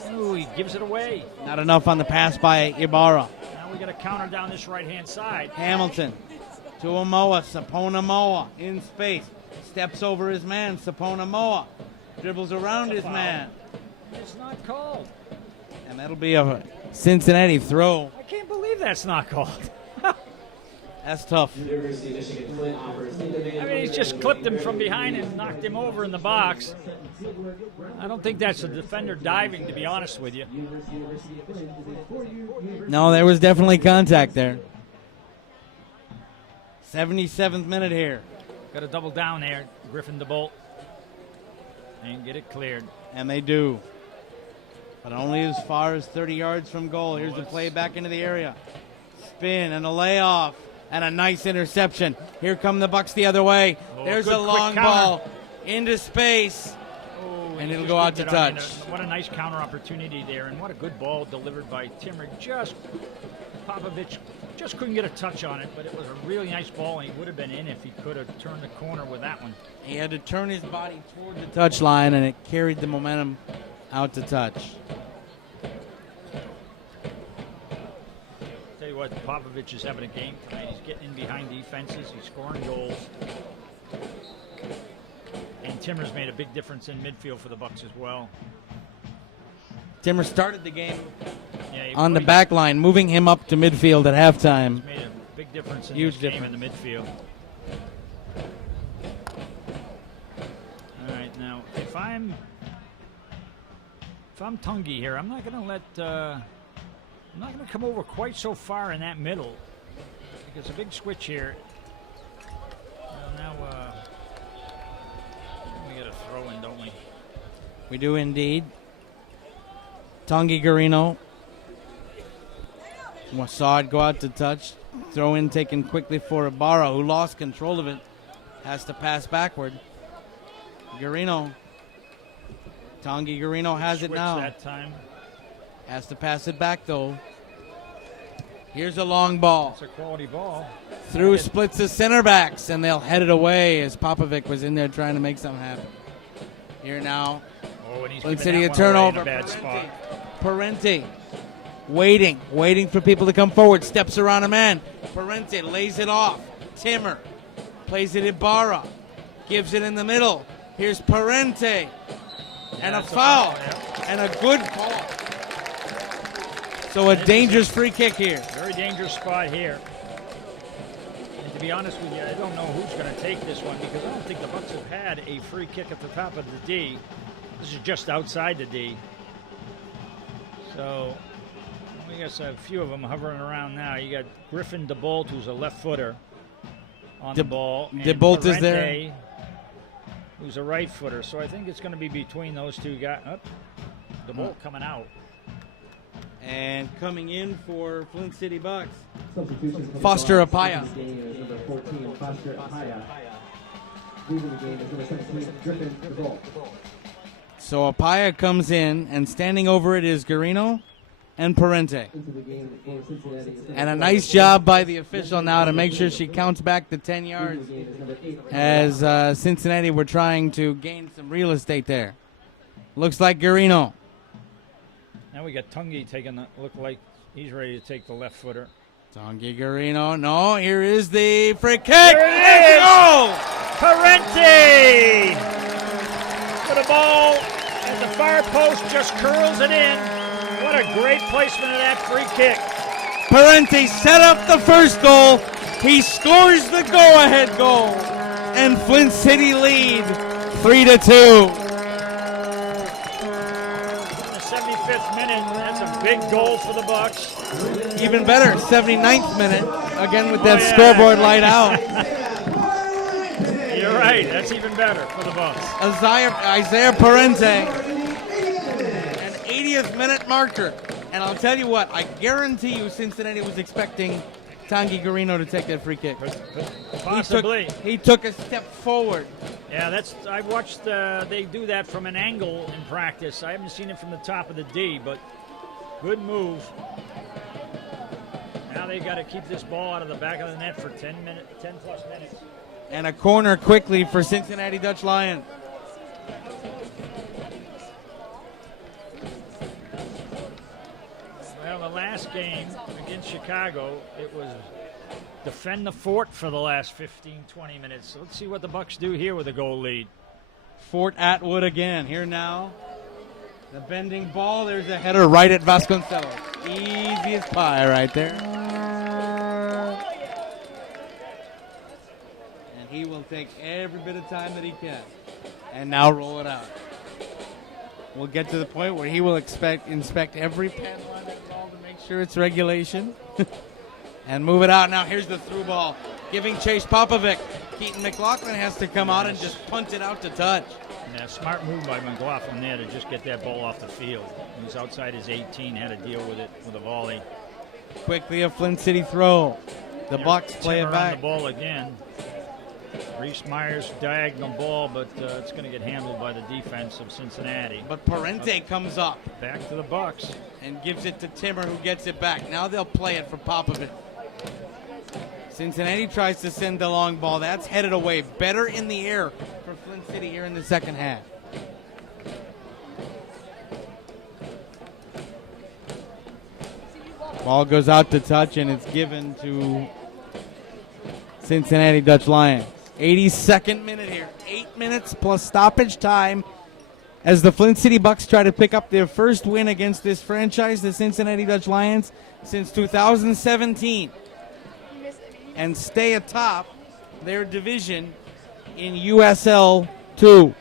he gives it away. Not enough on the pass by Ibarra. Now we got a counter down this right-hand side. Hamilton to Amoa. Sapona Moa in space. Steps over his man. Sapona Moa dribbles around his man. It's not called. And that'll be a Cincinnati throw. I can't believe that's not called. That's tough. University of Michigan Flint offers in-demand. I mean, he's just clipped him from behind and knocked him over in the box. I don't think that's a defender diving, to be honest with you. No, there was definitely contact there. 77th minute here. Got to double down there, Griffin DeBolt, and get it cleared. And they do. But only as far as 30 yards from goal. Here's the play back into the area. Spin and a layoff. And a nice interception. Here come the Bucks the other way. There's good a long quick ball into space. And it'll go out to touch. What a nice counter opportunity there, and what a good ball delivered by Timmer. Popovich just couldn't get a touch on it, but it was a really nice ball, and he would have been in if he could have turned the corner with that one. He had to turn his body toward the touch line, and it carried the momentum out to touch. Tell you what, Popovich is having a game tonight. He's getting in behind defenses. He's scoring goals. And Timmer's made a big difference in midfield for the Bucks as well. Timmer started the game Yeah, on the back line, moving him up to midfield at halftime. Made a big difference in Huge this game in the midfield. All right, now if I'm Tungy here, I'm not going to let. I'm not going to come over quite so far in that middle because a big switch here. Well, now we got a throw in, don't we? We do indeed. Tanguy Garino. Saw it go out to touch. Throw in taken quickly for Ibarra, who lost control of it. Has to pass backward. Garino. Tanguy Garino has it Switch now. that time. Has to pass it back though. Here's a long ball. It's a quality ball. Through splits the center backs, and they'll head it away as Popovic was in there trying to make something happen. Here now, Oh, and he's Flint giving City a that one away in turnover. a bad spot. Parente waiting for people to come forward. Steps around a man. Parente lays it off. Timmer plays it Ibarra. Gives it in the middle. Here's Parente. And a That's foul. yeah. And a good call. So a dangerous free kick here. Very dangerous spot here. And to be honest with you, I don't know who's going to take this one because I don't think the Bucks have had a free kick at the top of the D. This is just outside the D. So we got a few of them hovering around now. You got Griffin DeBolt, who's a left footer on the ball. And DeBolt is there. Parente, who's a right footer. So I think it's going to be between those two guys. Oh, DeBolt coming out. And coming in for Flint City Bucks. Substitution for the Foster Bucks. Apaya. Entering the game is number 14, Foster Apaya. Leaving the game is number 17, Griffin DeVault. So Apaya comes in, and standing over it is Garino and Parente. Into the game for Cincinnati. And a nice job by the official now to make sure she counts back the 10 yards Leaving the game is number 8, as Cincinnati were trying to gain some real estate there. Looks like Garino. Now we got Tungi taking the look like he's ready to take the left footer. Tongi Garino. No, here is the free kick. There it And is! goal! Parente for the ball at the far post, just curls it in. What a great placement of that free kick. Parente set up the first goal. He scores the go-ahead goal. And Flint City lead 3-2. In the 75th minute, that's a big goal for the Bucks. Even better, 79th minute. Again with that yeah. scoreboard light out. You're right, that's even better for the Bucks. Isaiah Parente, an 80th minute marker. And I'll tell you what, I guarantee you Cincinnati was expecting Tanguy Garino to take that free kick. Possibly. He took a step forward. Yeah, I've watched they do that from an angle in practice. I haven't seen it from the top of the D, but good move. Now they got to keep this ball out of the back of the net for 10 plus minutes. And a corner quickly for Cincinnati Dutch Lions. Well, the last game against Chicago, it was defend the fort for the last 15, 20 minutes. So let's see what the Bucks do here with a goal lead. Fort Atwood again. Here now. The bending ball. There's a header right at Vasconcelos. Easy as pie right there. And he will take every bit of time that he can. And now roll it out. We'll get to the point where he will inspect every pen line involved to make sure it's regulation. And move it out. Now here's the through ball. Giving chase Popovic. Keaton McLaughlin has to come out and just punt it out to touch. Yeah, smart move by McLaughlin there to just get that ball off the field. He was outside his 18, had to deal with it with a volley. Quickly a Flint City throw. The Bucks play it Timmer back. on the ball again. Reese Myers diagonal ball, but it's going to get handled by the defense of Cincinnati. But Parente comes up Back to the Bucks. and gives it to Timmer, who gets it back. Now they'll play it for Popovic. Cincinnati tries to send the long ball. That's headed away. Better in the air for Flint City here in the second half. Ball goes out to touch, and it's given to Cincinnati Dutch Lions. 82nd minute here. 8 minutes plus stoppage time as the Flint City Bucks try to pick up their first win against this franchise, the Cincinnati Dutch Lions, since 2017. And stay atop their division in USL 2.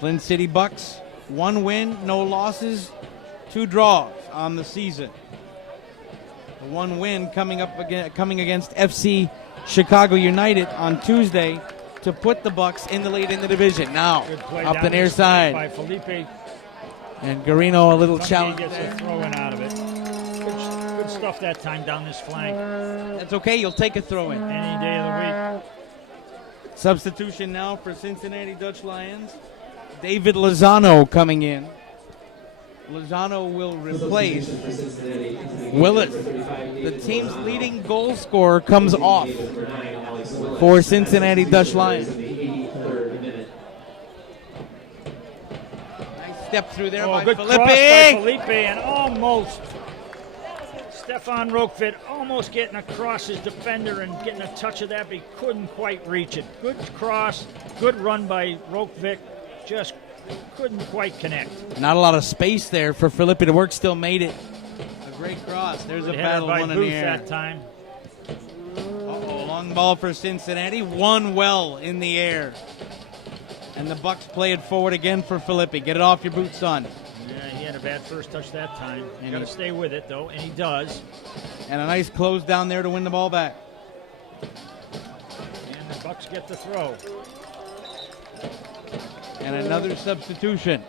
Flint City Bucks, 1 win, no losses, 2 draws on the season. The 1 win coming against FC Chicago United on Tuesday to put the Bucks in the lead in the division. Now, Good play up down the near the side side. by Felipe. And Garino a little Tungi challenge gets there. a throw in out of it. Good stuff that time down this flank. That's okay, you'll take a throw in. Any day of the week. Substitution now for Cincinnati Dutch Lions. David Lozano coming in. Lozano will Substitution replace for Cincinnati. Willis. Number 35, The David team's Lozano. leading goal scorer comes off David number 9, Alex Willis. for And that Cincinnati Dutch substitution Lions. occurs in the 83rd minute. Nice step through there Oh, by good Filippi. cross by Felipe, and almost Stefan Rokvit almost getting across his defender and getting a touch of that, but he couldn't quite reach it. Good cross, good run by Rokvit, just couldn't quite connect. Not a lot of space there for Filippi to work, still made it. A great cross. There's a Header battle by one in Booth the air. that time. Uh-oh, long ball for Cincinnati. One well in the air. And the Bucks play it forward again for Filippi. Get it off your boot, son. Yeah, he had a bad first touch that time. And Got to he- stay with it, though, and he does. And a nice close down there to win the ball back. And the Bucks get the throw. And another substitution.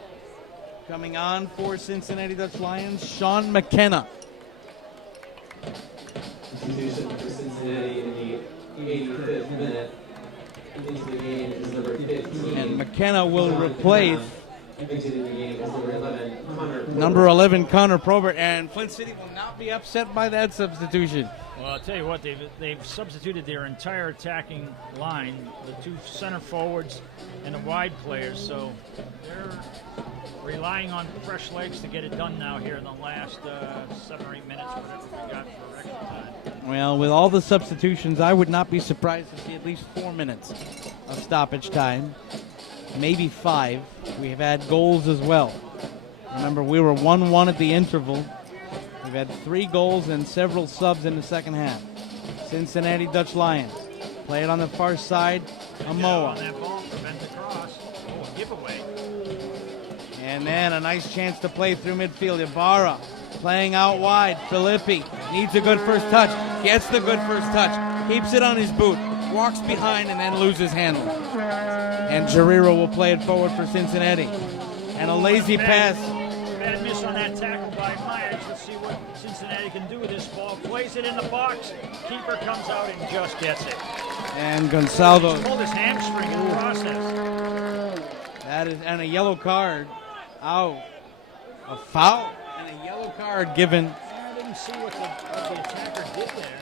Coming on for Cincinnati Dutch Lions, Sean McKenna. Substitution for Cincinnati in the 85th minute. Into the game is number 15. And McKenna will replace Exiting the game is number 11, Connor. number 11, Connor Probert. And Flint City will not be upset by that substitution. Well, I'll tell you what, they've substituted their entire attacking line, the two center forwards and the wide players, so they're relying on fresh legs to get it done now here in the last 7 or 8 minutes, whatever we got for extra time. Well, with all the substitutions, I would not be surprised to see at least 4 minutes of stoppage time. Maybe 5. We have had goals as well. Remember, we were 1-1 at the interval. We've had 3 goals and several subs in the second half. Cincinnati Dutch Lions play it on the far side. On Amoa. that ball, prevent the cross. Oh, a giveaway. And then a nice chance to play through midfield. Ibarra playing out wide. Filippi needs a good first touch. Gets the good first touch. Keeps it on his boot. Walks behind and then loses handle. And Guerrero will play it forward for Cincinnati. And a lazy pass. Bad miss on that tackle by Myers. Let's see what Cincinnati can do with this ball. Plays it in the box. Keeper comes out and just gets it. And Gonsalvo. Pulled his hamstring in the process. That is, and a yellow card. Out. A foul. And a yellow card given. I didn't see what the attacker did there.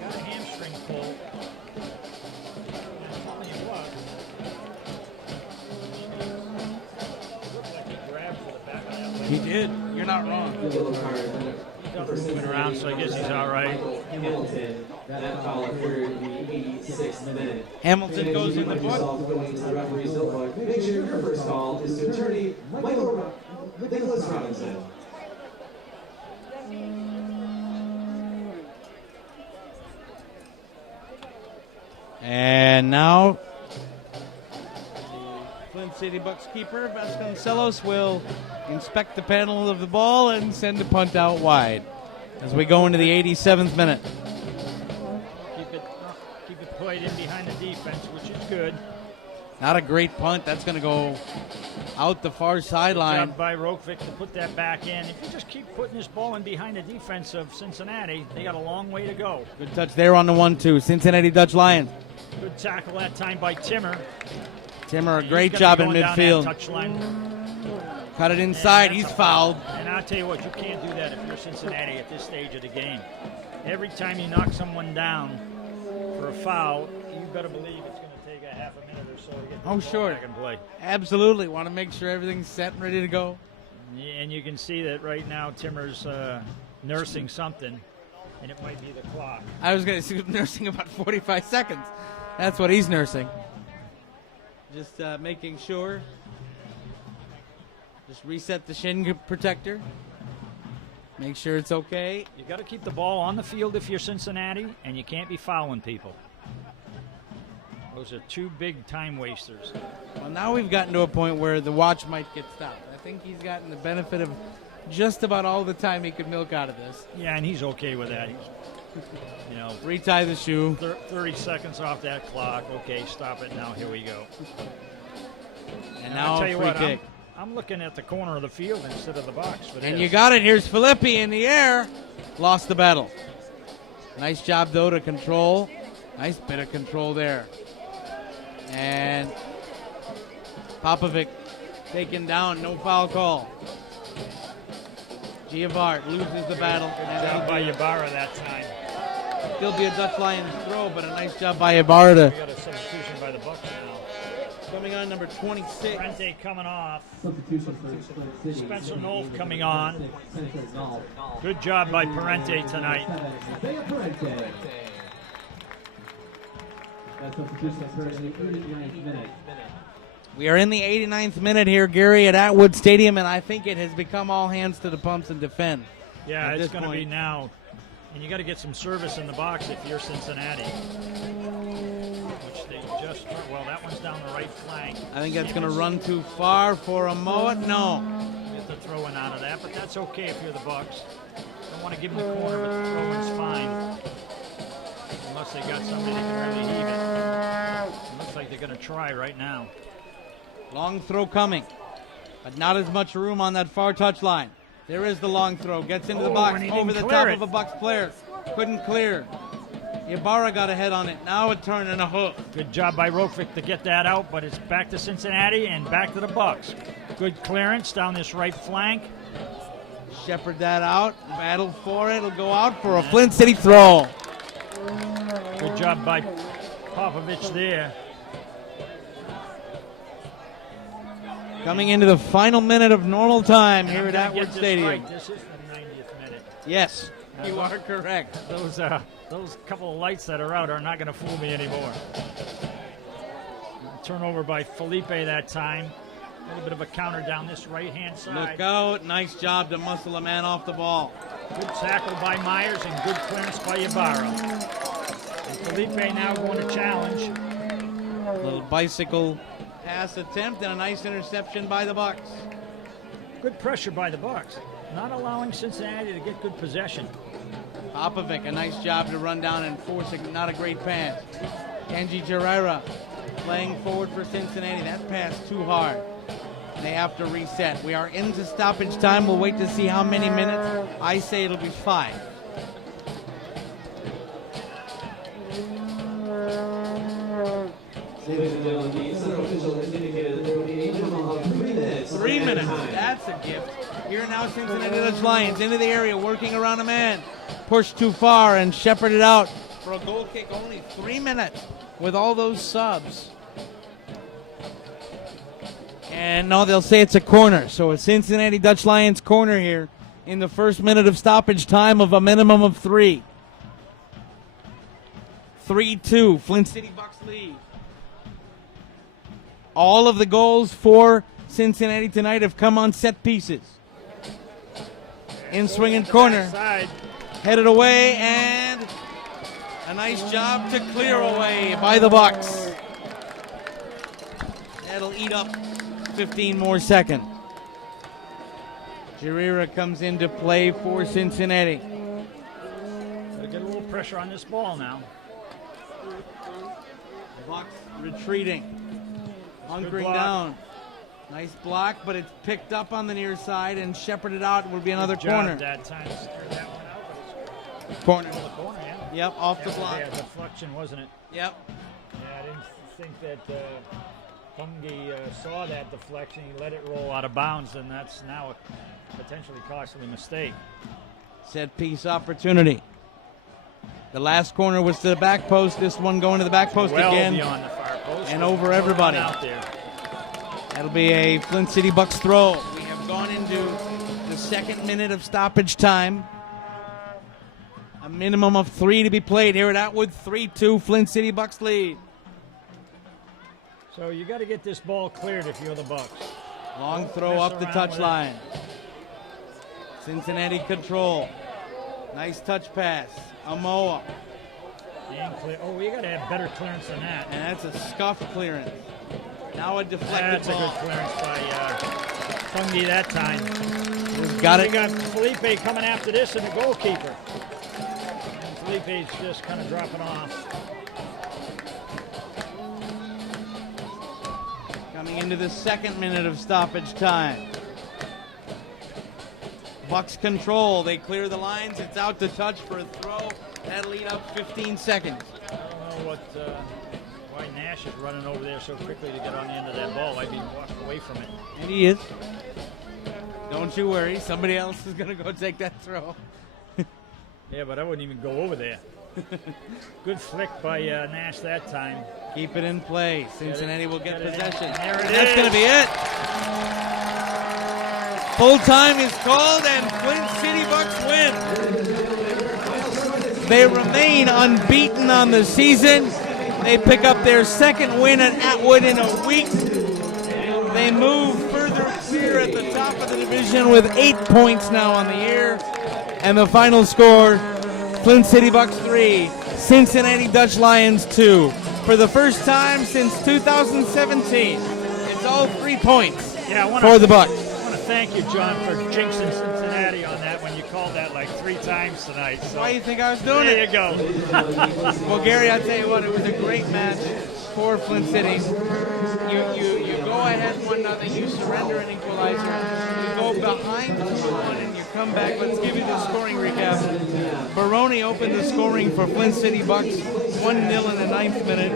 Got a hamstring pull. I'm telling you what. Looked like he grabbed for the back of that leg. He did. You're not wrong. Yellow card. He's up moving around, so I guess he's all right. Michael Hamilton. That foul occurred in the 86th minute. Hamilton goes in the Find book. yourself going to the referee's notebook. Make sure your first call is to attorney Nicholas Robinson. And now, Flint City Bucks keeper Vasconcelos will inspect the panel of the ball and send a punt out wide as we go into the 87th minute. Keep it played in behind the defense, which is good. Not a great punt. That's going to go out the far sideline. Job by Rokvik to put that back in. If you just keep putting this ball in behind the defense of Cincinnati, they got a long way to go. Good touch there on the 1-2. Cincinnati Dutch Lions. Good tackle that time by Timmer. Timmer, a He's great gonna job be in going down that midfield. touchline. Cut it inside. And He's that's a fouled. And I'll tell you what, you can't do that if you're Cincinnati at this stage of the game. Every time you knock someone down for a foul, you better believe it's going to take a half a minute or so to get the Oh, ball sure. back in play. Absolutely. Want to make sure everything's set and ready to go. Yeah, and you can see that right now Timmer's nursing something, and it might be the clock. I was going to say nursing about 45 seconds. That's what he's nursing. Just making sure. Just reset the shin protector. Make sure it's okay. You got to keep the ball on the field if you're Cincinnati, and you can't be fouling people. Those are two big time wasters. Well, now we've gotten to a point where the watch might get stopped. I think he's gotten the benefit of just about all the time he could milk out of this. Yeah, and he's okay with that. He's, you know, Retie the shoe. 30 seconds off that clock. Okay, stop it now. Here we go. And I'll now tell a you free what, kick. I'm looking at the corner of the field instead of the box for And this. you got it. Here's Filippi in the air. Lost the battle. Nice job, though, to control. Nice bit of control there. And Popovic taken down, no foul call. Giavart loses the battle. Good job by Ybarra that time. Still be a Dutch Lions throw, but a nice job by Ibarra. We got a substitution by the Bucks now. Coming on number 26. Parente coming off. Substitution for Flint City. Spencer Nolf coming on. Good job by Parente tonight. Isaiah Parente. That substitution occurred in the 89th minute. We are in the 89th minute here, Gary, at Atwood Stadium, and I think it has become all hands to the pumps and defend. Yeah, At it's this going to be point. now. And you got to get some service in the box if you're Cincinnati. Which they just, well, that one's down the right flank. I think that's going to run too far for Amoa. No. Get the throw-in out of that, but that's okay if you're the Bucks. Don't want to give them the corner, but the throw-in's fine. Unless they got somebody that can really heave it. It looks like they're going to try right now. Long throw coming, but not as much room on that far touchline. There is the long throw. Gets into the Oh, box and he over didn't the clear top it. of a Bucks player. Couldn't clear. Ibarra got ahead on it. Now a turn and a hook. Good job by Rokvik to get that out, but it's back to Cincinnati and back to the Bucks. Good clearance down this right flank. Shepherd that out. Battle for it. It'll go out for a Flint City throw. Good job by Popovich there. Coming into the final minute of normal time here I'm at gonna Atwood get this Stadium. right. This is the 90th minute. Yes, you are correct. Those couple of lights that are out are not going to fool me anymore. Turnover by Felipe that time. A little bit of a counter down this right-hand side. Look out. Nice job to muscle a man off the ball. Good tackle by Myers and good clearance by Ybarra. And Felipe now going to challenge. A little bicycle pass attempt and a nice interception by the Bucks. Good pressure by the Bucks, not allowing Cincinnati to get good possession. Popovic, a nice job to run down and force it. Not a great pass. Kenji Jarira playing forward for Cincinnati. That pass too hard. They have to reset. We are into stoppage time. We'll wait to see how many minutes. I say it'll be 5. Ladies and gentlemen, the center official has indicated that there will be a minimum of 3 minutes. 3 minutes. That's a gift. Here now, Cincinnati Dutch Lions into the area, working around a man. Pushed too far and shepherded out for a goal kick. Only 3 minutes with all those subs. And no, they'll say it's a corner. So a Cincinnati Dutch Lions corner here in the first minute of stoppage time of a minimum of 3. 3-2, Flint City Bucks lead. All of the goals for Cincinnati tonight have come on set pieces. In swinging corner, Side. headed away, and a nice job to clear away by the Bucks. That'll eat up 15 more seconds. Jarira comes into play for Cincinnati. Gotta get a little pressure on this ball now. Bucks retreating, hunkering block. down. Nice block, but it's picked up on the near side and shepherded out. Will be another Good job corner. that time. Steered that one out, but it's Corner. the corner, yeah. Yep, off the That was block. a deflection, wasn't it? Yep. Yeah, I didn't think that Fungi saw that deflection. He let it roll out of bounds, and that's now a potentially costly mistake. Set piece opportunity. The last corner was to the back post. This one going to the back post Well again. beyond the far post. And There's over no run everybody. out there. That'll be a Flint City Bucks throw. We have gone into the second minute of stoppage time. A minimum of 3 to be played here at Atwood. 3-2, Flint City Bucks lead. So you got to get this ball cleared if you're the Bucks. Long throw mess up the around touch with it. line. Cincinnati control. Nice touch pass. Amoa. And clear. Oh, you got to have better clearance than that. And that's a scuff clearance. Now a deflected That's a ball. good clearance by Fungi that time. Got We it. got Felipe coming after this and the goalkeeper. And Felipe's just kind of dropping off. Coming into the second minute of stoppage time. Bucks control. They clear the lines. It's out to touch for a throw. That'll eat up 15 seconds. I don't know what Why Nash is running over there so quickly to get on the end of that ball. I'd be walking away from it. And he is. Don't you worry. Somebody else is going to go take that throw. Yeah, but I wouldn't even go over there. Good flick by Nash that time. Keep it in play. Cincinnati will get Get it in. possession. There it That's is. going to be it. Full time is called and Flint City Bucks win. They remain unbeaten on the season. They pick up their second win at Atwood in a week. They move further clear at the top of the division with 8 points now on the year. And the final score, Flint City Bucks 3, Cincinnati Dutch Lions 2. For the first time since 2017, it's all 3 points for the Bucks. I want to thank you, John, for jinxing Cincinnati on that when you called that like 3 times tonight. So Why do you think I was doing there it? you go. Well, Gary, I'll tell you what, it was a great match for Flint City. You go ahead 1-0, you surrender an equalizer, you go behind 2-1 and you come back. Let's give you the scoring recap. Baroni opened the scoring for Flint City Bucks 1-0 in the 9th minute.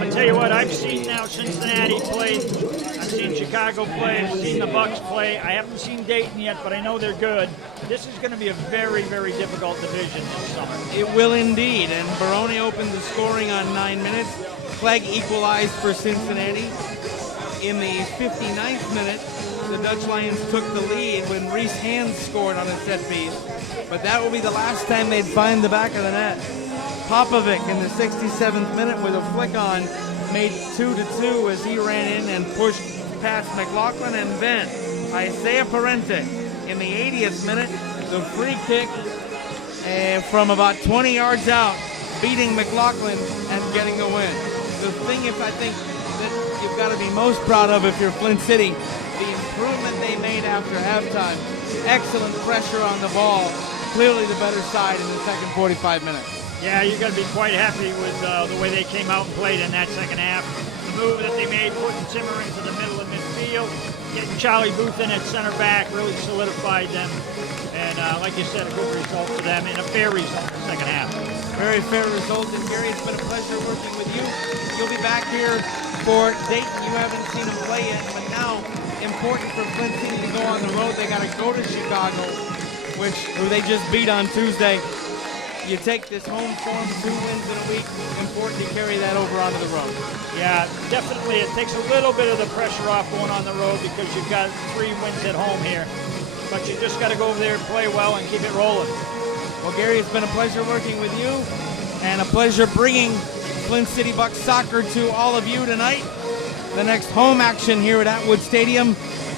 I tell you what, I've seen now Cincinnati play. I've seen Chicago play. I've seen the Bucks play. I haven't seen Dayton yet, but I know they're good. This is going to be a very, very difficult division this summer. It will indeed, and Baroni opened the scoring on 9 minutes. Clegg equalized for Cincinnati. In the 59th minute, the Dutch Lions took the lead when Reese Hands scored on a set piece. But that will be the last time they'd find the back of the net. Popovic in the 67th minute with a flick on made 2-2 as he ran in and pushed past McLaughlin, and then Isaiah Parente in the 80th minute, the free kick from about 20 yards out, beating McLaughlin and getting the win. The thing I think that you've got to be most proud of if you're Flint City, the improvement they made after halftime. Excellent pressure on the ball. Clearly the better side in the second 45 minutes. Yeah, you got to be quite happy with the way they came out and played in that second half. The move that they made, putting Timmer into the middle of midfield, getting Charlie Booth in at center back, really solidified them. And like you said, a good result for them and a fair result in the second half. Very fair result, and Gary, it's been a pleasure working with you. You'll be back here for Dayton. You haven't seen them play yet, but now important for Flint City to go on the road. They got to go to Chicago, who they just beat on Tuesday. You take this home form, 2 wins in a week, important to carry that over onto the road. Yeah, definitely. It takes a little bit of the pressure off going on the road because you've got 3 wins at home here. But you just got to go over there and play well and keep it rolling. Well, Gary, it's been a pleasure working with you and a pleasure bringing Flint City Bucks soccer to all of you tonight. The next home action here at Atwood Stadium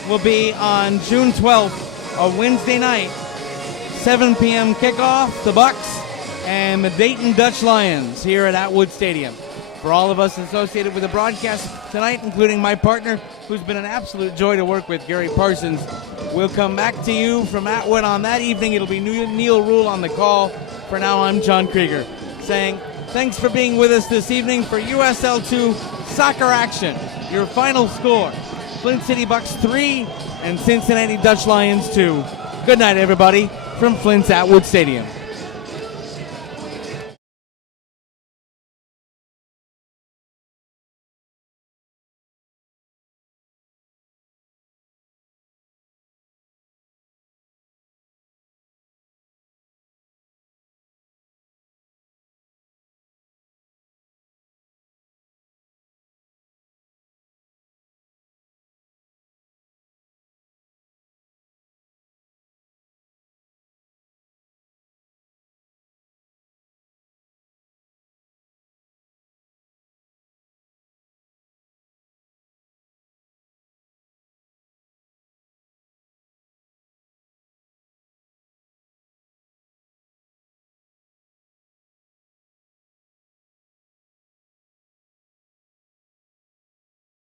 will be on June 12th, a Wednesday night, 7 p.m. kickoff, the Bucks and the Dayton Dutch Lions here at Atwood Stadium. For all of us associated with the broadcast tonight, including my partner, who's been an absolute joy to work with, Gary Parsons, we'll come back to you from Atwood on that evening. It'll be Neil Rule on the call. For now, I'm John Krieger, saying thanks for being with us this evening for USL2 Soccer Action. Your final score, Flint City Bucks 3 and Cincinnati Dutch Lions 2. Good night, everybody, from Flint's Atwood Stadium.